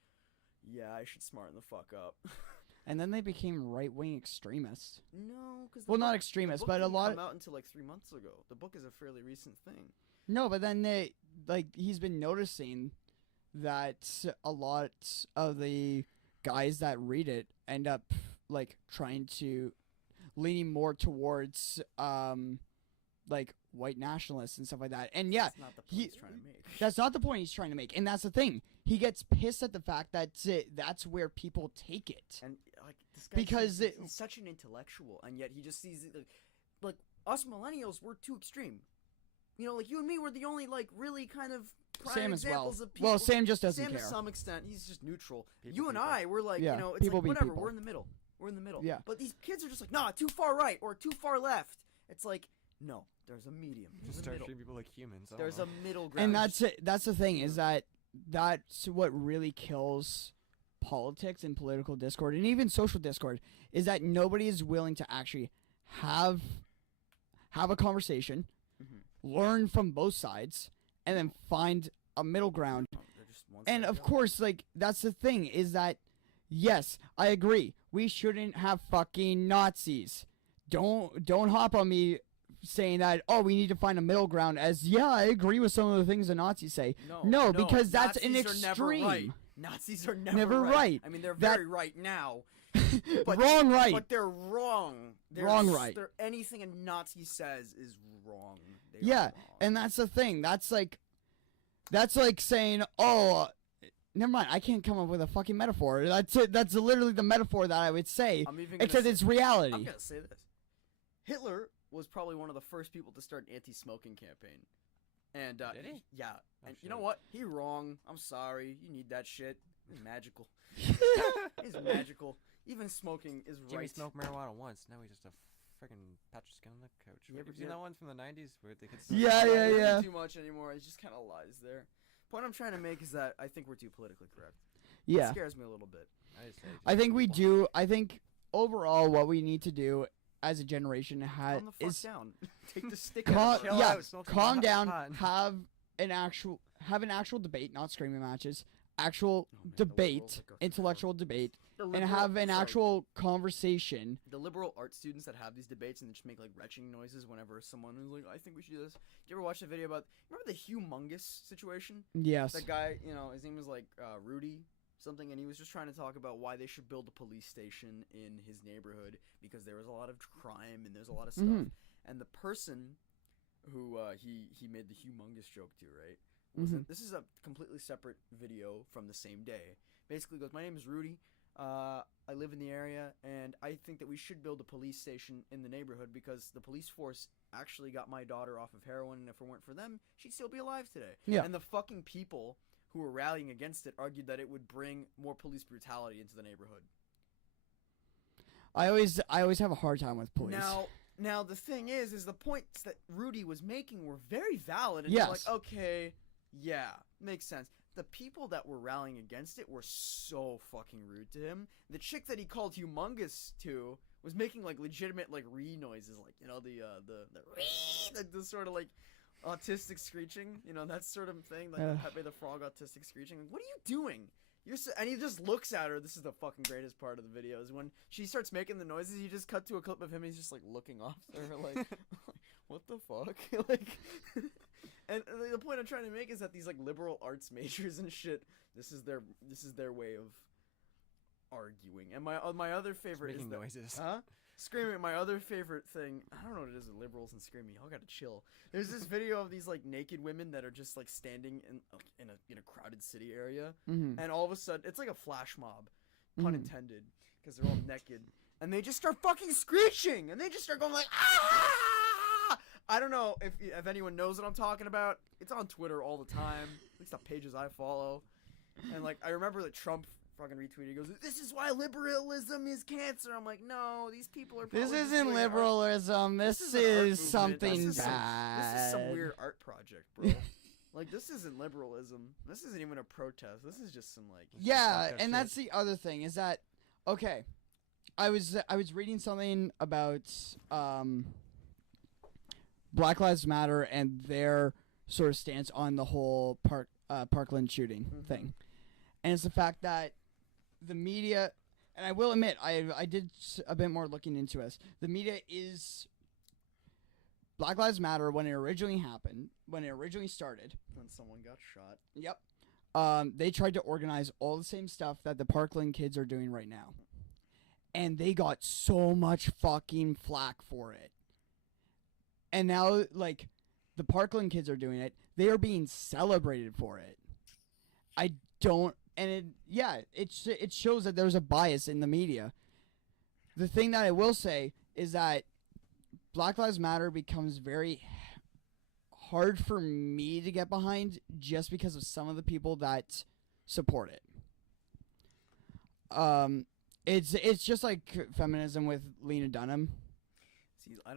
"Yeah, I should smarten the fuck up." And then they became right-wing extremists. No, because Not extremists, but a lot. Come out until like 3 months ago. The book is a fairly recent thing. No, but then he's been noticing that a lot of the guys that read it end up like trying to leaning more towards like white nationalists and stuff like that. And yeah, That's not the point he's trying to make. that's not the point he's trying to make. And that's the thing. He gets pissed at the fact that that's where people take it. And like this guy, Because he's such an intellectual, and yet he just sees it like us millennials. We're too extreme. Like you and me, we're the only like really kind of prime Sam as well. examples of people. Well, Sam just doesn't Sam care. to some extent, he's just neutral. People, You and people. I, we're like, Yeah, it's people like being whatever. people. We're in the middle. We're in the middle. Yeah. But these kids are just like, nah, too far right or too far left. It's like, no, there's a medium. There's Just a start middle. treating people like humans. I don't There's know. a middle ground. And that's the thing is that's what really kills politics and political discord and even social discord is that nobody is willing to actually have a conversation, learn from both sides, and then find a middle ground. No, they're just one And side of down. course, like that's the thing is that yes, I agree. We shouldn't have fucking Nazis. Don't hop on me saying that we need to find a middle ground as I agree with some of the things the Nazis say. No, because that's an Nazis are never extreme. right. Nazis are never, Never right. I mean, they're That- very right now. But, Wrong right. But they're wrong. Wrong right. Anything a Nazi says is wrong. They are Yeah, wrong. and that's the thing. That's like saying, never mind. I can't come up with a fucking metaphor. That's it. That's literally the metaphor that I would say, I'm even gonna except say- it's reality. I'm gonna say this: Hitler was probably one of the first people to start an anti-smoking campaign. And Did he? Yeah. Oh, And you know shit. what? He wrong. I'm sorry. You need that shit. It's magical. It's magical. Even smoking is Jimmy right. smoked marijuana once. Now he's just a freaking patch of skin on the couch. You ever Have you seen get- that one from the 90s where they could Yeah, He doesn't yeah. do too much anymore. He just kind of lies there. Point I'm trying to make is that I think we're too politically correct. Yeah. It scares me a little bit. I think we do. I think overall, what we need to do as a generation Calm the fuck is down. Take the stick calm, out. Chill yeah, out, smoke some calm hot down. pot. Have an actual debate, not screaming matches. Actual man, the debate, liberals that go intellectual debate, The and liberal- have an sorry. actual conversation. The liberal art students that have these debates and they just make like retching noises whenever someone is like, I think we should do this. Did you ever watch the video about, remember the humongous situation? Yes. That guy, his name was like Rudy something, and he was just trying to talk about why they should build a police station in his neighborhood because there was a lot of crime and there's a lot of stuff. Mhm. And the person who he made the humongous joke to, right? Was this is a completely separate video from the same day. Basically goes, my name is Rudy. I live in the area, and I think that we should build a police station in the neighborhood because the police force actually got my daughter off of heroin, and if it weren't for them, she'd still be alive today. Yeah. And the fucking people who were rallying against it argued that it would bring more police brutality into the neighborhood. I always have a hard time with police. Now the thing is the points that Rudy was making were very valid, and Yes. you're like, okay, yeah, makes sense. The people that were rallying against it were so fucking rude to him. The chick that he called humongous to was making like legitimate like noises, like the the sort of like autistic screeching, that sort of thing, like the Pepe the Frog autistic screeching. Like, what are you doing? And he just looks at her. This is the fucking greatest part of the video is when she starts making the noises. You just cut to a clip of him. He's just like looking off at her, like, what the fuck? Like, and the point I'm trying to make is that these like liberal arts majors and shit. This is their way of arguing. And my other favorite making is that, noises. Huh? Screaming. My other favorite thing. I don't know what it is with liberals and screaming. Y'all gotta chill. There's this video of these like naked women that are just like standing in a crowded city area, Mm-hmm. and all of a sudden it's like a flash mob, pun Mhm. intended, because they're all naked, and they just start fucking screeching, and they just start going like ah! I don't know if anyone knows what I'm talking about. It's on Twitter all the time. At least the pages I follow. And like I remember that Trump fucking retweeted. He goes, "This is why liberalism is cancer." I'm like, no, these people are. This probably just isn't doing art. liberalism. This This is an art is movement. something This is bad. This is some weird art project, bro. Like this isn't liberalism. This isn't even a protest. This is just some like. Yeah, that and shit. that's the other thing is that okay. I was reading something about Black Lives Matter and their sort of stance on the whole Parkland shooting thing, and it's the fact that the media, and I will admit I did a bit more looking into this. The media is Black Lives Matter when it originally happened, when it originally started. When someone got shot. Yep. They tried to organize all the same stuff that the Parkland kids are doing right now. And they got so much fucking flack for it. And now, like, the Parkland kids are doing it. They are being celebrated for it. I don't... And it shows that there's a bias in the media. The thing that I will say is that Black Lives Matter becomes very hard for me to get behind just because of some of the people that support it. It's just like feminism with Lena Dunham. See, I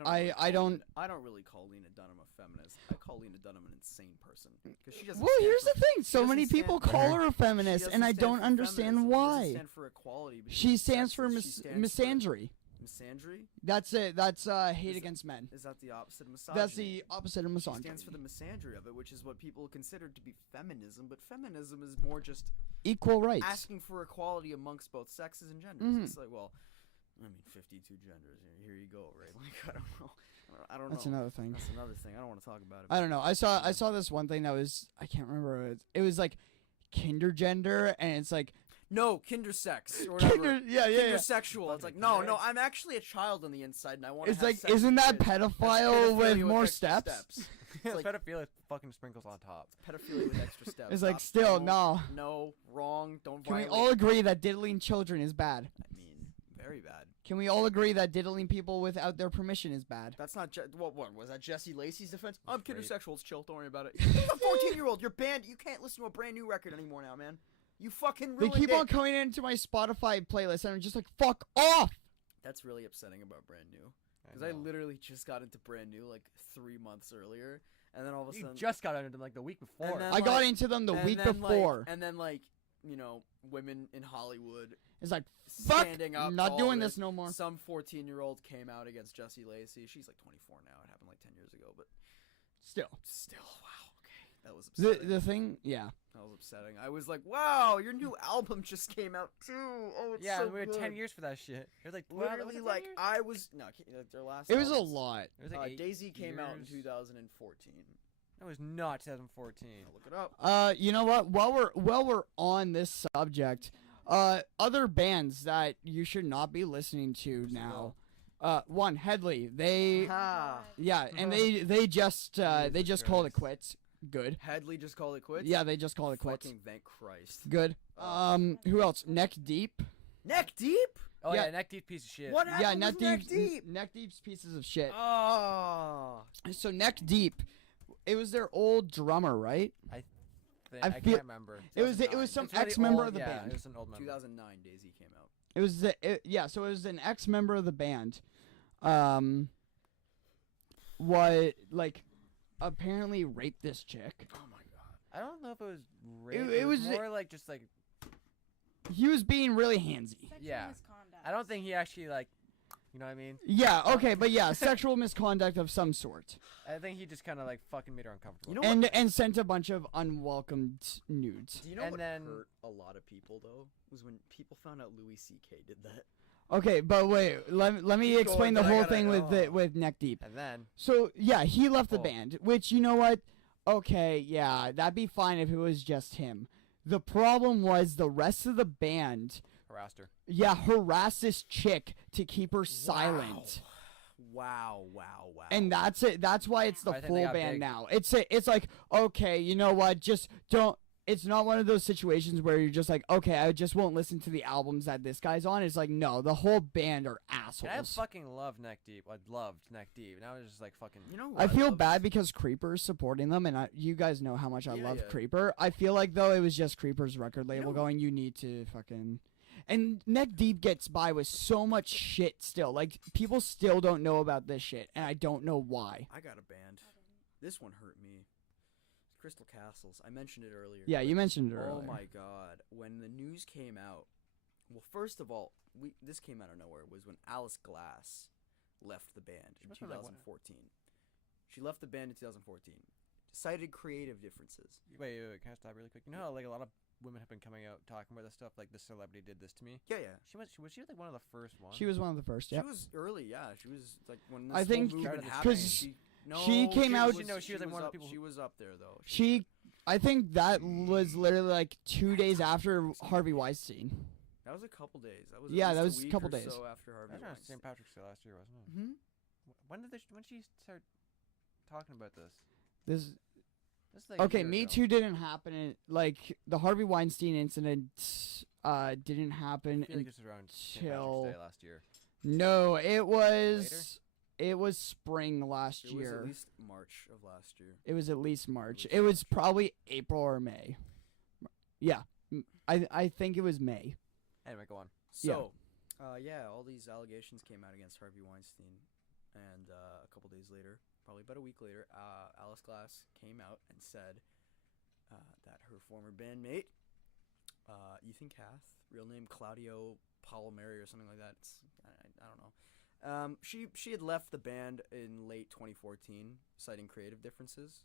don't really call Lena Dunham a feminist. I call Lena Dunham an insane person because she doesn't. Well, stand here's for, the thing: so many doesn't people stand- call her a she feminist, doesn't and I stand don't for understand feminism. She doesn't why. stand for equality. because She she's stands for sexist. She stands misandry. Misandry? That's it. That's hate Is- against men. Is that the opposite of misogyny? That's the opposite of She misogyny. stands for the misandry of it, which is what people consider to be feminism, but feminism is more just Equal rights. asking for equality amongst both sexes and genders. Mhm. It's like, well, I mean, 52 genders. Here you go, right? Like, I don't know. I don't That's know. another thing. That's another thing. I don't want to talk about it. I don't know. I saw this one thing that was, I can't remember what it was. It was like kindergender, and it's like No, kindersex or whatever. yeah. Kindersexual. It's like, no, I'm actually a child on the inside, and I want to. It's like, isn't that pedophile with more steps? It's like- pedophilia with fucking sprinkles on top. Pedophilia with extra steps. It's like, Stop. still, no. No, wrong. Don't Can we violate. all agree that diddling children is bad? I mean, very bad. Can we all agree that diddling people without their permission is bad? That's not. What was that? Jesse Lacey's defense? I'm Great. kindersexual. It's chill. Don't worry about it. You're a 14-year-old. You're banned. You can't listen to a brand new record anymore now, man. You fucking They ruined keep it. on coming into my Spotify playlist, and I'm just like, fuck off! That's really upsetting about brand new. Because I literally just got into brand new like 3 months earlier, and then all of a You sudden, just got into them like the week before. then- I got like- into them the and week then, before. and then like you know, women in Hollywood It's like, fuck, standing up. I'm to not all doing this. this no more. Some 14-year-old came out against Jessie Lacey. She's like 24 now. It happened like 10 years ago, but Still. wow. Okay, that was The upsetting. thing, yeah. That was upsetting. I was like, wow, your new album just came out too. Oh, it's yeah, so we had good. 10 years for that shit. It was like Literally, like I was no, their last. It was a albums- lot. It was like 8 Daisy came out in years. 2014. That was not 2014. I'll look it up. You know what? While we're on this subject, other bands that you should not be listening to now. One, Headley. They Ha. yeah, and they just called it Christ. quits. Good. Headley just called it quits. Yeah, they just called it quits. Fucking thank Christ. Good. Who else? Neck Deep. Neck Deep. Oh Yeah. yeah, neck deep piece of shit. What Yeah, happened Neck with Neck Deep. Deep? Neck Deep's pieces of shit. Oh. So Neck Deep, it was their old drummer, right? I I can't feel- remember. It was some It's really ex-member old, of the yeah, band. It was an old member. 2009, Daisy came out. It was so it was an ex-member of the band. What like apparently raped this chick. Oh my god. I don't know if it was rape. It It, was was- more like just like He was being really handsy. Sexual Yeah. misconduct. I don't think he actually like, you know what I mean? Yeah, okay, but yeah, sexual misconduct of some sort. I think he just kind of like fucking made her uncomfortable. You know And sent a bunch of unwelcomed nudes. Do you know And what then- hurt a lot of people though? Was when people found out Louis C.K. did that. Okay, but wait, let me Keep explain going, the but I whole gotta thing with know. with Neck Deep. And then So yeah, he left the Oh. band, which you know what? Okay, yeah, that'd be fine if it was just him. The problem was the rest of the band Harassed her. Yeah, harassed this chick to keep her silent. Wow. And that's it. That's why it's the I think full they got band big. now. It's like, okay, you know what? Just don't. It's not one of those situations where you're just like, okay, I just won't listen to the albums that this guy's on. It's like, no, the whole band are assholes. And I fucking loved Neck Deep. I loved Neck Deep. Now it's just like fucking. You know, I feel love- bad because Creeper's supporting them, and you guys know how much I Yeah, love yeah. Creeper. I feel like, though, it was just Creeper's record label know- going, you need to fucking... And Neck Deep gets by with so much shit still. Like, people still don't know about this shit, and I don't know why. I got a band. This one hurt me. Crystal Castles. I mentioned it earlier. Yeah, but- you mentioned it earlier. Oh my god. When the news came out, well, first of all, this came out of nowhere, was when Alice Glass left the band in must have been, like, what? 2014. She left the band in 2014. Cited creative differences. Wait, can I stop really quick? You know how like a lot of women have been coming out talking about this stuff? Like, this celebrity did this to me. Yeah, yeah. Was she like one of the first ones? She was one of the first, yeah. She was early, yeah. She was like when this I think whole movement 'cause happened. she No, came out- she was like one of the up, people She was up there though. I think that was literally like 2 days after Harvey Weinstein. That was a couple days. That was Yeah, at that least was a week couple or days. So after Harvey That was around Weinstein. St. Patrick's Day last year, wasn't it? Hmm? When she start talking about this? This This is like a Okay, year Me ago. Too didn't happen in, like, the Harvey Weinstein incident didn't happen I feel like this was around St. until... Patrick's Day last year. No, it was spring last It was year. at least March of last year. It was at least March. was It was probably April or May. Yeah, I think it was May. Anyway, go on. So, yeah, all these allegations came out against Harvey Weinstein, and a couple days later, probably about a week later, Alice Glass came out and said that her former bandmate, Ethan Cath, real name Claudio Palomeri or something like that. I don't know. She had left the band in late 2014, citing creative differences.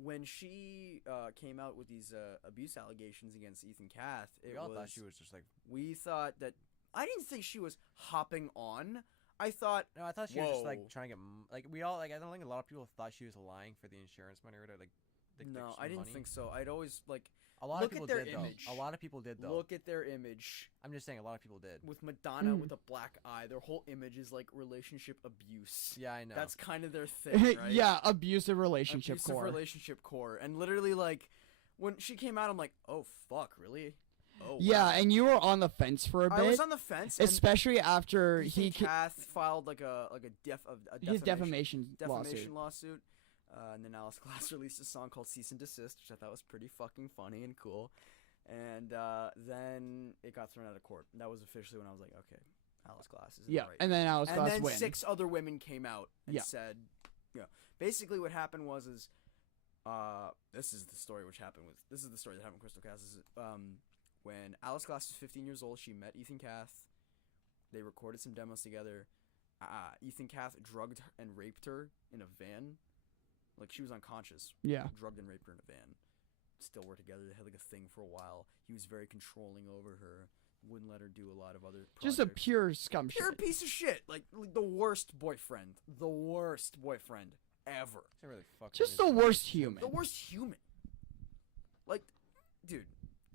When she came out with these abuse allegations against Ethan Cath, We all thought she was just like. we thought that I didn't think she was hopping on. I thought No, I thought she was just Whoa. like trying to get like we all like. I don't think a lot of people thought she was lying for the insurance money or whatever. Like no, extra I didn't money. think so. I'd always like A lot Look of at people their did image. though. A lot of people did though. look at their image I'm just saying, a lot of people did. with Madonna Mm. with a black eye. Their whole image is like relationship abuse. Yeah, I know. That's kind of their thing, right? Yeah, abusive relationship Abusive core. relationship core, and literally like when she came out, I'm like, oh fuck, really? Oh Yeah, wow. and you were on the fence for a I was bit, on the fence. and especially after Ethan Cath filed like a his defamation defamation lawsuit. lawsuit. And then Alice Glass released a song called Cease and Desist, which I thought was pretty fucking funny and cool. And then it got thrown out of court. And that was officially when I was like, okay, Alice Glass is in Yeah, the right. and then Alice And Glass then win. 6 other women came out and Yeah. said, basically what happened was this is the story that happened with Crystal Cass. Is when Alice Glass was 15 years old, she met Ethan Cath. They recorded some demos together. Ethan Cath drugged and raped her in a van. Like, she was unconscious. Yeah. Drugged and raped her in a van. Still were together. They had like a thing for a while. He was very controlling over her. Wouldn't let her do a lot of other projects. Just a pure scum Pure shit. piece of shit. Like the worst boyfriend. The worst boyfriend ever. It's a really fucking Just the worst human. The worst human. Like, dude.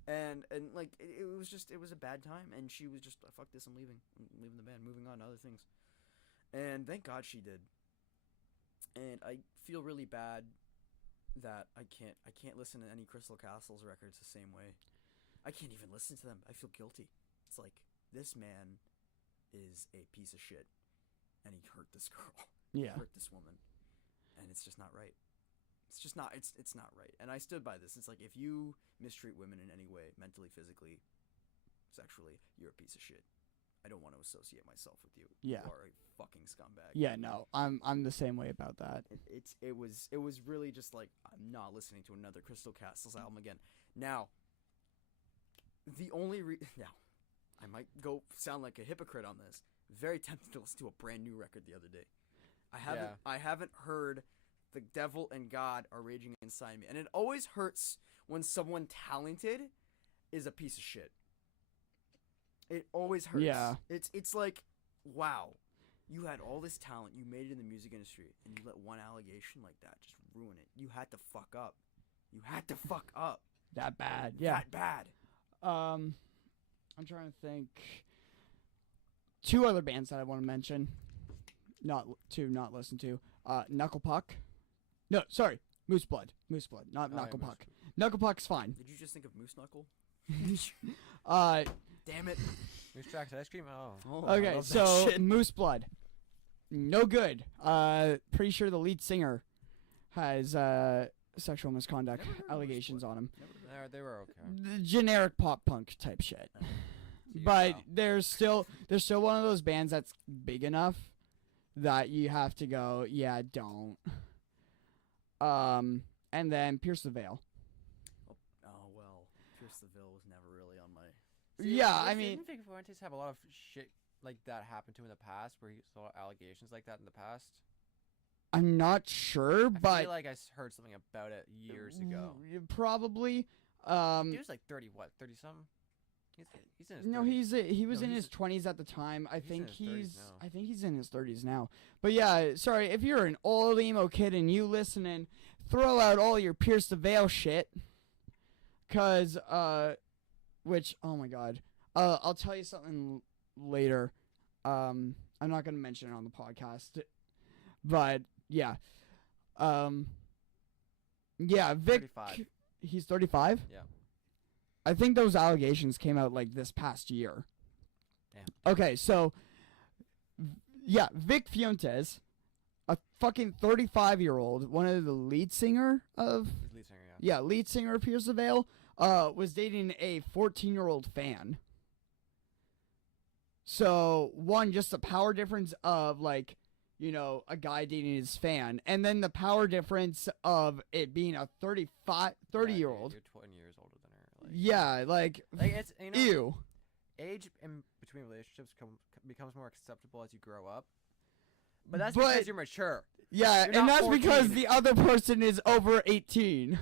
And like it was a bad time, and she was just fuck this, I'm leaving the band, moving on to other things. And thank God she did. And I feel really bad that I can't listen to any Crystal Castles records the same way. I can't even listen to them. I feel guilty. It's like, this man is a piece of shit, and he hurt this girl. Yeah. He hurt this woman, and it's just not right. It's just not. It's not right. And I stood by this. It's like, if you mistreat women in any way, mentally, physically, sexually, you're a piece of shit. I don't want to associate myself with you. Yeah. You are a fucking scumbag. Yeah, no, I'm the same way about that. It was really just like, I'm not listening to another Crystal Castles album again. Now, the only now, I might sound like a hypocrite on this. Very tempted to listen to a brand new record the other day. I haven't heard The Devil and God Are Raging Inside Me, and it always hurts when someone talented is a piece of shit. It always hurts. Yeah. It's like, wow, you had all this talent, you made it in the music industry, and you let one allegation like that just ruin it. You had to fuck up. You had to fuck up. That bad. Yeah. That bad. I'm trying to think. 2 other bands that I want to mention. Not listen to. Knuckle Puck. No, sorry. Moose Blood, not Oh, yeah, Knuckle Moose Puck. Knuckle Puck's fine. Did you just think of Moose Knuckle? Damn it. Moose Tracks ice cream. Oh. I Okay, love that so shit. Moose Blood, no good. Pretty sure the lead singer has sexual misconduct Never heard of Moose allegations Blood. on him. They were okay. The generic pop punk type shit. your But style. there's still one of those bands that's big enough that you have to go, yeah, don't. And then Pierce the Veil. Oh well, Pierce the Veil was never really on my. Yeah, I mean, didn't Vic Fuentes have a lot of shit like that happen to him in the past, where he saw allegations like that in the past? I'm not sure, I but feel like I heard something about it years ago. Probably. He was like 30, what, 30 something? He's in his 30s. No, he was No, in he's- his 20s at the time. I he's in think his 30s he's now. I think he's in his 30s now. But yeah, sorry if you're an old emo kid and you listening, throw out all your Pierce the Veil shit. Cause which oh my god, I'll tell you something later. I'm not gonna mention it on the podcast, but yeah, yeah, Vic. 35. He's 35. Yeah. I think those allegations came out like this past year. Damn. Okay, so yeah, Vic Fuentes, a fucking 35-year-old, one of the lead singer of He's lead singer, yeah. lead singer of Pierce the Veil, was dating a 14-year-old fan. So one, just the power difference of like, you know, a guy dating his fan, and then the power difference of it being a 30-year-old. You're 20 years older than her. Like, Yeah, like it's, you know, ew. age in between relationships becomes more acceptable as you grow up. But that's But- because you're mature. Yeah, You're and not that's because 14. the other person is over 18.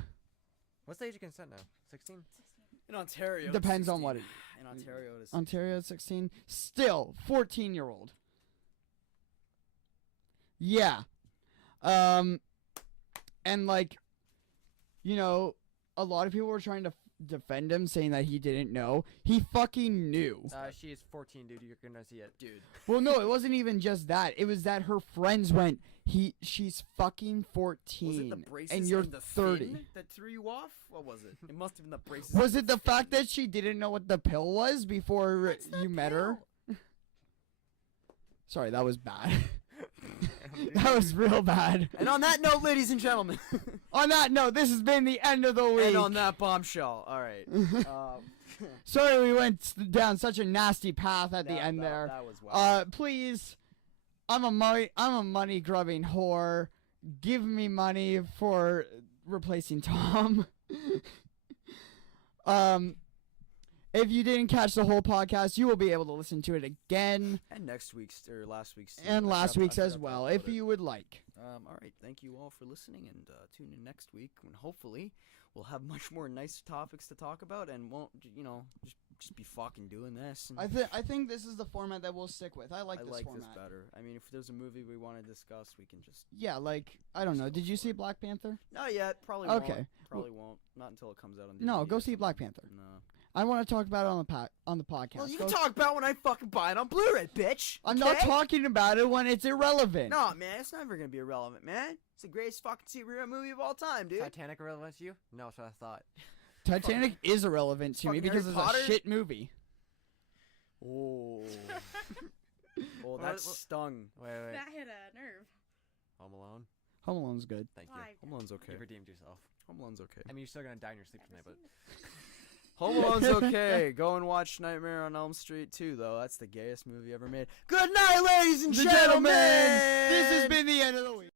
What's the age of consent now? 16? In Ontario, it's Depends on 16. what it- In Ontario, it is. Ontario is 16. Still 14-year-old. Yeah. And like, you know, a lot of people were trying to defend him, saying that he didn't know. He fucking knew. She is 14, dude. You're gonna see it. Dude. Well, no, it wasn't even just that. It was that her friends went, she's fucking 14. Was it the braces and you're and the 30. fin that threw you off? What was it? It must have been the braces. Was it the fact that she didn't know what the pill was before What's the you met her? pill? Sorry, that was bad. That was real bad. And on that note, ladies and gentlemen, On that note, this has been the end of the week. and on that bombshell, all right. Sorry we went down such a nasty path at the end there. That was wild. Please, I'm a money grubbing whore. Give me money for replacing Tom. If you didn't catch the whole podcast, you will be able to listen to it again And next week's or last week's. too. and I last forgot- I week's as forgot to well, upload if it. you would like. All right, thank you all for listening, and tune in next week when hopefully we'll have much more nice topics to talk about, and won't just be fucking doing this. And I think this is the format that we'll stick with. I like I this like format. this better. I mean, if there's a movie we want to discuss, we can just. Yeah, like I don't know. Did you see Black Panther? Not yet. Probably Okay. won't. Probably won't. Not until it comes out on DVD. No, or go see something. Black Panther. No. I want to talk about it on the podcast. Well, you Go- can talk about when I fucking buy it on Blu-ray, bitch. I'm not okay? talking about it when it's irrelevant. No, man, it's never gonna be irrelevant, man. It's the greatest fucking superhero movie of all time, dude. Titanic irrelevant to you? No, that's what I thought. Titanic is irrelevant to me Fucking because Harry it's Potter? a shit movie. Oh. Oh, that stung. Wait. That hit a nerve. Home Alone? Home Alone's good. Thank you. Why? Home Alone's okay. You redeemed yourself. Home Alone's okay. I mean, you're still gonna die in your sleep tonight, but Home Alone's okay. Go and watch Nightmare on Elm Street 2, though. That's the gayest movie ever made. Good night, ladies and gentlemen! This has been the end of the week.